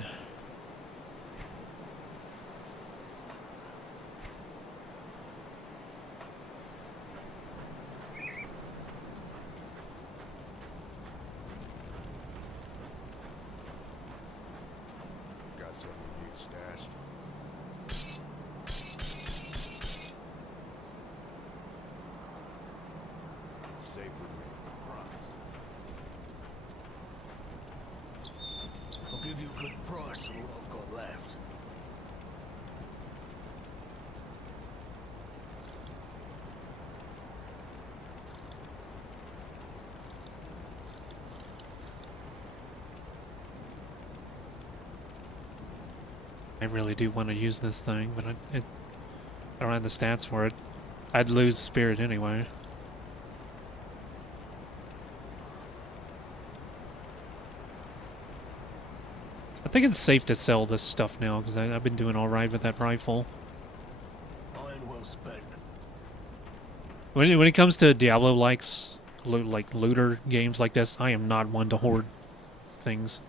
I really do want to use this thing, but I don't have the stats for it. I'd lose spirit anyway. I think it's safe to sell this stuff now because I've been doing all right with that rifle. Iron well spent. When it comes to Diablo-likes, like looter games like this, I am not one to hoard things.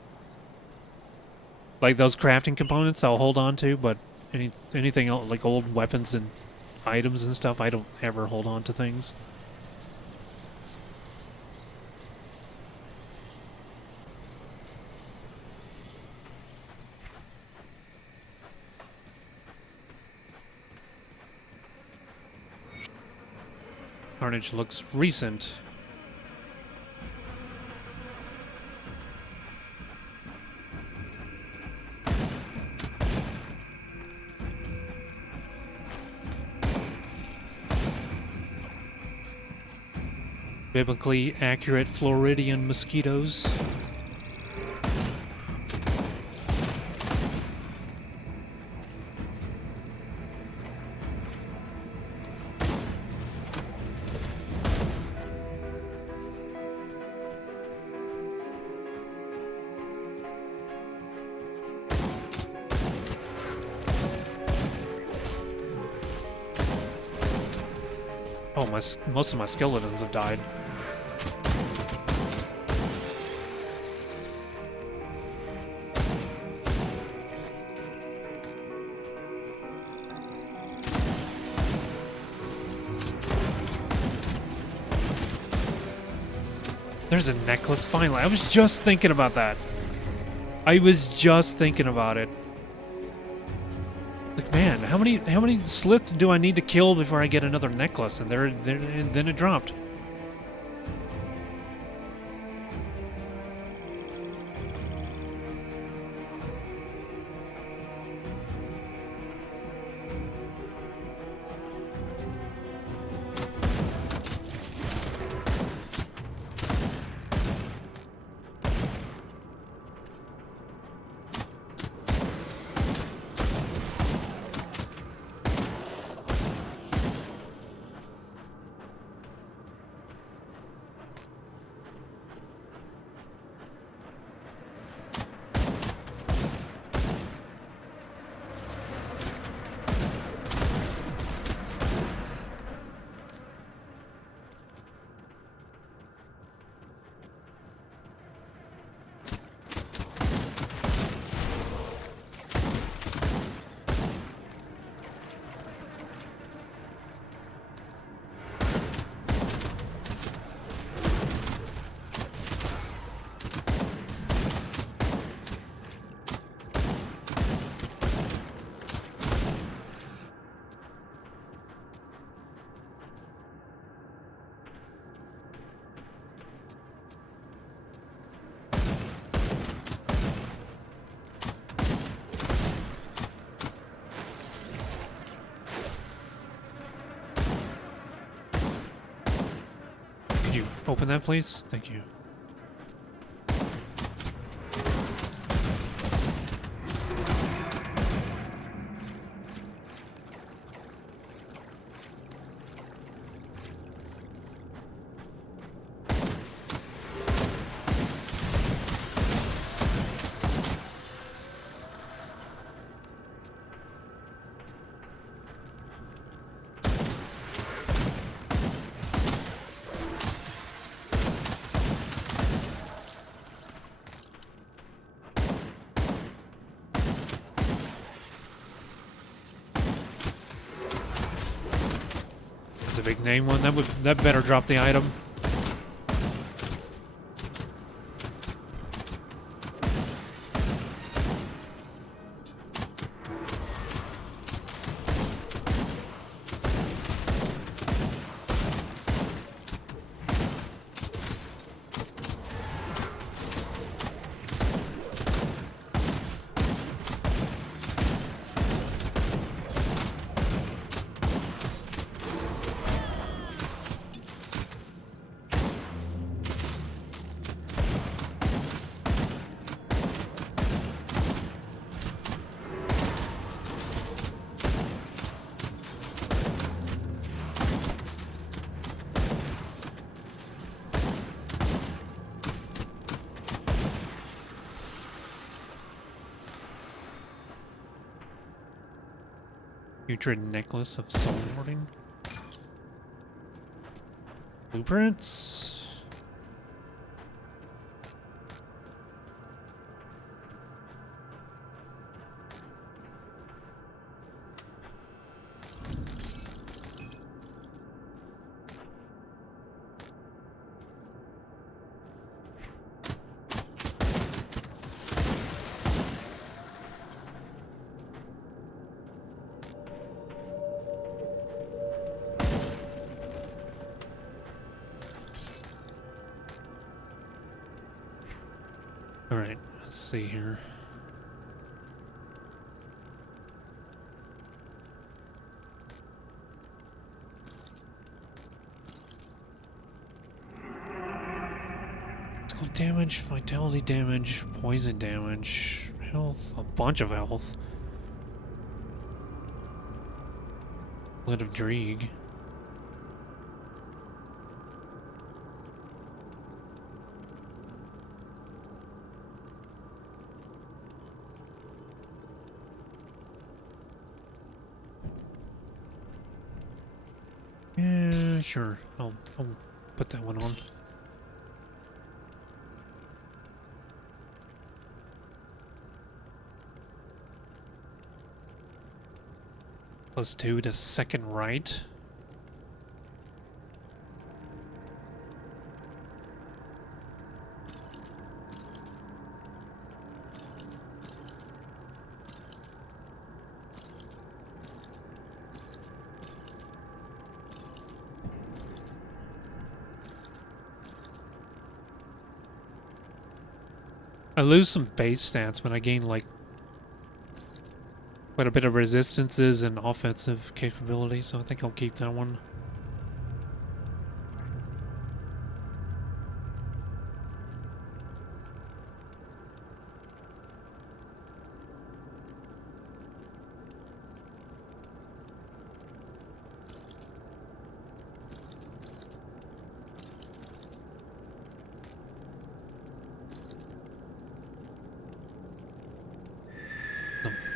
Like those crafting components I'll hold on to, but anything else, like old weapons and items and stuff, I don't ever hold on to things. Carnage looks recent. Biblically accurate Floridian mosquitoes. Oh, most of my skeletons have died. There's a necklace, finally. I was just thinking about that. I was just thinking about it. Like, man, how many Slith do I need to kill before I get another necklace? And and then it dropped. Open that, please. Thank you. That's a big name one. That better drop the item. Putrid necklace of soul warding. Blueprints. All right, let's see here. Physical damage, vitality damage, poison damage, health, a bunch of health. Blood of Dreeg. Sure, I'll put that one on. +2 to second right. I lose some base stats, but I gain like quite a bit of resistances and offensive capability, so I think I'll keep that one.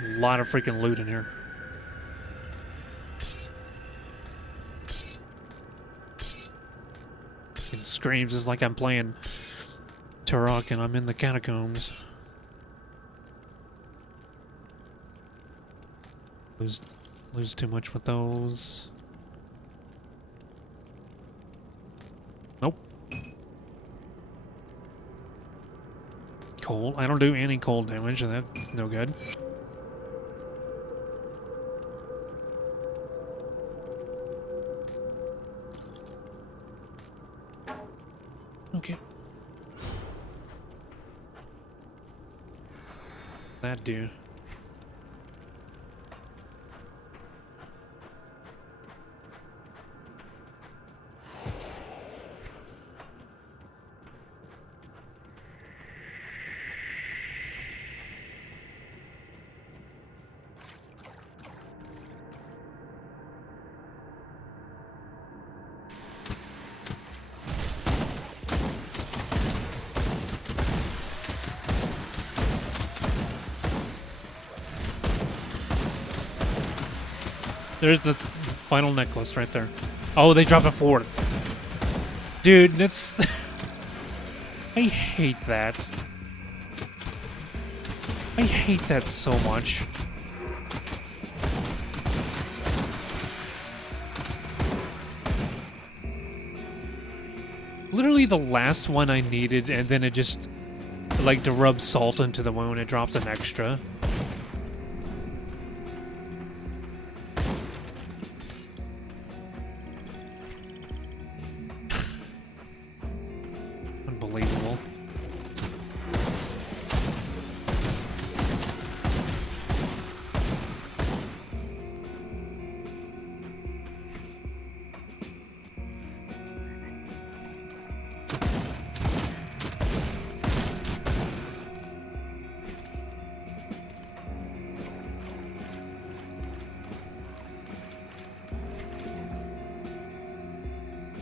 A lot of freaking loot in here. It screams just like I'm playing Turok and I'm in the catacombs. Lose too much with those. Nope. Cold. I don't do any cold damage, and that's no good. Okay. That do. There's the final necklace right there. Oh, they drop a fourth. Dude, that's... I hate that. I hate that so much. Literally the last one I needed, and then it just... like to rub salt into the wound, it drops an extra. Unbelievable.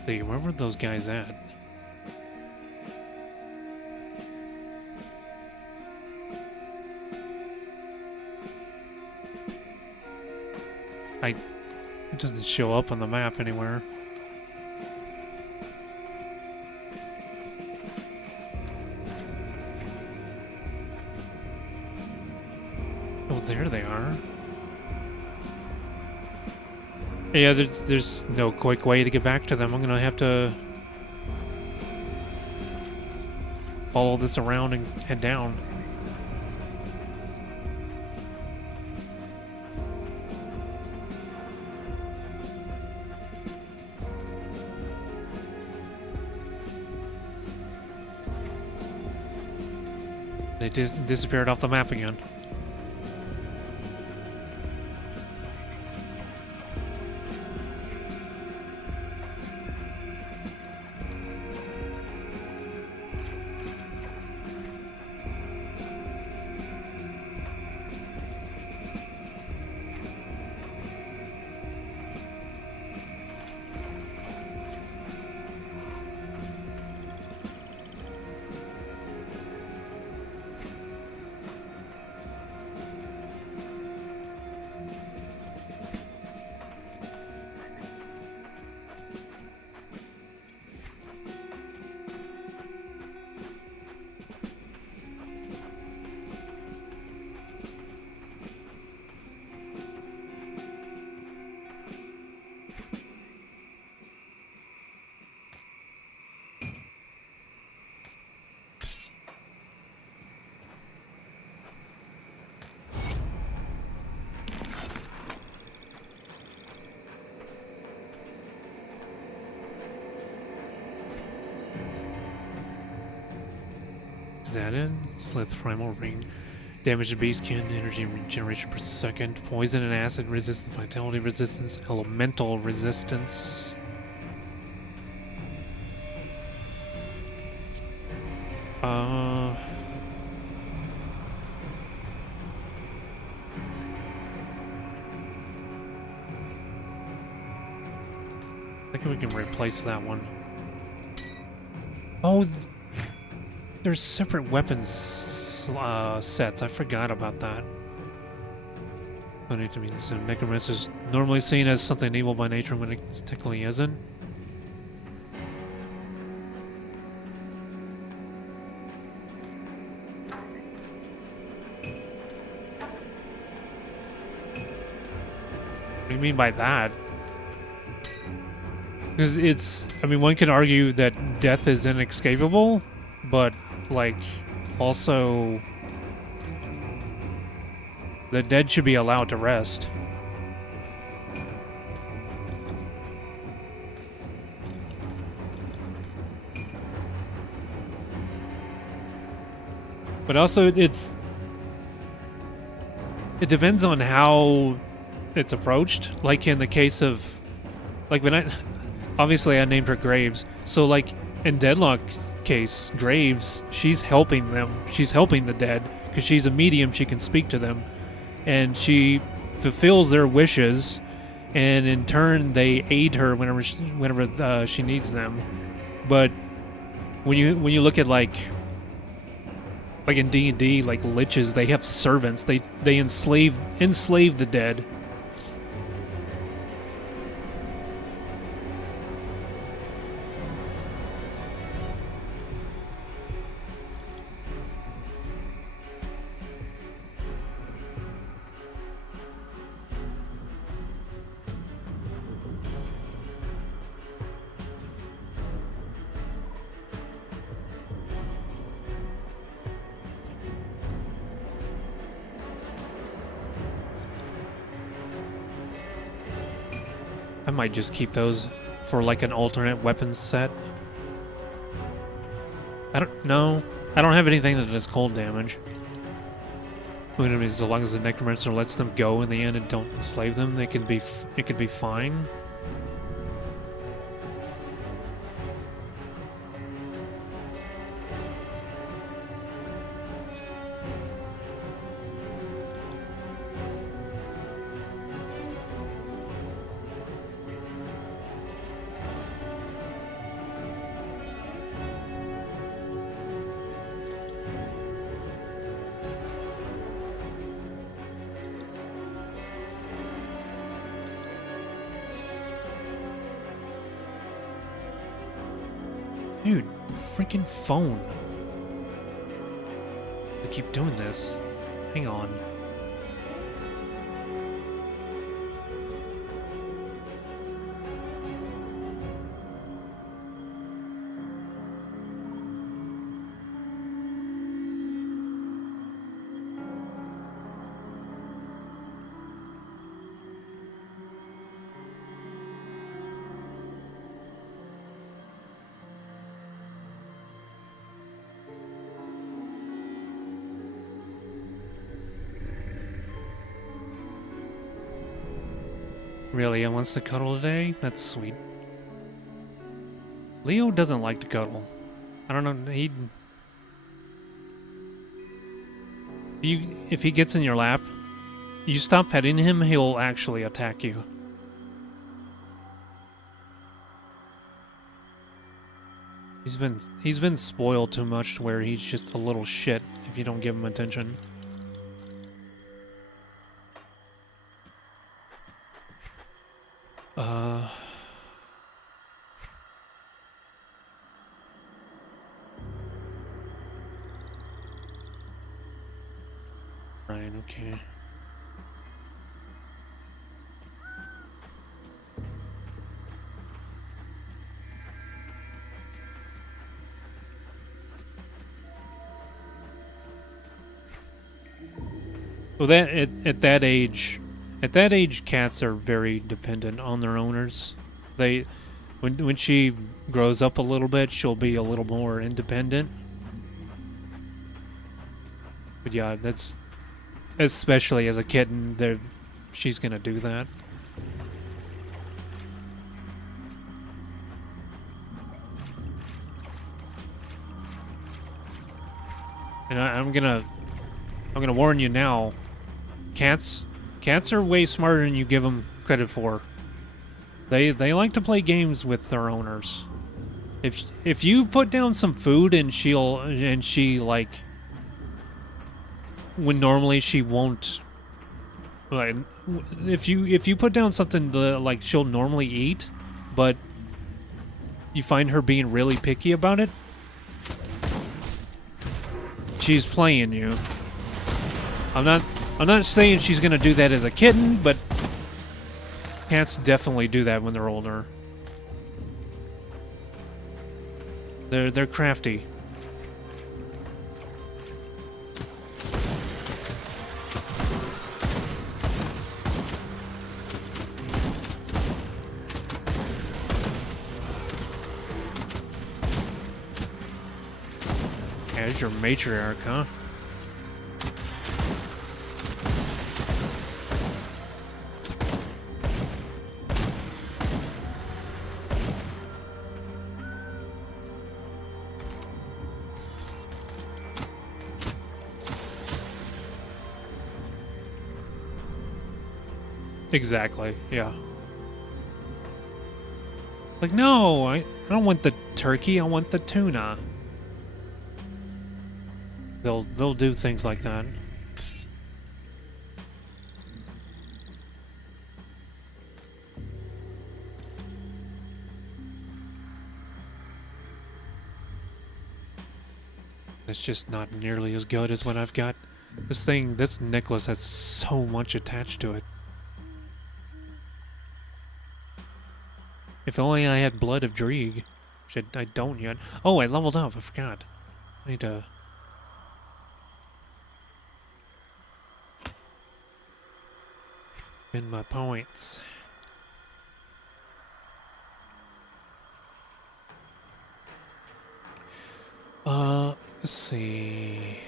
See, where were those guys at? It doesn't show up on the map anywhere. Oh, there they are. Yeah, there's no quick way to get back to them. I'm gonna have to follow this around and head down. They disappeared off the map again. Is that it? Slith primal ring. Damage to beastkin, energy regeneration per second, poison and acid resistance, vitality resistance, elemental resistance. I think we can replace that one. Oh, there's separate weapons sets. I forgot about that. Funny to me, this necromancer is normally seen as something evil by nature when it technically isn't. What do you mean by that? Because it's, I mean, one can argue that death is inescapable, but, like, also, the dead should be allowed to rest. But also, it depends on how it's approached. Like in the case of, like when obviously I named her Graves. So like in Deadlock's case, Graves, she's helping them. She's helping the dead because she's a medium. She can speak to them, and she fulfills their wishes, and in turn they aid her whenever she needs them. But when you look at like in D&D, like liches, they have servants. They enslave the dead. I might just keep those for like an alternate weapons set. I don't know. I don't have anything that does cold damage. I mean, as long as the necromancer lets them go in the end and don't enslave them, it could be fine. Dude, freaking phone. I keep doing this. Hang on. Really, I wants to cuddle today? That's sweet. Leo doesn't like to cuddle. I don't know, if he gets in your lap, you stop petting him, he'll actually attack you. He's been spoiled too much to where he's just a little shit if you don't give him attention. Right, okay. Well, that at that age, cats are very dependent on their owners. When she grows up a little bit, she'll be a little more independent. But yeah, that's especially as a kitten, she's gonna do that. And I'm gonna warn you now. Cats are way smarter than you give them credit for. They like to play games with their owners. If you put down some food and she like, when normally she won't, like, if you put down something like she'll normally eat, but you find her being really picky about it, she's playing you. I'm not saying she's gonna do that as a kitten, but cats definitely do that when they're older. They're crafty. As your matriarch, huh? Exactly, yeah. Like, no, I don't want the turkey, I want the tuna. They'll do things like that. It's just not nearly as good as what I've got. This necklace has so much attached to it. If only I had Blood of Dreeg, which I don't yet. Oh, I leveled up, I forgot. I need to... spend my points. Let's see.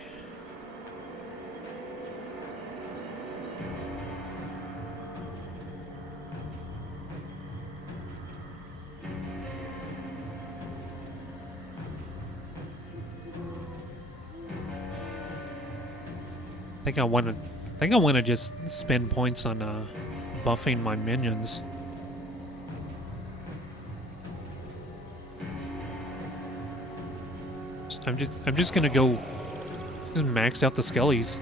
I think I want to just spend points on buffing my minions. I'm just gonna go just max out the skellies.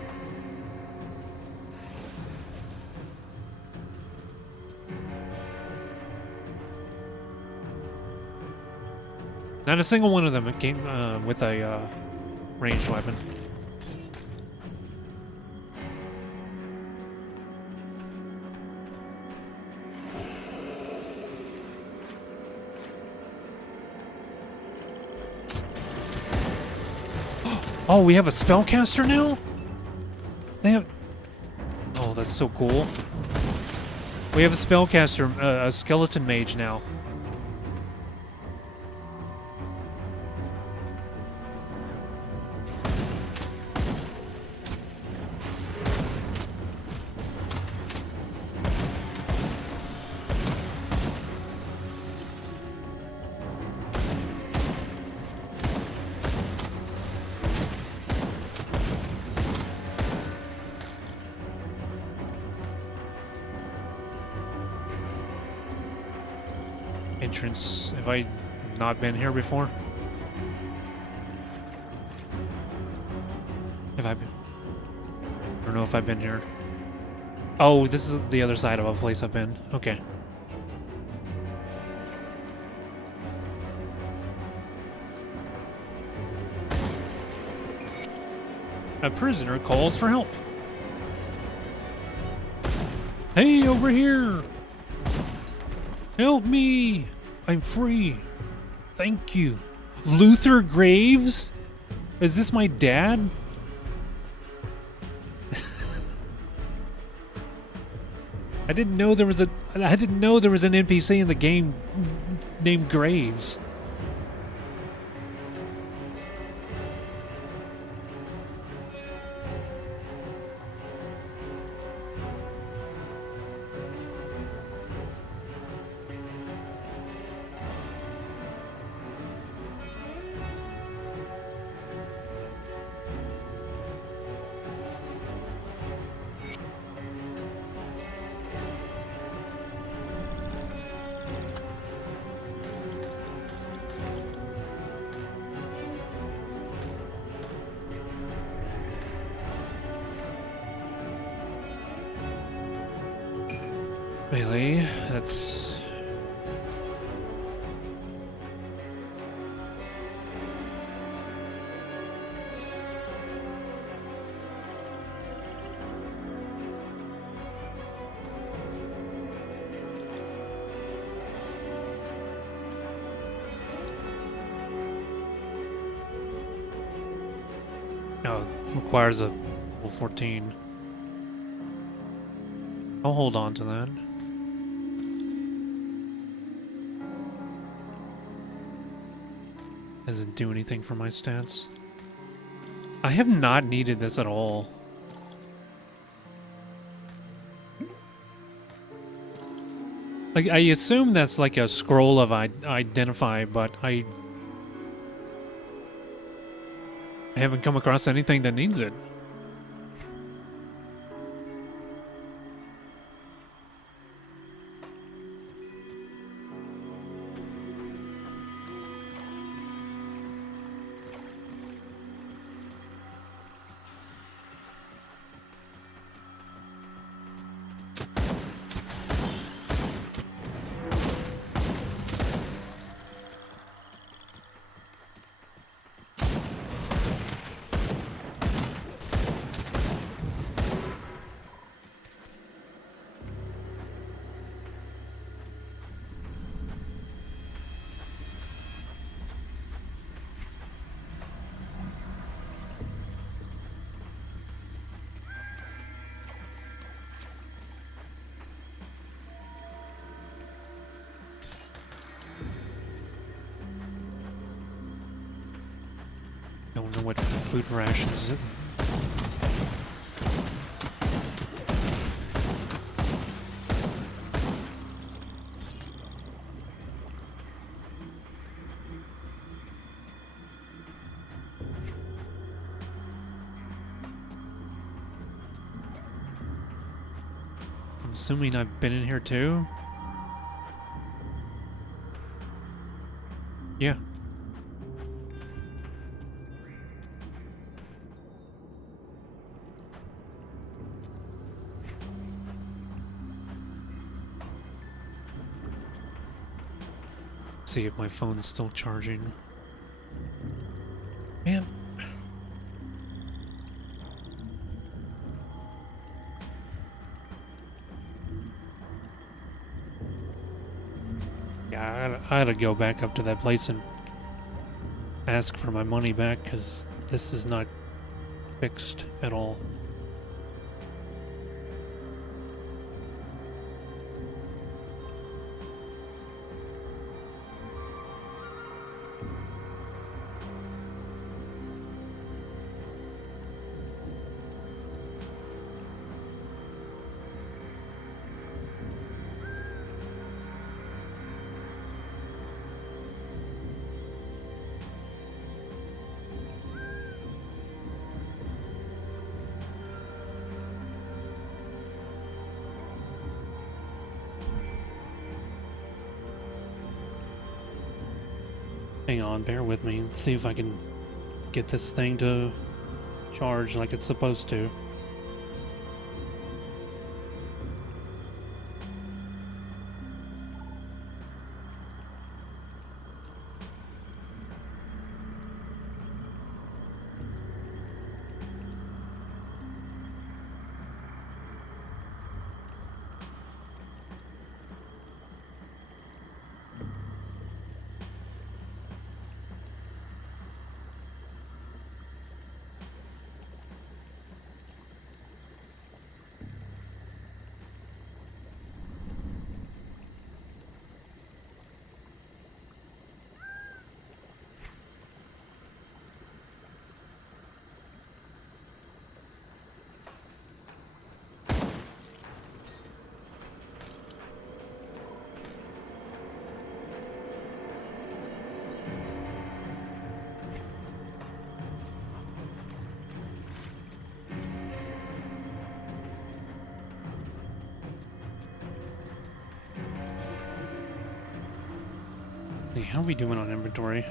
Not a single one of them came with a ranged weapon. Oh, we have a spellcaster now? They have... Oh, that's so cool. We have a spellcaster, a skeleton mage now. Entrance. Have I not been here before? Have I been? I don't know if I've been here. Oh, this is the other side of a place I've been. Okay. A prisoner calls for help. Hey, over here! Help me! I'm free. Thank you. Luther Graves? Is this my dad? I didn't know there was an NPC in the game named Graves. Melee, that's... Oh, it requires a level 14. I'll hold on to that. Doesn't do anything for my stats. I have not needed this at all. Like, I assume that's like a scroll of identify, but I haven't come across anything that needs it. Don't know what food rations. I'm assuming I've been in here too. Yeah. See if my phone's still charging. Man. Yeah, I gotta go back up to that place and ask for my money back, because this is not fixed at all. Hang on, bear with me. Let's see if I can get this thing to charge like it's supposed to. Hey, how are we doing on inventory?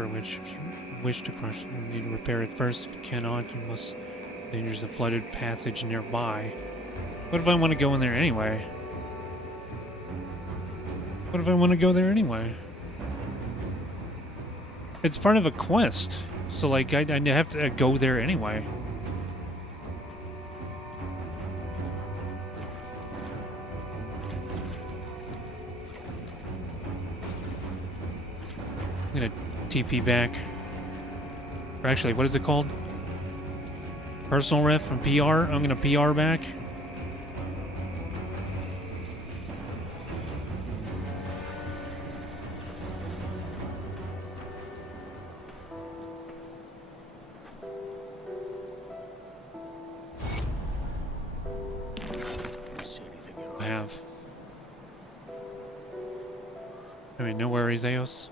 for which, if you wish to crush it, you need to repair it first. If you cannot, you must dangerous a flooded passage nearby. What if I want to go in there anyway? What if I want to go there anyway? It's part of a quest, so like I have to go there anyway. I'm gonna TP back. Or actually, what is it called? Personal ref from PR? I'm gonna PR back. I have. I mean, no worries, Eos.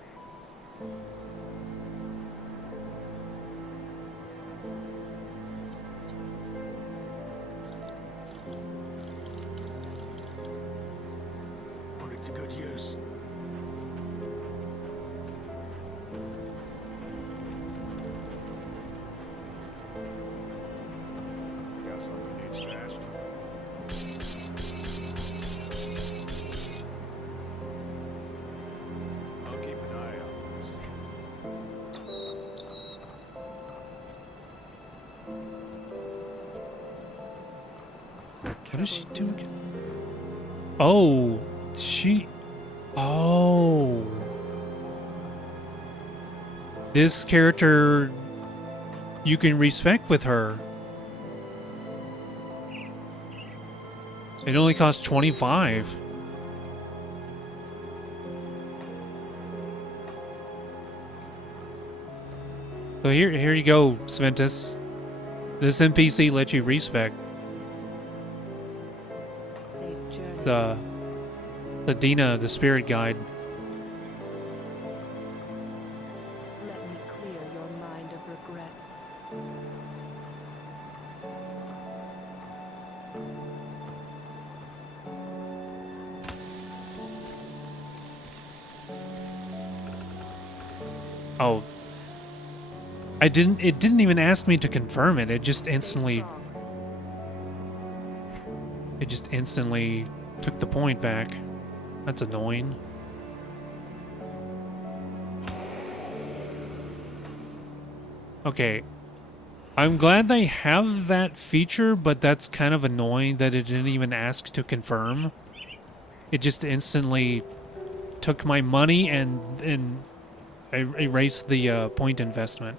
Put it to good use. Got something needs stashed. I'll keep an eye on this. What is she doing? Oh, she. Oh. This character, you can respec with her. It only costs 25. So here you go, Sventus. This NPC lets you respec Safe journey. the Dina, the spirit guide. Let me clear your mind of regrets. Oh. It didn't even ask me to confirm it. It just instantly took the point back. That's annoying. Okay. I'm glad they have that feature, but that's kind of annoying that it didn't even ask to confirm. It just instantly took my money and erased the point investment.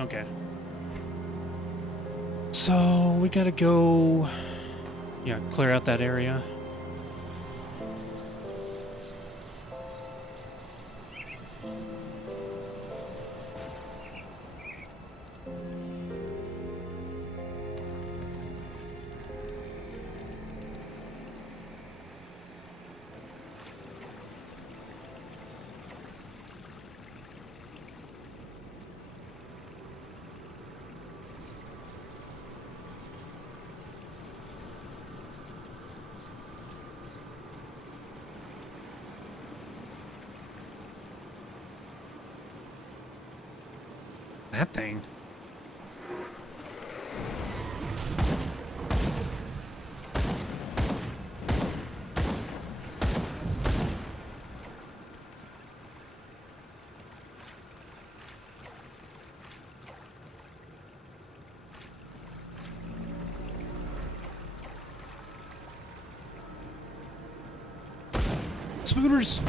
Okay. So we gotta go, yeah, clear out that area. That thing. Spooners.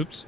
Oops.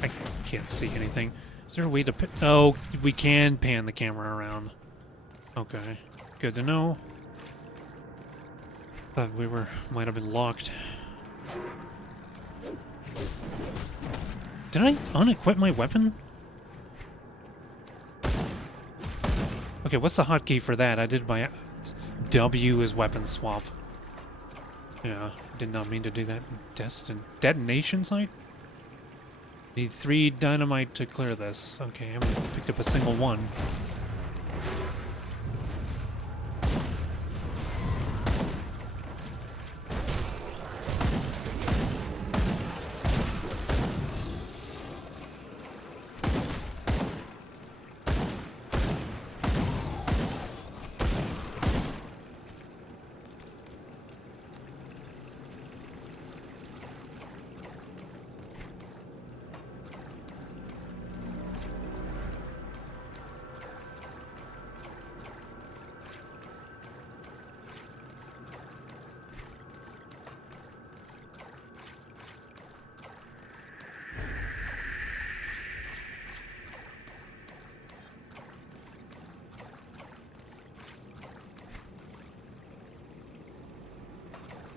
I can't see anything. Is there a way to... Oh, we can pan the camera around. Okay. Good to know. Thought we might have been locked. Did I unequip my weapon? Okay, what's the hotkey for that? I did my W as weapon swap. Yeah, did not mean to do that. Detonation site? Need 3 dynamite to clear this. Okay, I haven't picked up a single one.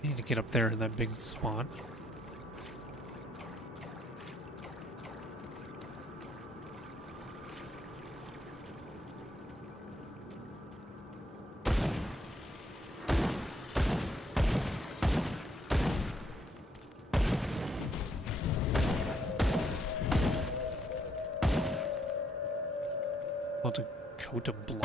Need to get up there in that big spot. About to coat of blind.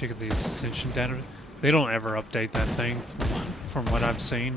Check the Ascension data. They don't ever update that thing from what I've seen.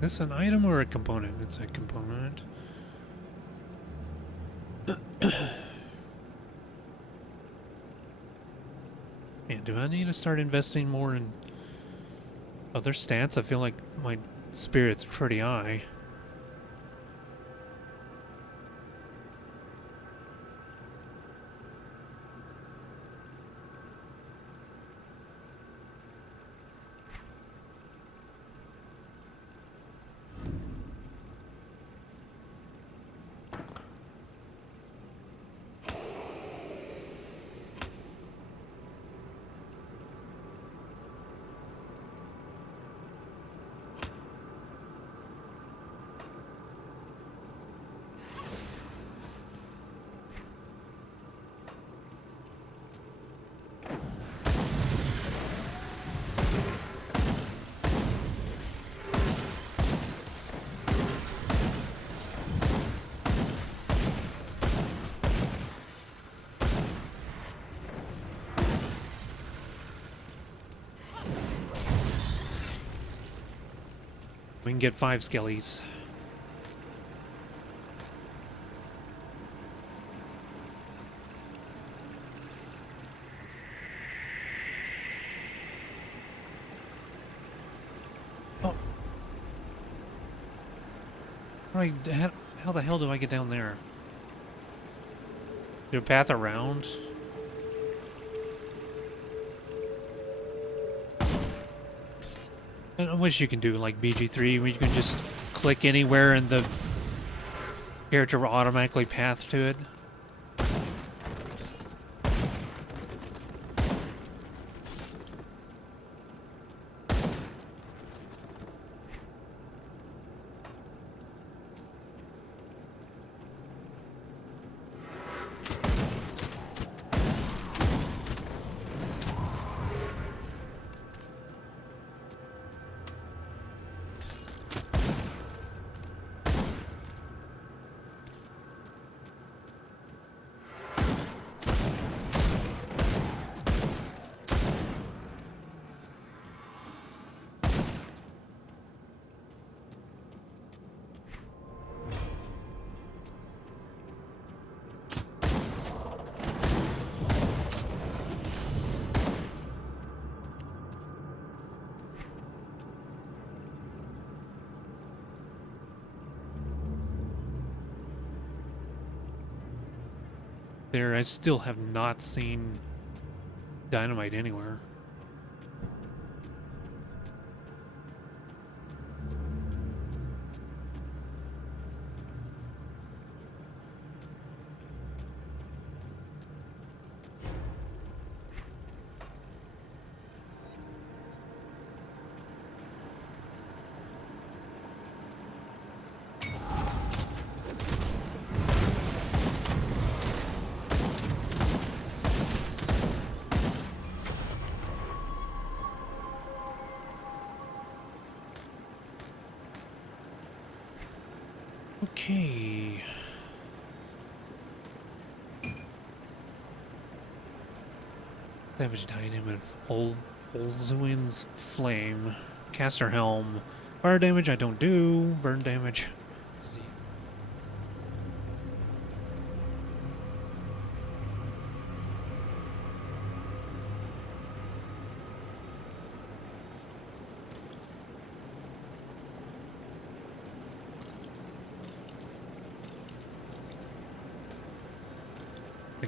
Is this an item or a component? It's a component. Man, do I need to start investing more in other stats? I feel like my spirit's pretty high. We can get 5 skellies. Oh. Right, how the hell do I get down there? Do a path around? I wish you can do like BG3 where you can just click anywhere and the character will automatically path to it. There, I still have not seen dynamite anywhere. Okay. Damage dynamic of Olzuin's Flame. Caster Helm. Fire damage I don't do. Burn damage.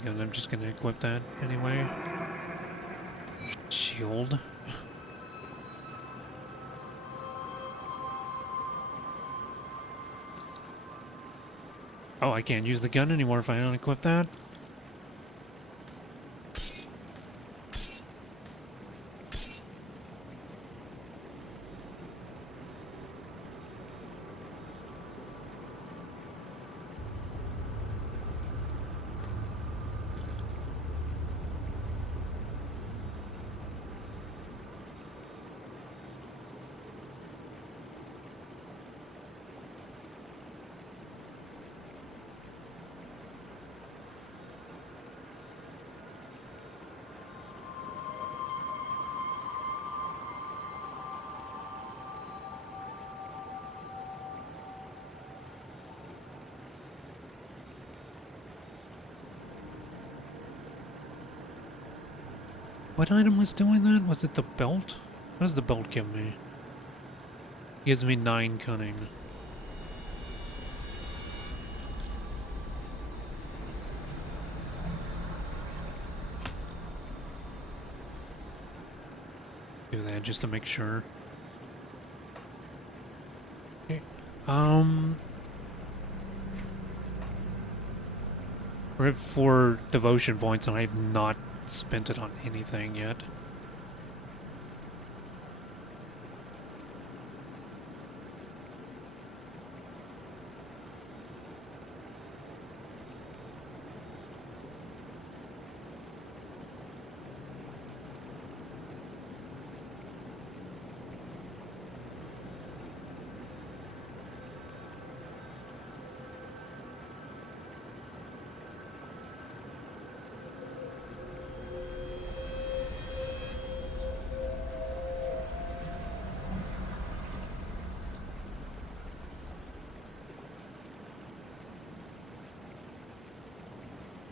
because I'm just gonna equip that anyway. Shield. Oh, I can't use the gun anymore if I don't equip that? What item was doing that? Was it the belt? What does the belt give me? It gives me 9 cunning. Do that just to make sure. Okay. We're at 4 devotion points and I have not spent it on anything yet.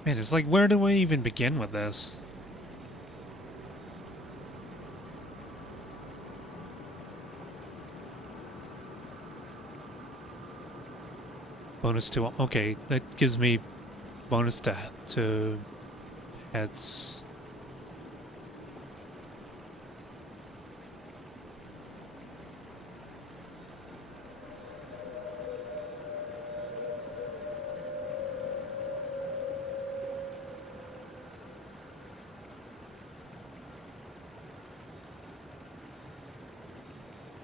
Man, it's like, where do I even begin with this? Bonus to, okay, that gives me bonus to heads.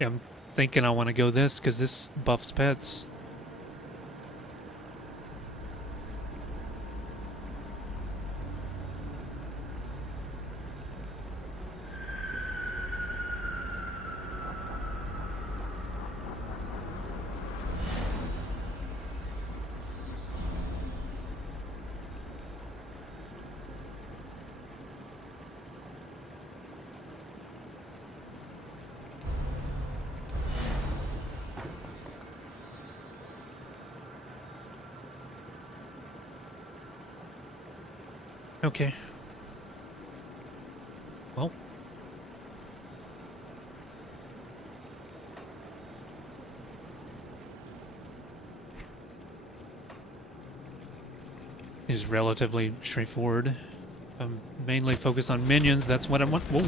I'm thinking I want to go this because this buffs pets. Okay. Well. Is relatively straightforward. I'm mainly focused on minions, that's what I want. Whoa,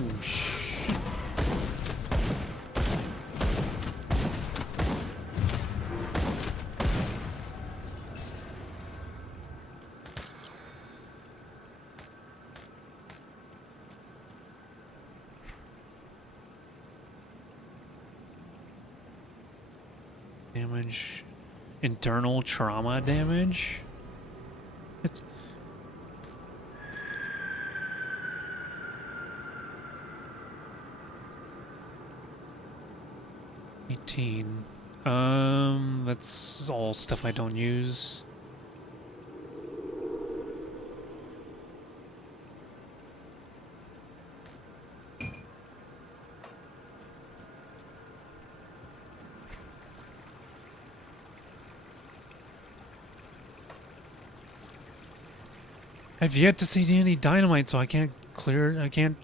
damage. Internal trauma damage? It's... That's all stuff I don't use. I've yet to see any dynamite, so I can't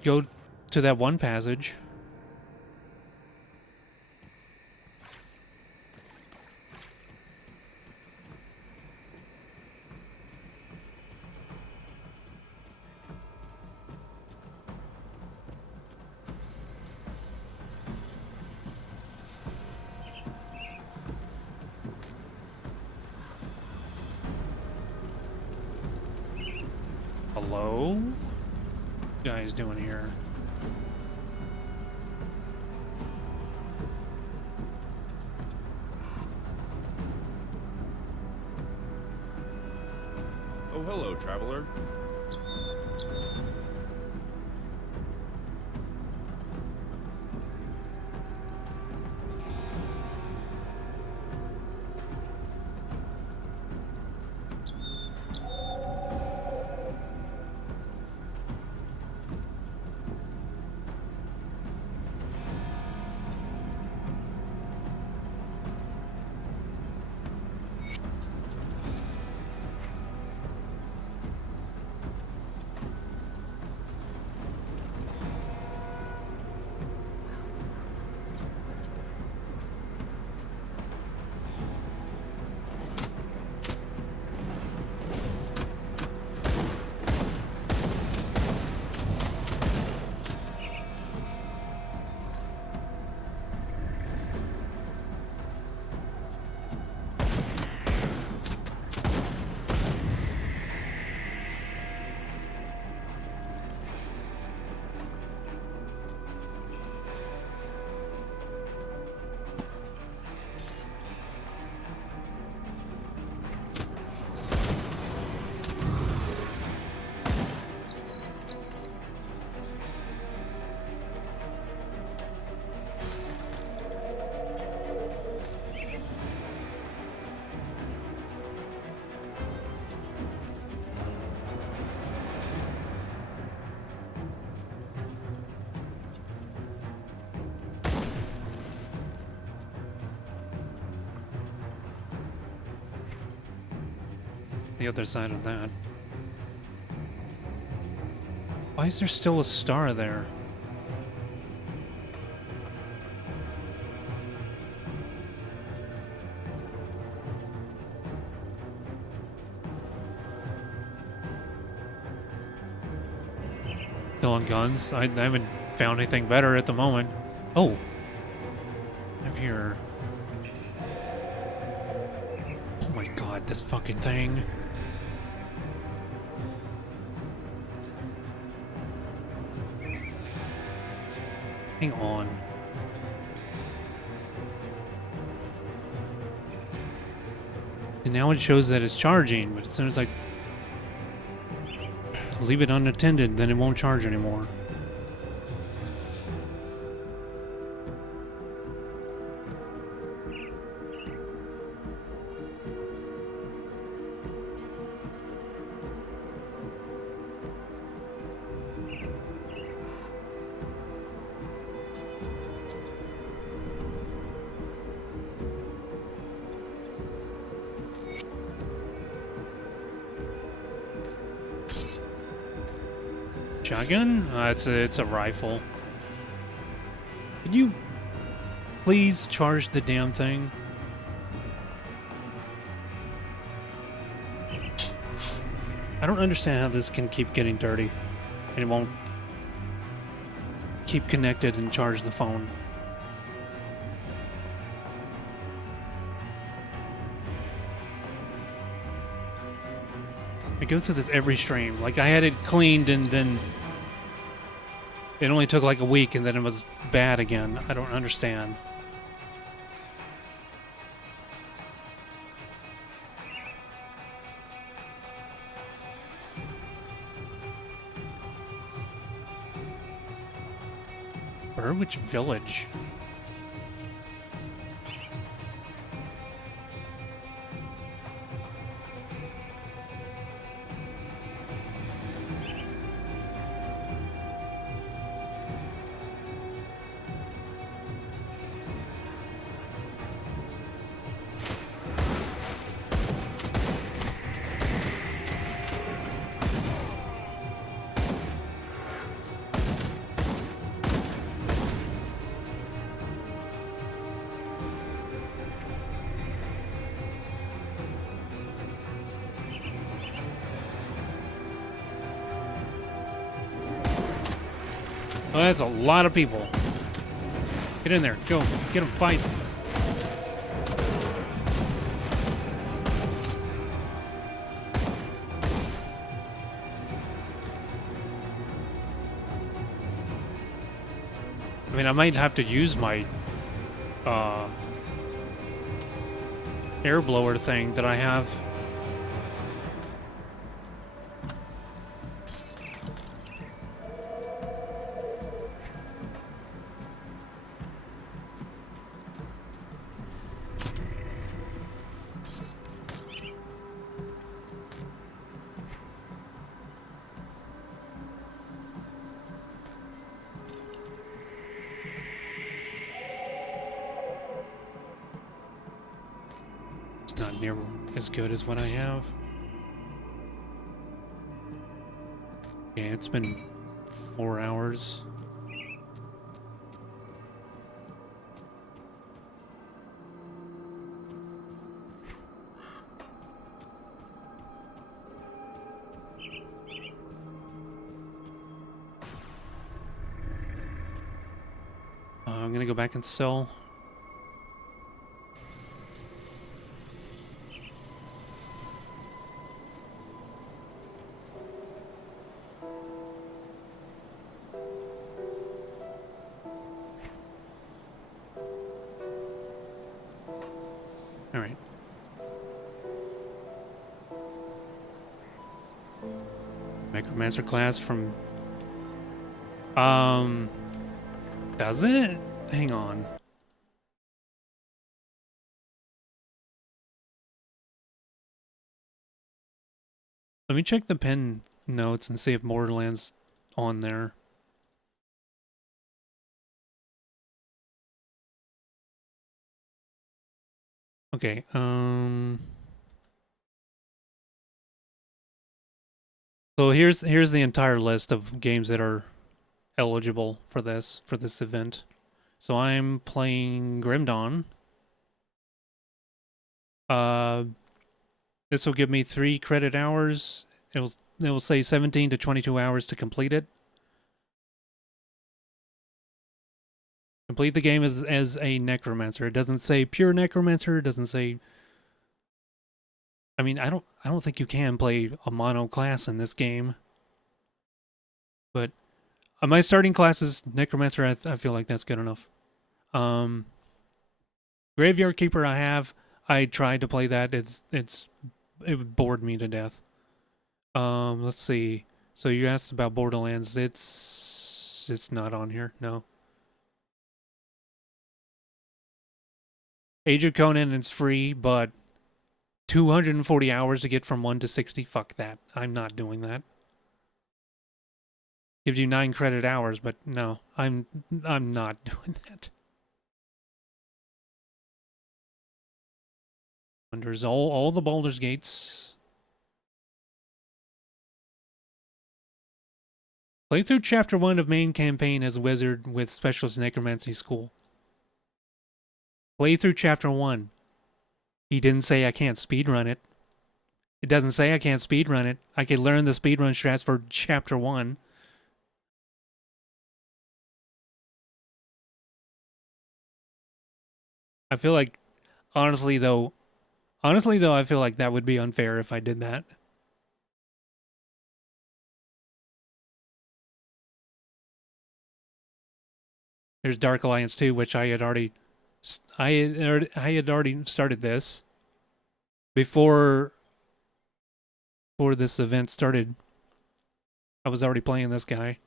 go to that one passage. Hello? What you guys doing here? Oh, hello, traveler. The other side of that. Why is there still a star there? Still on guns? I haven't found anything better at the moment. Oh. I'm here. Oh my god, this fucking thing. Hang on. And now it shows that it's charging, but as soon as I leave it unattended, then it won't charge anymore. Shotgun? It's a rifle. Can you please charge the damn thing? I don't understand how this can keep getting dirty and it won't keep connected and charge the phone. I go through this every stream. Like, I had it cleaned and then it only took like a week and then it was bad again. I don't understand. Burwich Village. Well, that's a lot of people. Get in there. Go. Get them. Fight. I mean, I might have to use my air blower thing that I have. It's not near as good as what I have. Yeah, it's been 4 hours. I'm gonna go back and sell. All right. Necromancer class from does it? Hang on. Let me check the pen notes and see if Borderlands on there. Okay, so here's the entire list of games that are eligible for this event. So I'm playing Grim Dawn. This will give me 3 credit hours. It will say 17 to 22 hours to complete it. Complete the game as a necromancer. It doesn't say pure necromancer. It doesn't say. I mean, I don't think you can play a mono class in this game. But my starting class is necromancer. I feel like that's good enough. Graveyard Keeper I tried to play that. It bored me to death. Let's see. So you asked about Borderlands. It's not on here. No. Age of Conan is free, but 240 hours to get from 1 to 60. Fuck that. I'm not doing that. Gives you 9 credit hours, but no, I'm not doing that. And there's all the Baldur's Gates. Play through Chapter 1 of main campaign as wizard with specialist necromancy school. Play through Chapter 1. He didn't say I can't speedrun it. It doesn't say I can't speedrun it. I could learn the speedrun strats for Chapter 1. I feel like, honestly though, I feel like that would be unfair if I did that. There's Dark Alliance 2, which I had already started this before this event started. I was already playing this guy.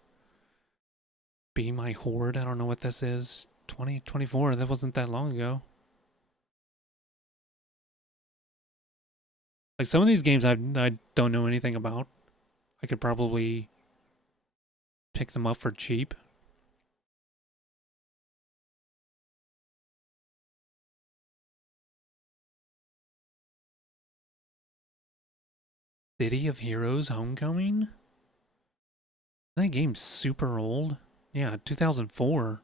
Be My Horde. I don't know what this is. 2024. That wasn't that long ago. Like some of these games I don't know anything about. I could probably pick them up for cheap. City of Heroes Homecoming? That game's super old. Yeah, 2004.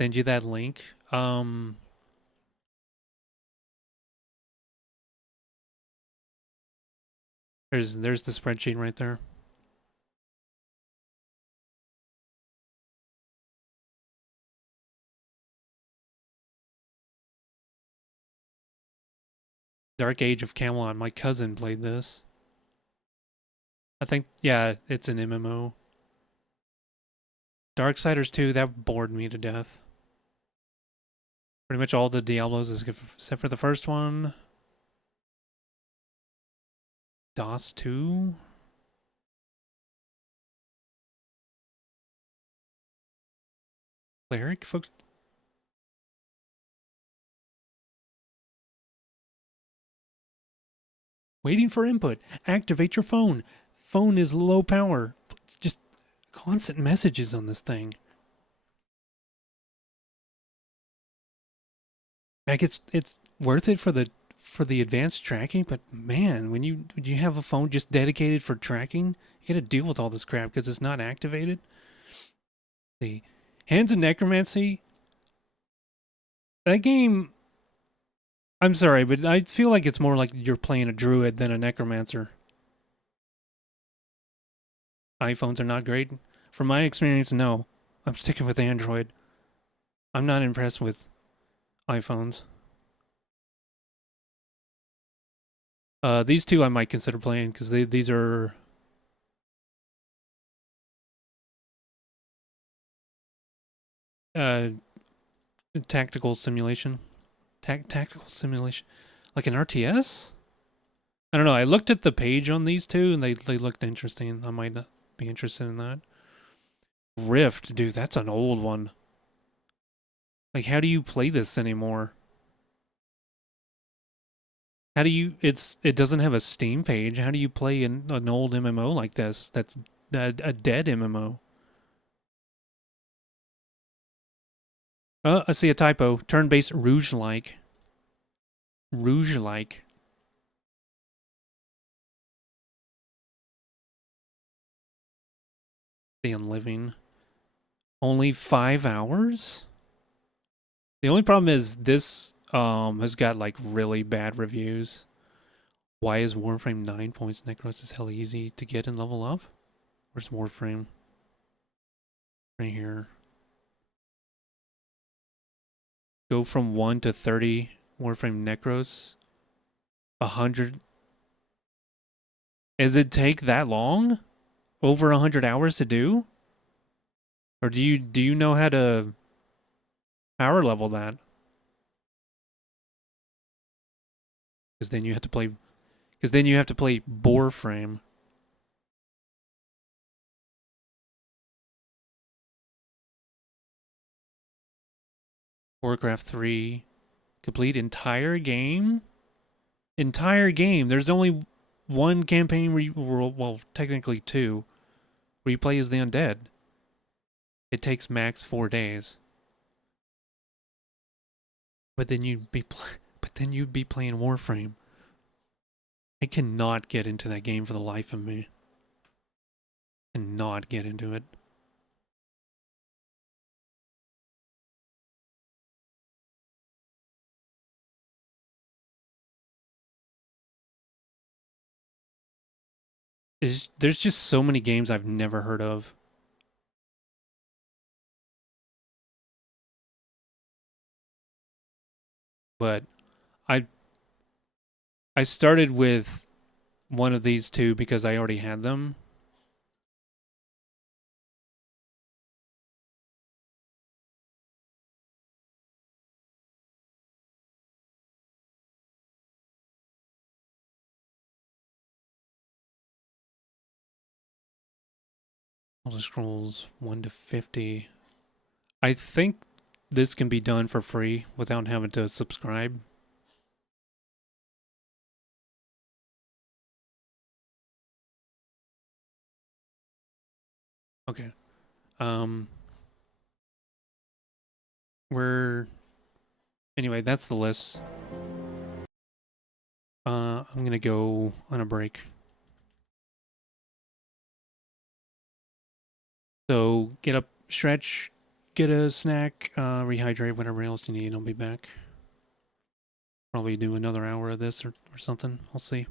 Send you that link. There's the spreadsheet right there. Dark Age of Camelot. My cousin played this. I think, yeah, it's an MMO. Darksiders 2, that bored me to death. Pretty much all the Diablos except for the first one. DOS 2? Cleric, folks? Waiting for input. Activate your phone. Phone is low power. It's just constant messages on this thing. Like it's worth it for the advanced tracking, but man, when you have a phone just dedicated for tracking, you gotta deal with all this crap because it's not activated. The Hands of Necromancy, that game, I'm sorry, but I feel like it's more like you're playing a druid than a necromancer. iPhones are not great. From my experience, no. I'm sticking with Android. I'm not impressed with iPhones. These two I might consider playing because these are tactical simulation. Tactical simulation. Like an RTS? I don't know. I looked at the page on these two and they looked interesting. I might be interested in that. Rift, dude, that's an old one. Like, how do you play this anymore? How do you... It doesn't have a Steam page. How do you play an old MMO like this? That's a dead MMO. I see a typo. Turn-based Rouge-like. Rouge-like. The Unliving. Only 5 hours? The only problem is this has got like really bad reviews. Why is Warframe 9 points? Necros is hell easy to get and level up? Where's Warframe? Right here. Go from 1 to 30 Warframe Necros. 100. Does it take that long? Over 100 hours to do? Or do you know how to power level that? Because then you have to play Warframe. Warcraft 3. Complete entire game? Entire game. There's only one campaign where well, technically two, where you play as the undead. It takes max 4 days. But then you'd be playing Warframe. I cannot get into that game for the life of me. Cannot get into it. There's just so many games I've never heard of. But I started with one of these two because I already had them. Elder Scrolls 1 to 50. I think this can be done for free without having to subscribe. Okay. Anyway, that's the list. I'm gonna go on a break. So get up, stretch, get a snack, rehydrate, whatever else you need. I'll be back. Probably do another hour of this or something. I'll see.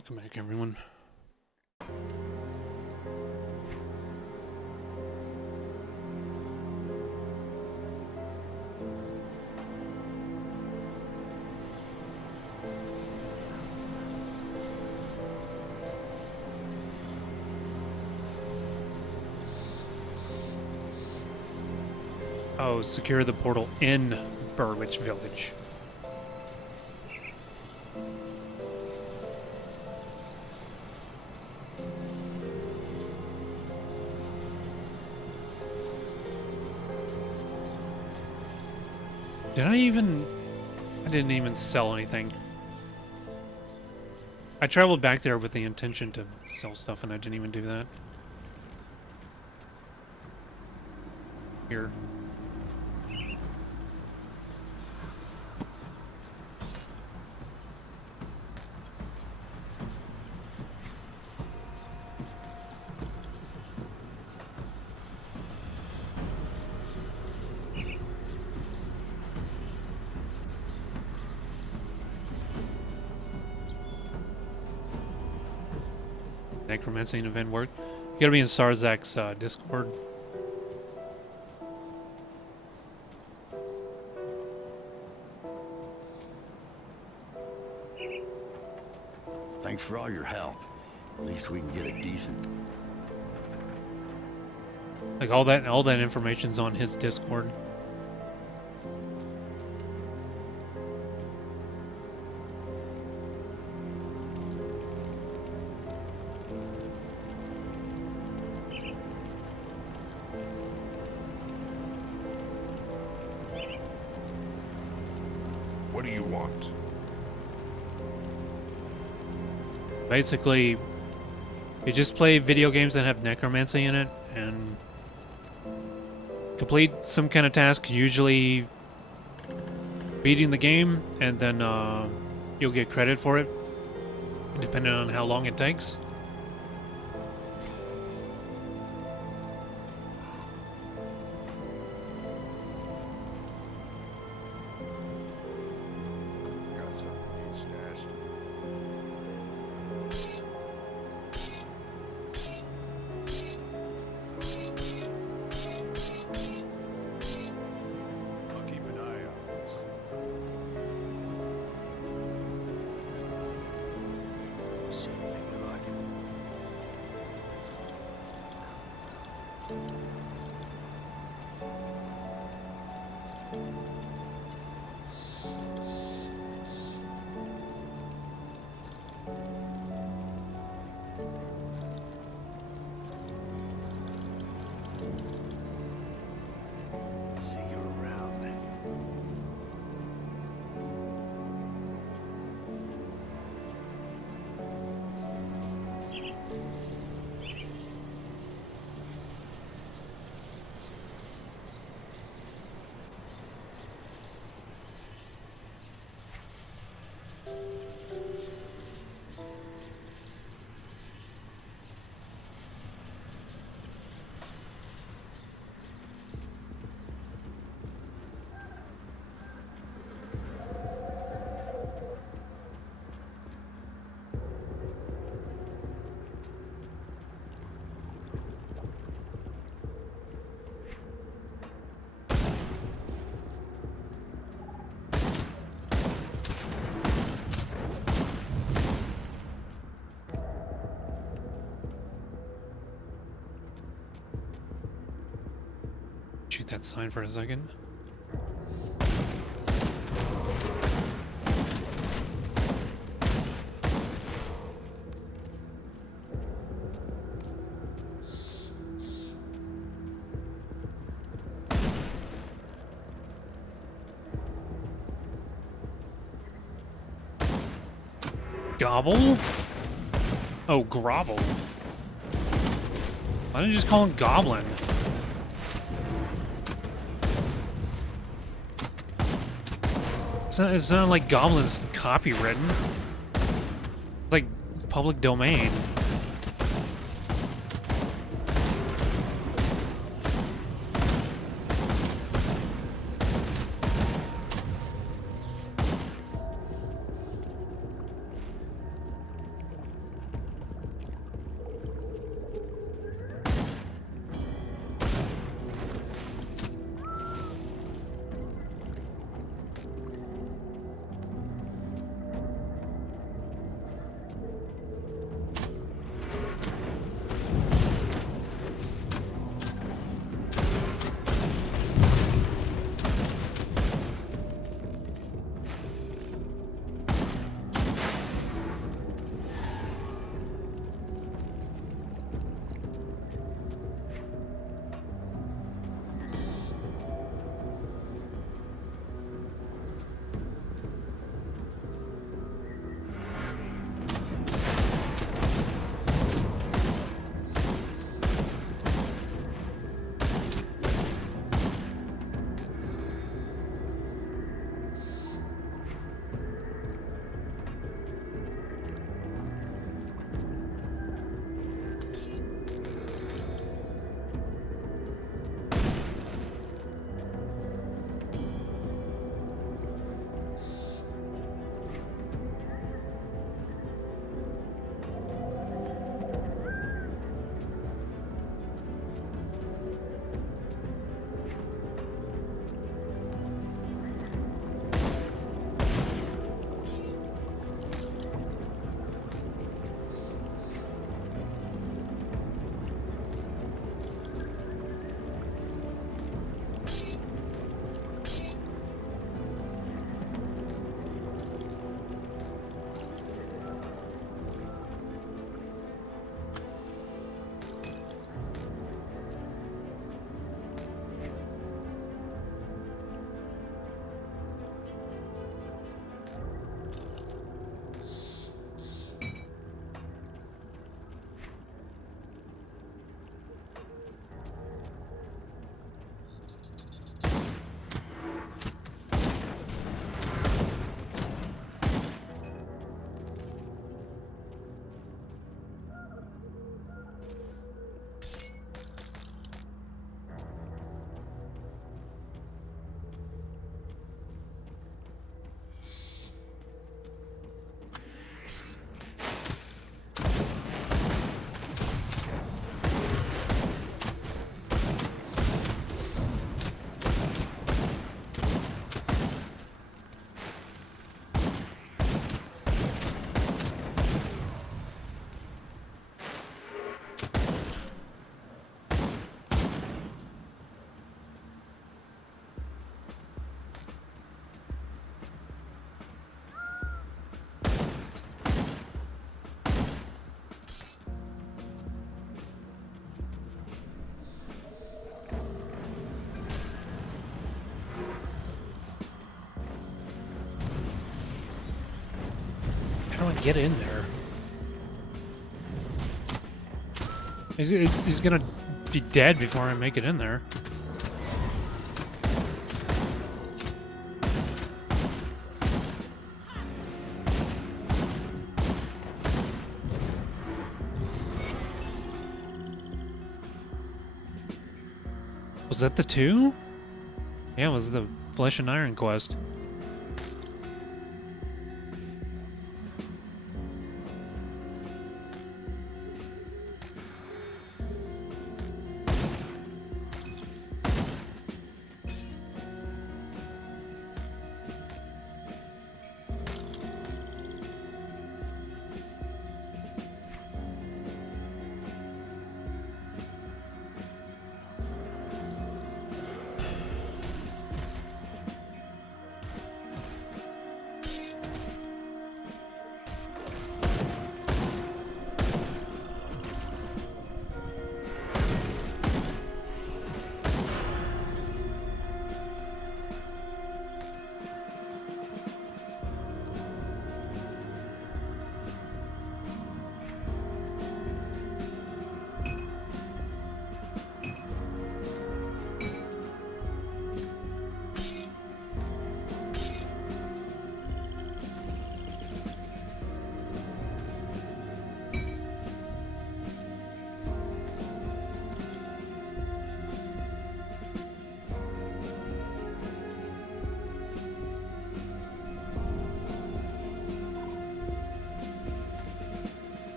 Welcome back, everyone. Oh, secure the portal in Burwich Village. I didn't even sell anything. I traveled back there with the intention to sell stuff and I didn't even do that. Here. Necromancy event work. You gotta be in Sarzak's Discord. Thanks for all your help. At least we can get a decent... Like all that information's on his Discord. What do you want? Basically, you just play video games that have necromancy in it and complete some kind of task, usually beating the game, and then you'll get credit for it, depending on how long it takes. Got something neat stashed. I'll keep an eye on this. See anything you like? See you around. Shoot that sign for a second. Gobble? Oh, Grovel. Why didn't you just call him Goblin? It's not like Goblin's copywritten. It's like public domain. on, get in there. He's gonna be dead before I make it in there. Was that the 2? Yeah, it was the Flesh and Iron quest.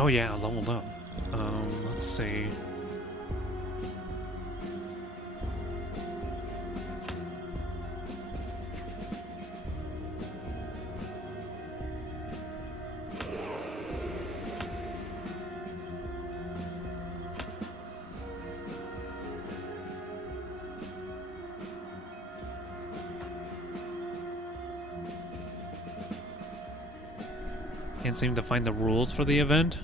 Oh yeah, I leveled up. Let's see. Can't seem to find the rules for the event.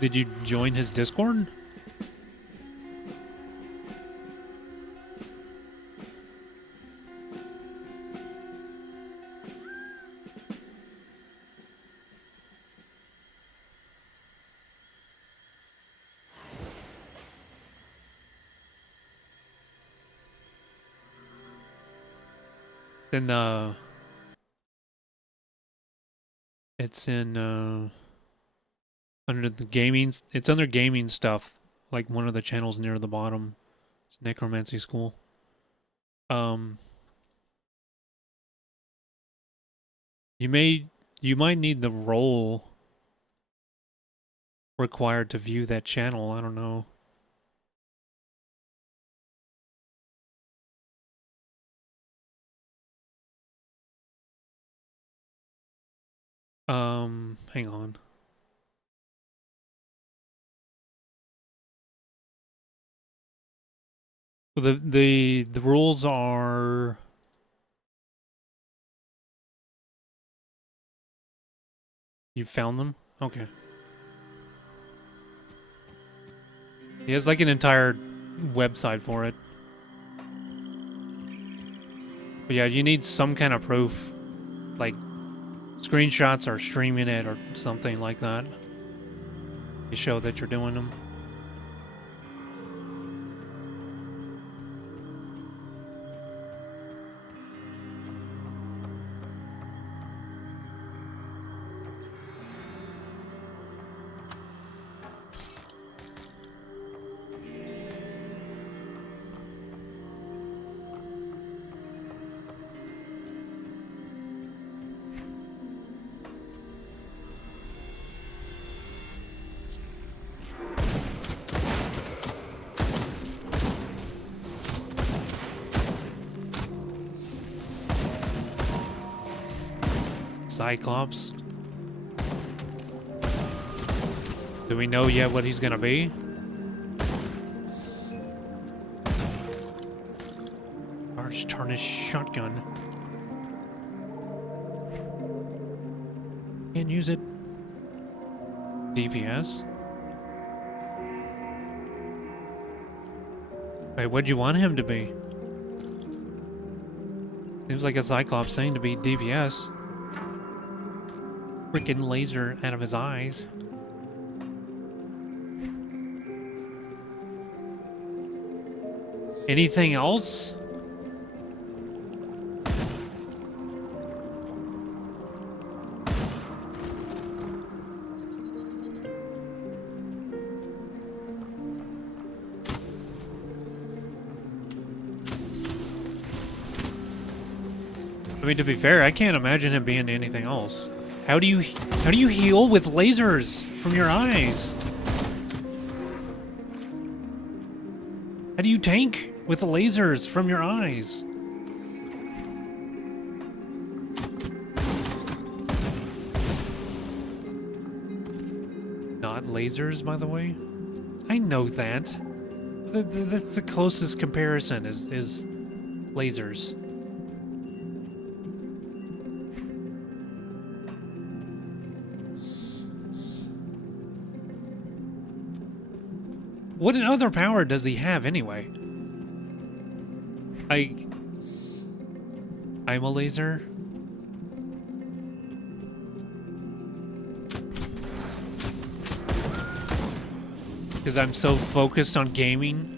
Did you join his Discord? Then it's in under the gaming, it's under gaming stuff, like one of the channels near the bottom. It's Necromancy School. You might need the role required to view that channel. I don't know. Hang on. The rules are you found them? Okay. He has like an entire website for it. But yeah, you need some kind of proof, like screenshots or streaming it or something like that to show that you're doing them. Cyclops. Do we know yet what he's gonna be? Large tarnished shotgun. Can't use it. DPS. Wait, what'd you want him to be? Seems like a Cyclops thing to be DPS. Freaking laser out of his eyes. Anything else? I mean, to be fair, I can't imagine him being anything else. How do you heal with lasers from your eyes? How do you tank with lasers from your eyes? Not lasers, by the way. I know that. That's the closest comparison is lasers. What other power does he have anyway? I'm a laser. Because I'm so focused on gaming.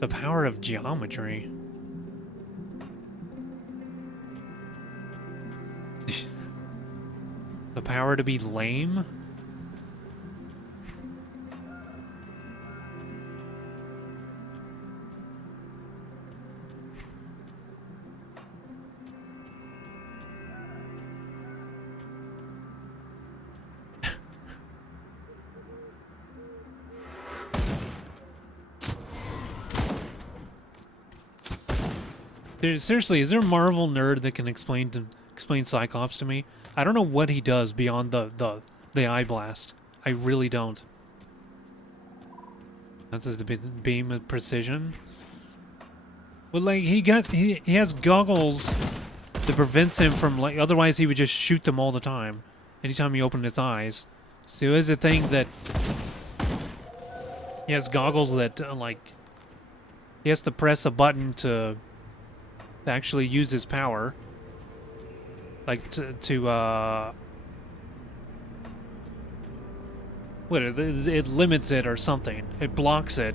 The power of geometry. The power to be lame? Seriously, is there a Marvel nerd that can explain Cyclops to me? I don't know what he does beyond the eye blast. I really don't. That's just the beam of precision. Well, like he has goggles that prevents him from, like, otherwise he would just shoot them all the time. Anytime he opened his eyes. So is a thing that he has goggles that like he has to press a button to actually use his power, like what, it limits it or something. It blocks it.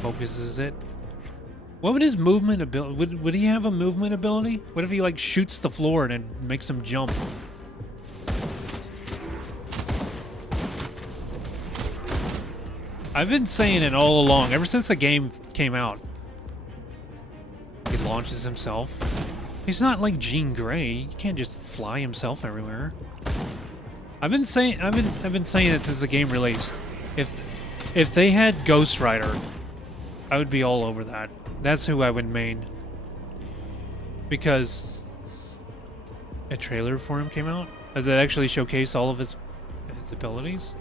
Focuses it. What would his movement ability? Would he have a movement ability? What if he like shoots the floor and it makes him jump? I've been saying it all along, ever since the game came out. He launches himself. He's not like Jean Grey. He can't just fly himself everywhere. I've been saying it since the game released. If they had Ghost Rider, I would be all over that. That's who I would main. Because a trailer for him came out? Does it actually showcase all of his abilities?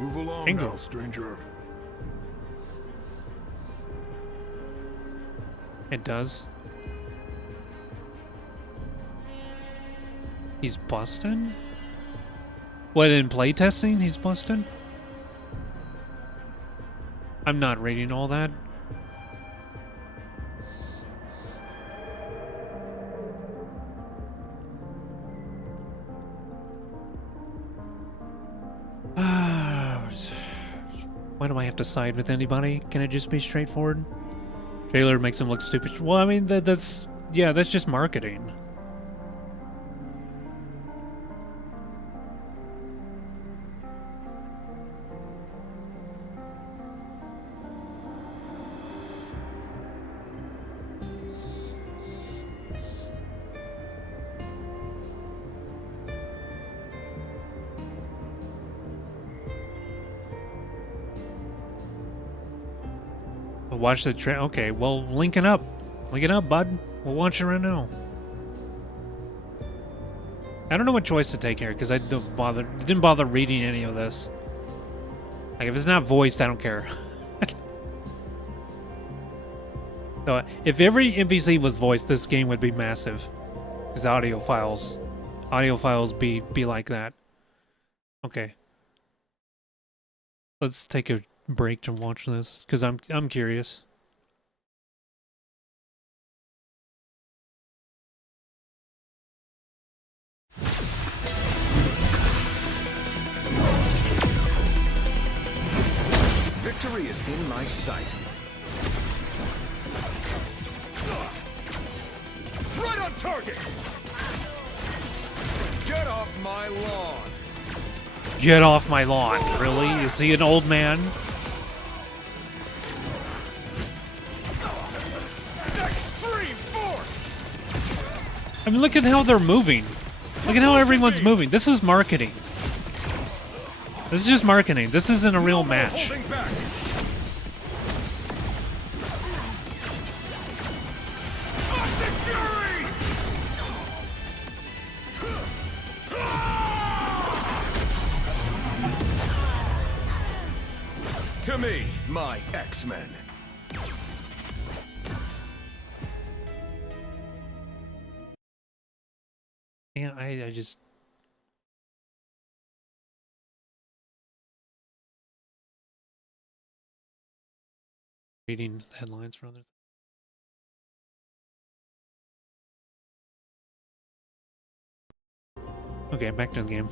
Move along now, stranger. It does. He's busting? What, in playtesting he's busting? I'm not reading all that. Why do I have to side with anybody? Can it just be straightforward? Trailer makes him look stupid. Well, I mean, that's just marketing. Watch the trailer. Okay, well, link it up, bud. We'll watch it right now. I don't know what choice to take here because I didn't bother reading any of this. Like, if it's not voiced, I don't care. So if every NPC was voiced, this game would be massive. Because audio files be like that. Okay. Let's take a break to watch this because I'm curious. Victory is in my sight. Right on target! Get off my lawn! Get off my lawn. Really? Is he an old man? Extreme force! I mean, look at how they're moving. Look at how everyone's moving. This is marketing. This is just marketing. This isn't a real match. To me, my X-Men. Yeah, I just... reading headlines for other... Okay, back to the game.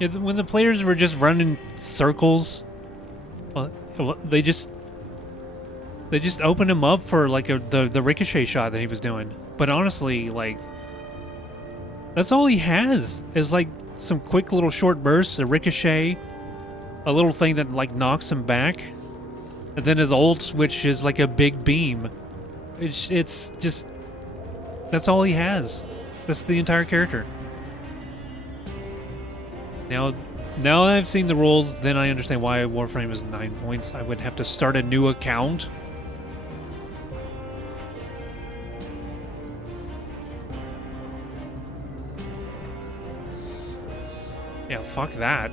Yeah, when the players were just running circles, well, they just opened him up for like the ricochet shot that he was doing. But honestly, like, that's all he has is like some quick little short bursts, a ricochet, a little thing that like knocks him back, and then his ult, which is like a big beam. It's just, that's all he has. That's the entire character. Now I've seen the rules, then I understand why Warframe is 9 points. I would have to start a new account. Yeah, fuck that.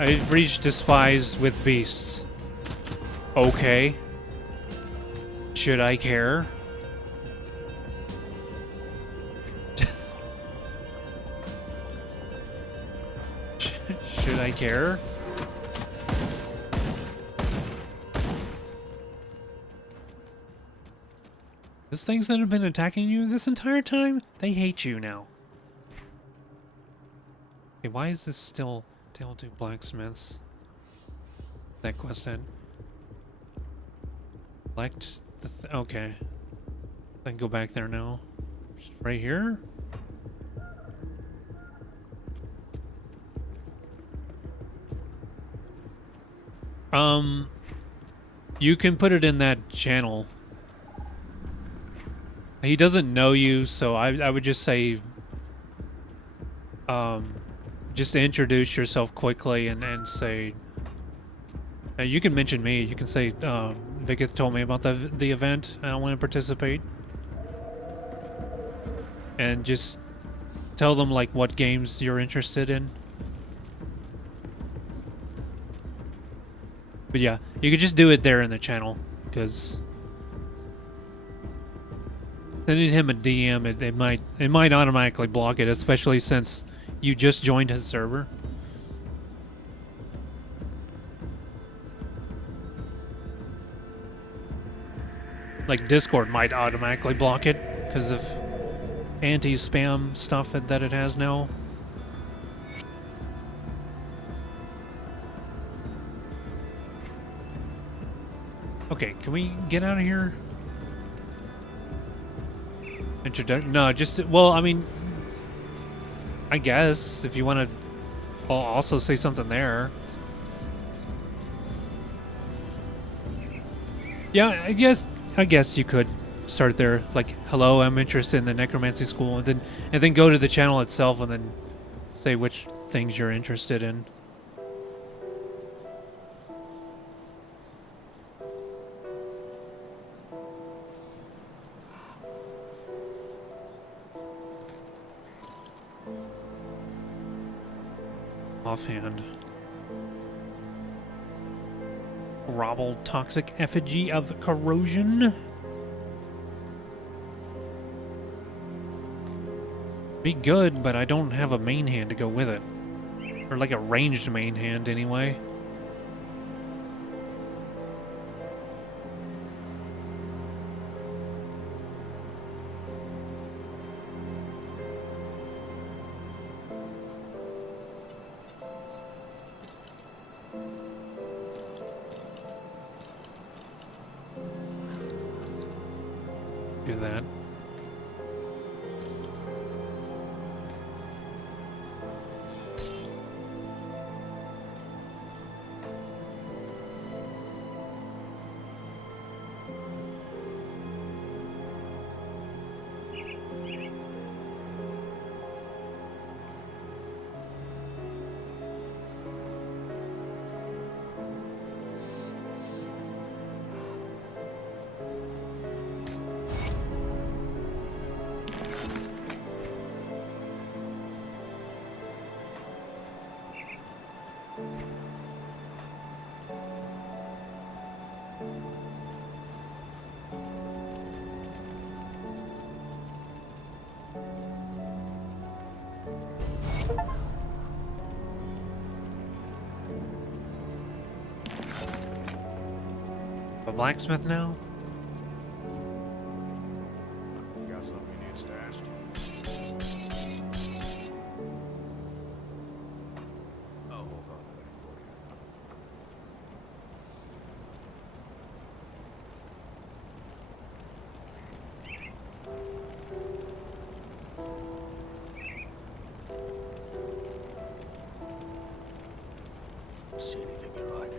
I've reached despised with beasts. Okay. Should I care? Should I care? These things that have been attacking you this entire time, they hate you now. Okay, why is this still... Tale to blacksmiths? That quest end. Select the... okay. I can go back there now. Just right here? You can put it in that channel. He doesn't know you, so I would just say... just introduce yourself quickly and say... you can mention me. You can say, Viketh told me about the event. I want to participate. And just tell them, like, what games you're interested in. But yeah, you could just do it there in the channel, because... sending him a DM, it might automatically block it, especially since... you just joined his server. Like Discord might automatically block it because of anti-spam stuff that it has now. Okay, can we get out of here? Introduction? No, just, well, I mean, I guess if you want to also say something there. Yeah, I guess you could start there, like, hello, I'm interested in the necromancy school, and then go to the channel itself and then say which things you're interested in. Offhand. Robble toxic effigy of corrosion. Be good, but I don't have a main hand to go with it. Or like a ranged main hand anyway. Do that. A blacksmith now? Got something you need stashed? I'll hold on to that for you. See anything you like?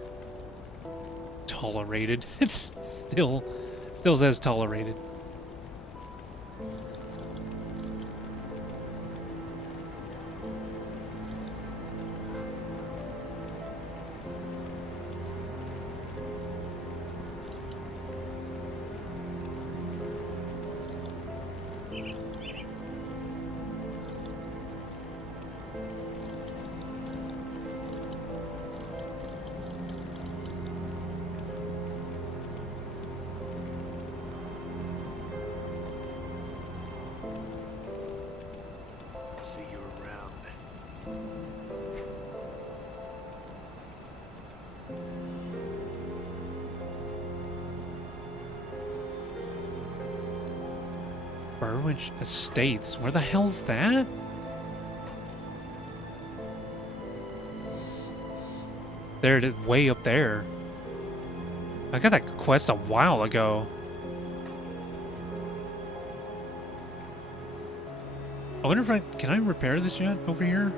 Tolerated. It's still says tolerated. See you around. Burwich Estates. Where the hell's that? There it is, way up there. I got that quest a while ago. I wonder if can I repair this yet over here?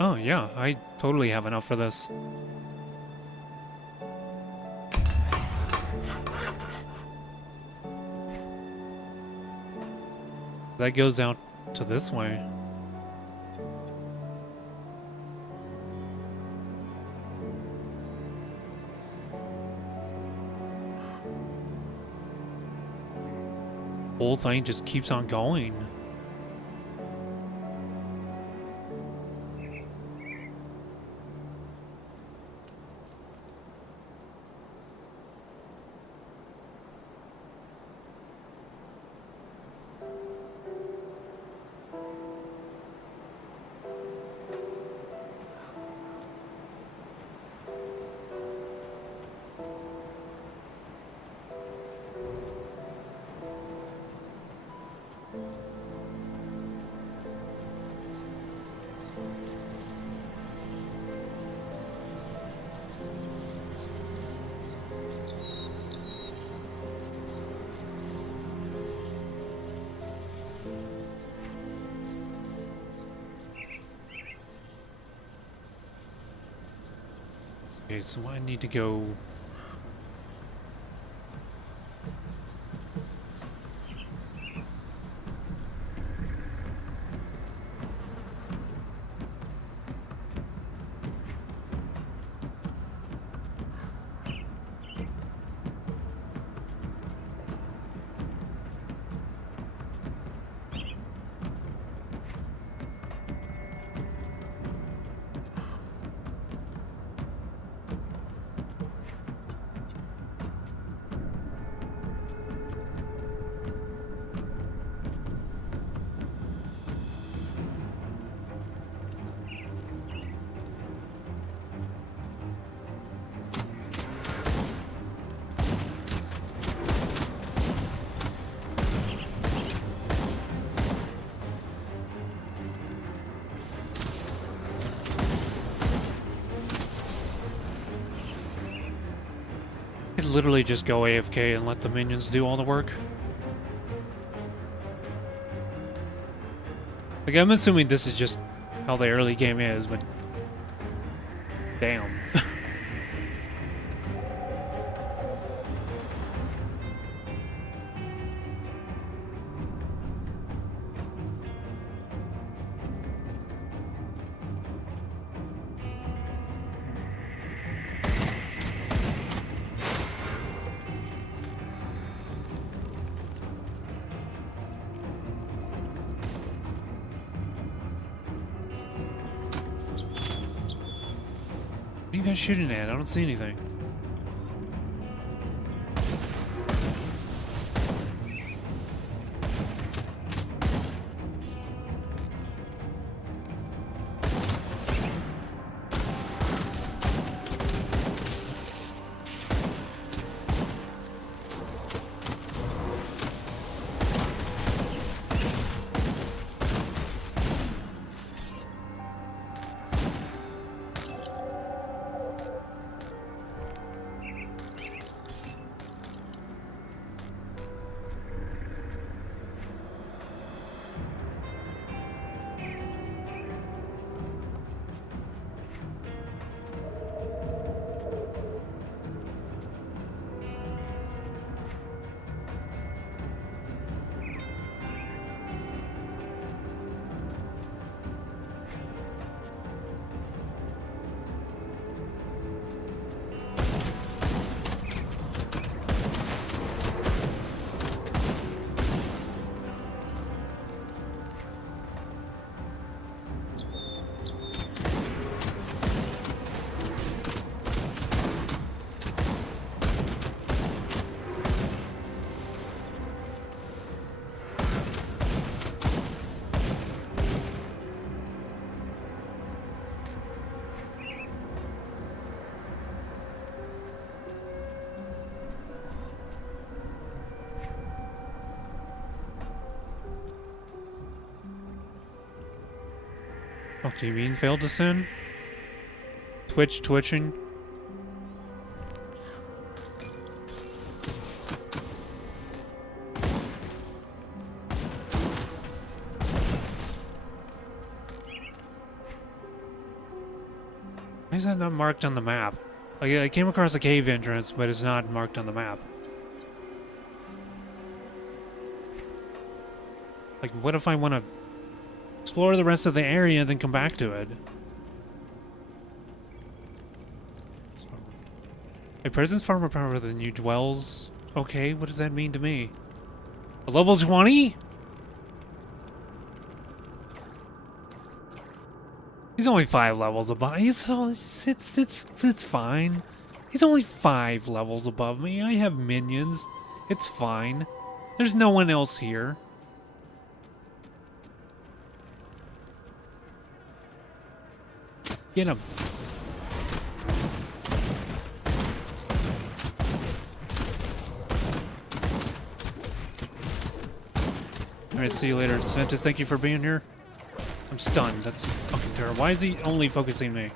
Oh yeah, I totally have enough for this. That goes out to this way. Whole thing just keeps on going. Okay, so I need to go. I could literally just go AFK and let the minions do all the work. Like, I'm assuming this is just how the early game is, but damn. What are you guys shooting at? I don't see anything. What do you mean failed to send? Twitch twitching? Why is that not marked on the map? Like, I came across a cave entrance, but it's not marked on the map. Like, what if I want to explore the rest of the area and then come back to it? A presence far more powerful than you dwells. Okay, what does that mean to me? A level 20? He's only 5 levels above. It's fine. He's only 5 levels above me. I have minions. It's fine. There's no one else here. Get him. Alright, see you later. Sventus, thank you for being here. I'm stunned. That's fucking terrible. Why is he only focusing me?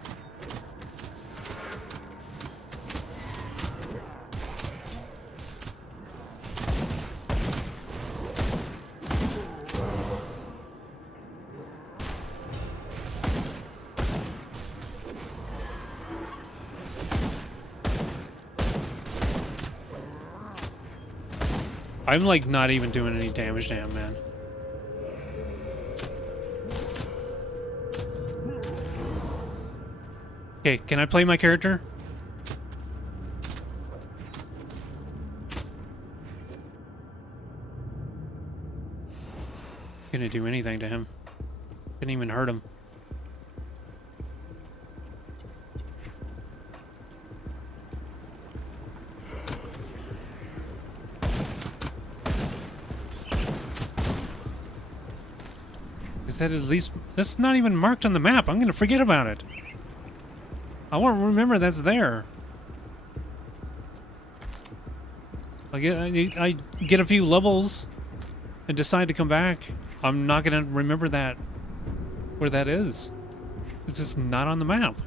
I'm like not even doing any damage to him, man. Okay, can I play my character? Couldn't do anything to him. Couldn't even hurt him. Is that at least... That's not even marked on the map. I'm gonna forget about it. I won't remember that's there. I get a few levels and decide to come back. I'm not gonna remember that, where that is. It's just not on the map.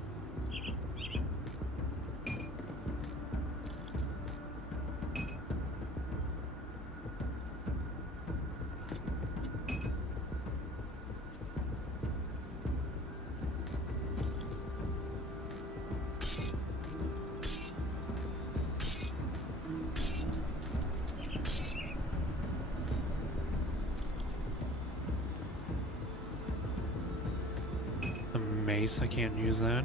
I can't use that.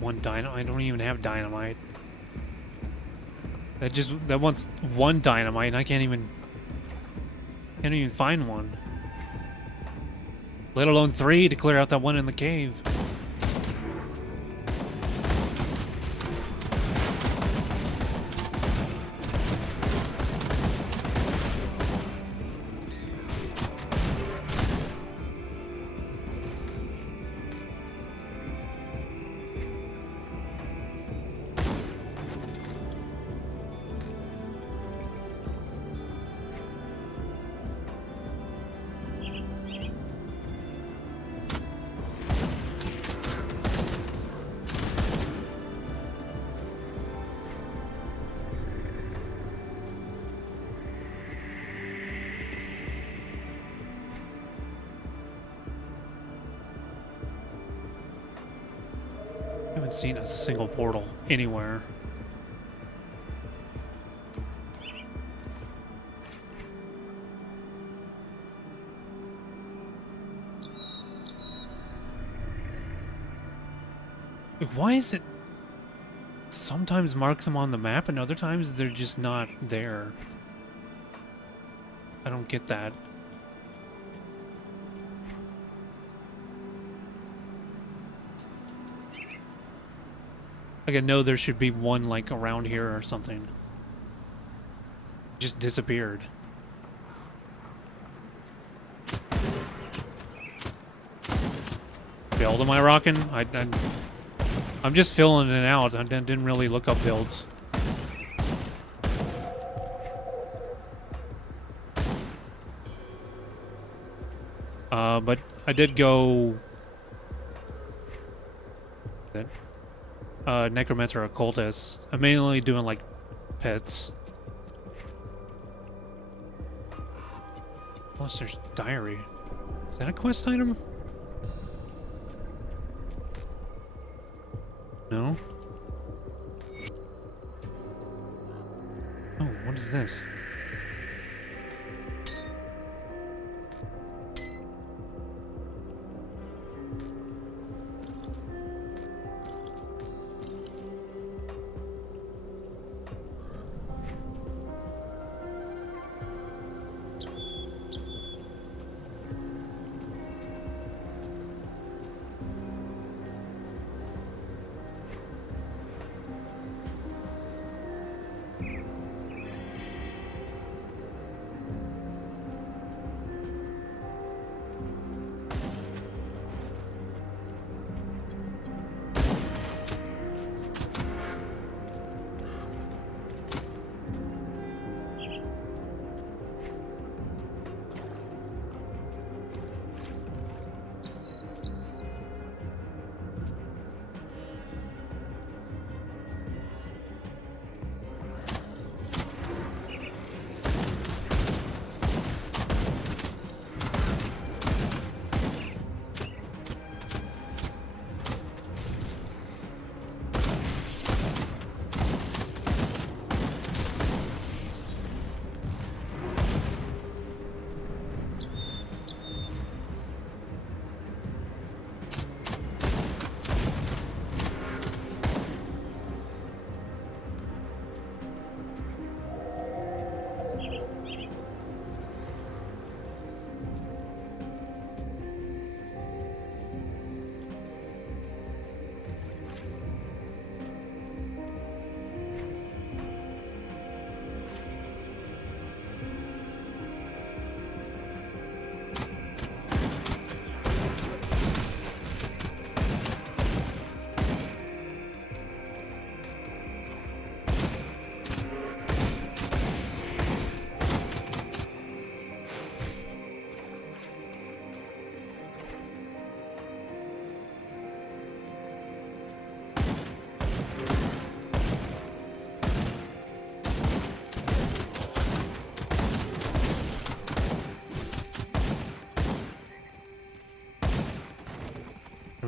One dynamite. I don't even have dynamite. That wants one dynamite, and I can't even find one. Let alone 3 to clear out that one in the cave. I haven't seen a single portal anywhere. Why is it sometimes mark them on the map and other times they're just not there? I don't get that. Like I know there should be one like around here or something. Just disappeared. Build am I rocking? I'm just filling it out. I didn't really look up builds. But I did go... Necromancer Occultist. I'm mainly doing like pets. Plus there's diary. Is that a quest item? No? Oh, what is this?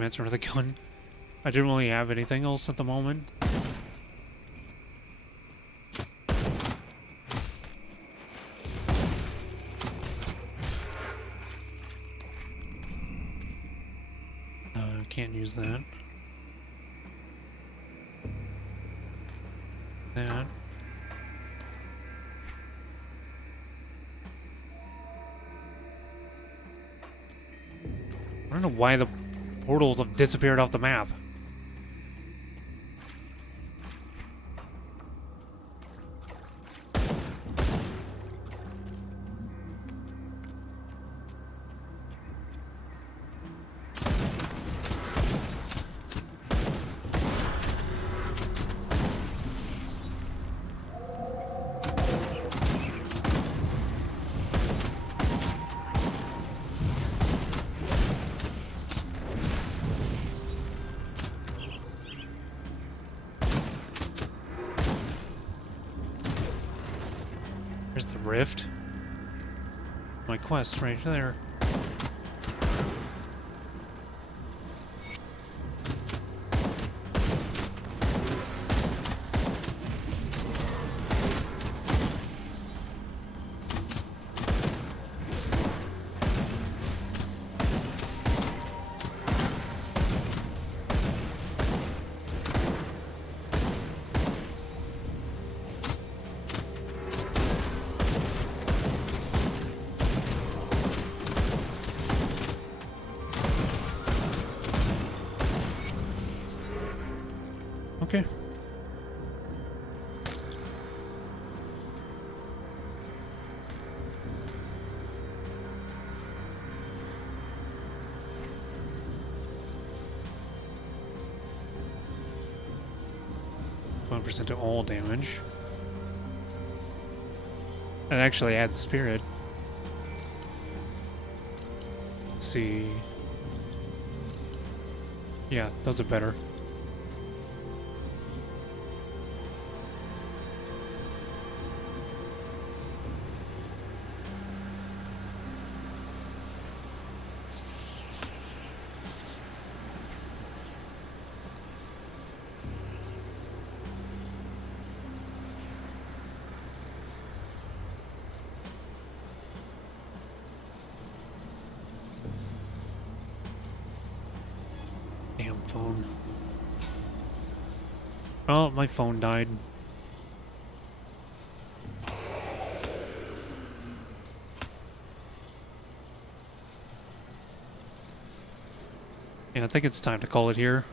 answer with a gun. I didn't really have anything else at the moment. Can't use that. That. I don't know why the portals have disappeared off the map. There's the rift. My quest right there. Okay. % to all damage. It actually adds spirit. Let's see. Yeah, those are better. Phone. Oh, my phone died. Yeah, I think it's time to call it here.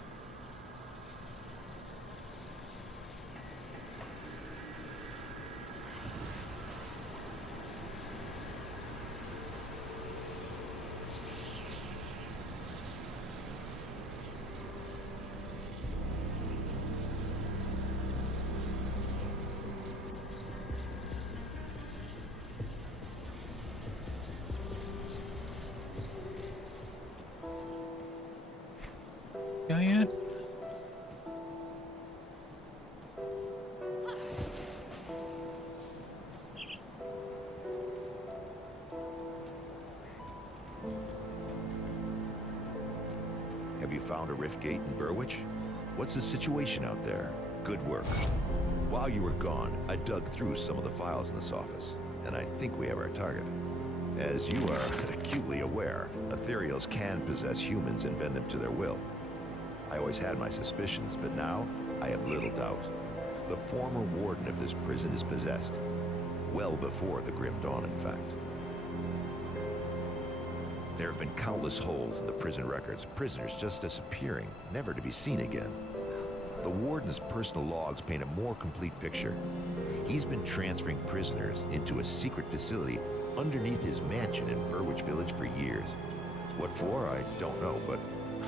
Yet? Have you found a rift gate in Burwitch? What's the situation out there? Good work. While you were gone, I dug through some of the files in this office, and I think we have our target. As you are acutely aware, ethereals can possess humans and bend them to their will. I always had my suspicions, but now I have little doubt. The former warden of this prison is possessed. Well before the Grim Dawn, in fact. There have been countless holes in the prison records, prisoners just disappearing, never to be seen again. The warden's personal logs paint a more complete picture. He's been transferring prisoners into a secret facility underneath his mansion in Burwitch Village for years. What for, I don't know, but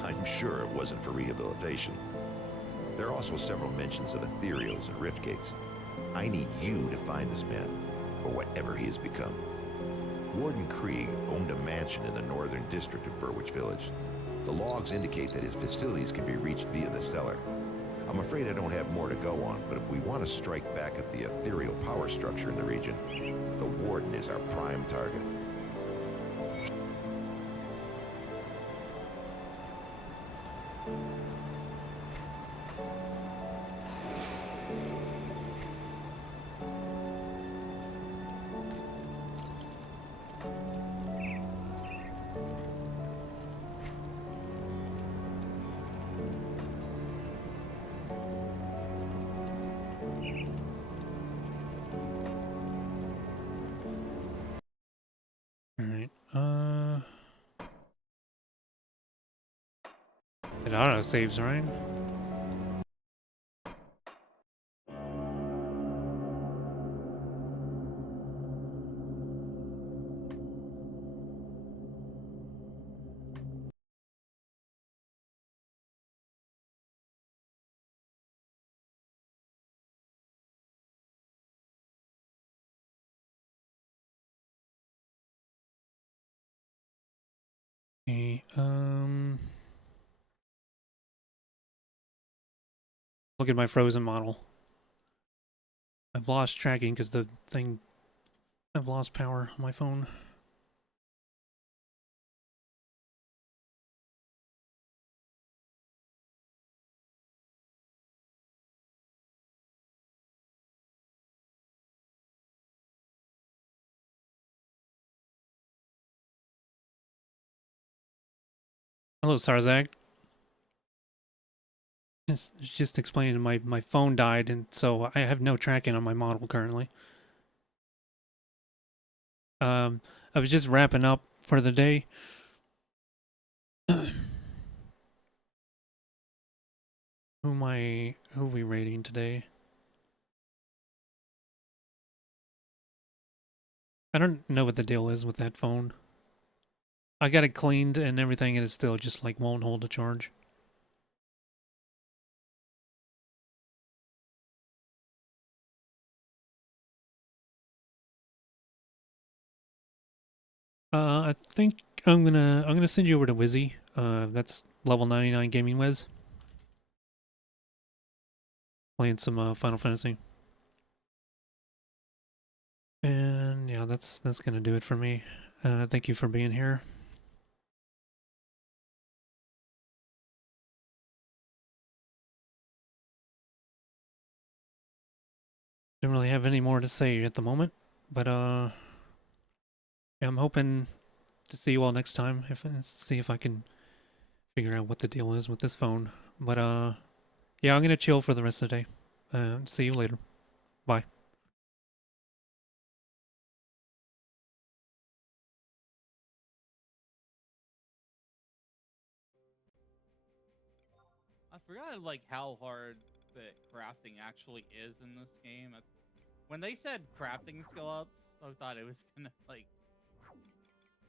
I'm sure it wasn't for rehabilitation. There are also several mentions of ethereals and rift gates. I need you to find this man, or whatever he has become. Warden Krieg owned a mansion in the northern district of Burwitch Village. The logs indicate that his facilities can be reached via the cellar. I'm afraid I don't have more to go on, but if we want to strike back at the ethereal power structure in the region, the Warden is our prime target. It auto saves, right? Okay, look at my frozen model. I've lost tracking because the thing... I've lost power on my phone. Hello, Sarzak. Just explaining, my phone died, and so I have no tracking on my model currently. I was just wrapping up for the day. Who are we rating today? I don't know what the deal is with that phone. I got it cleaned and everything, and it still just like won't hold a charge. I think I'm gonna send you over to Wizzy. That's level 99 Gaming Wiz. Playing some Final Fantasy. And yeah, that's gonna do it for me. Thank you for being here. Don't really have any more to say at the moment, but yeah, I'm hoping to see you all next time. See if I can figure out what the deal is with this phone. But yeah, I'm gonna chill for the rest of the day. See you later. Bye. I forgot like how hard that crafting actually is in this game. When they said crafting skill ups, I thought it was gonna like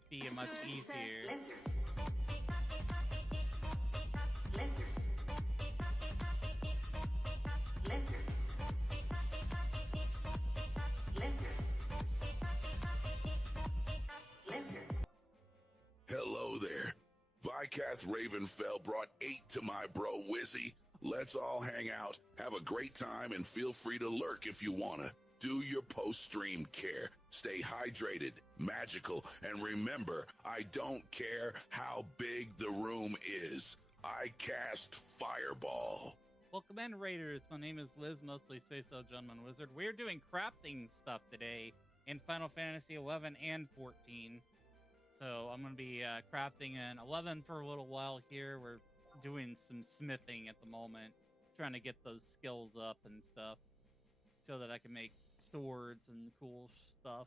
be much easier. Hello there. Vykath Ravenfell brought 8 to my bro Wizzy. Let's all hang out, have a great time, and feel free to lurk if you wanna. Do your post-stream care. Stay hydrated, magical, and remember, I don't care how big the room is. I cast Fireball. Welcome in, Raiders. My name is Liz, mostly Say So Gentleman Wizard. We're doing crafting stuff today in Final Fantasy 11 and 14. So I'm going to be crafting in 11 for a little while here. We're doing some smithing at the moment, trying to get those skills up and stuff so that I can make swords and cool stuff.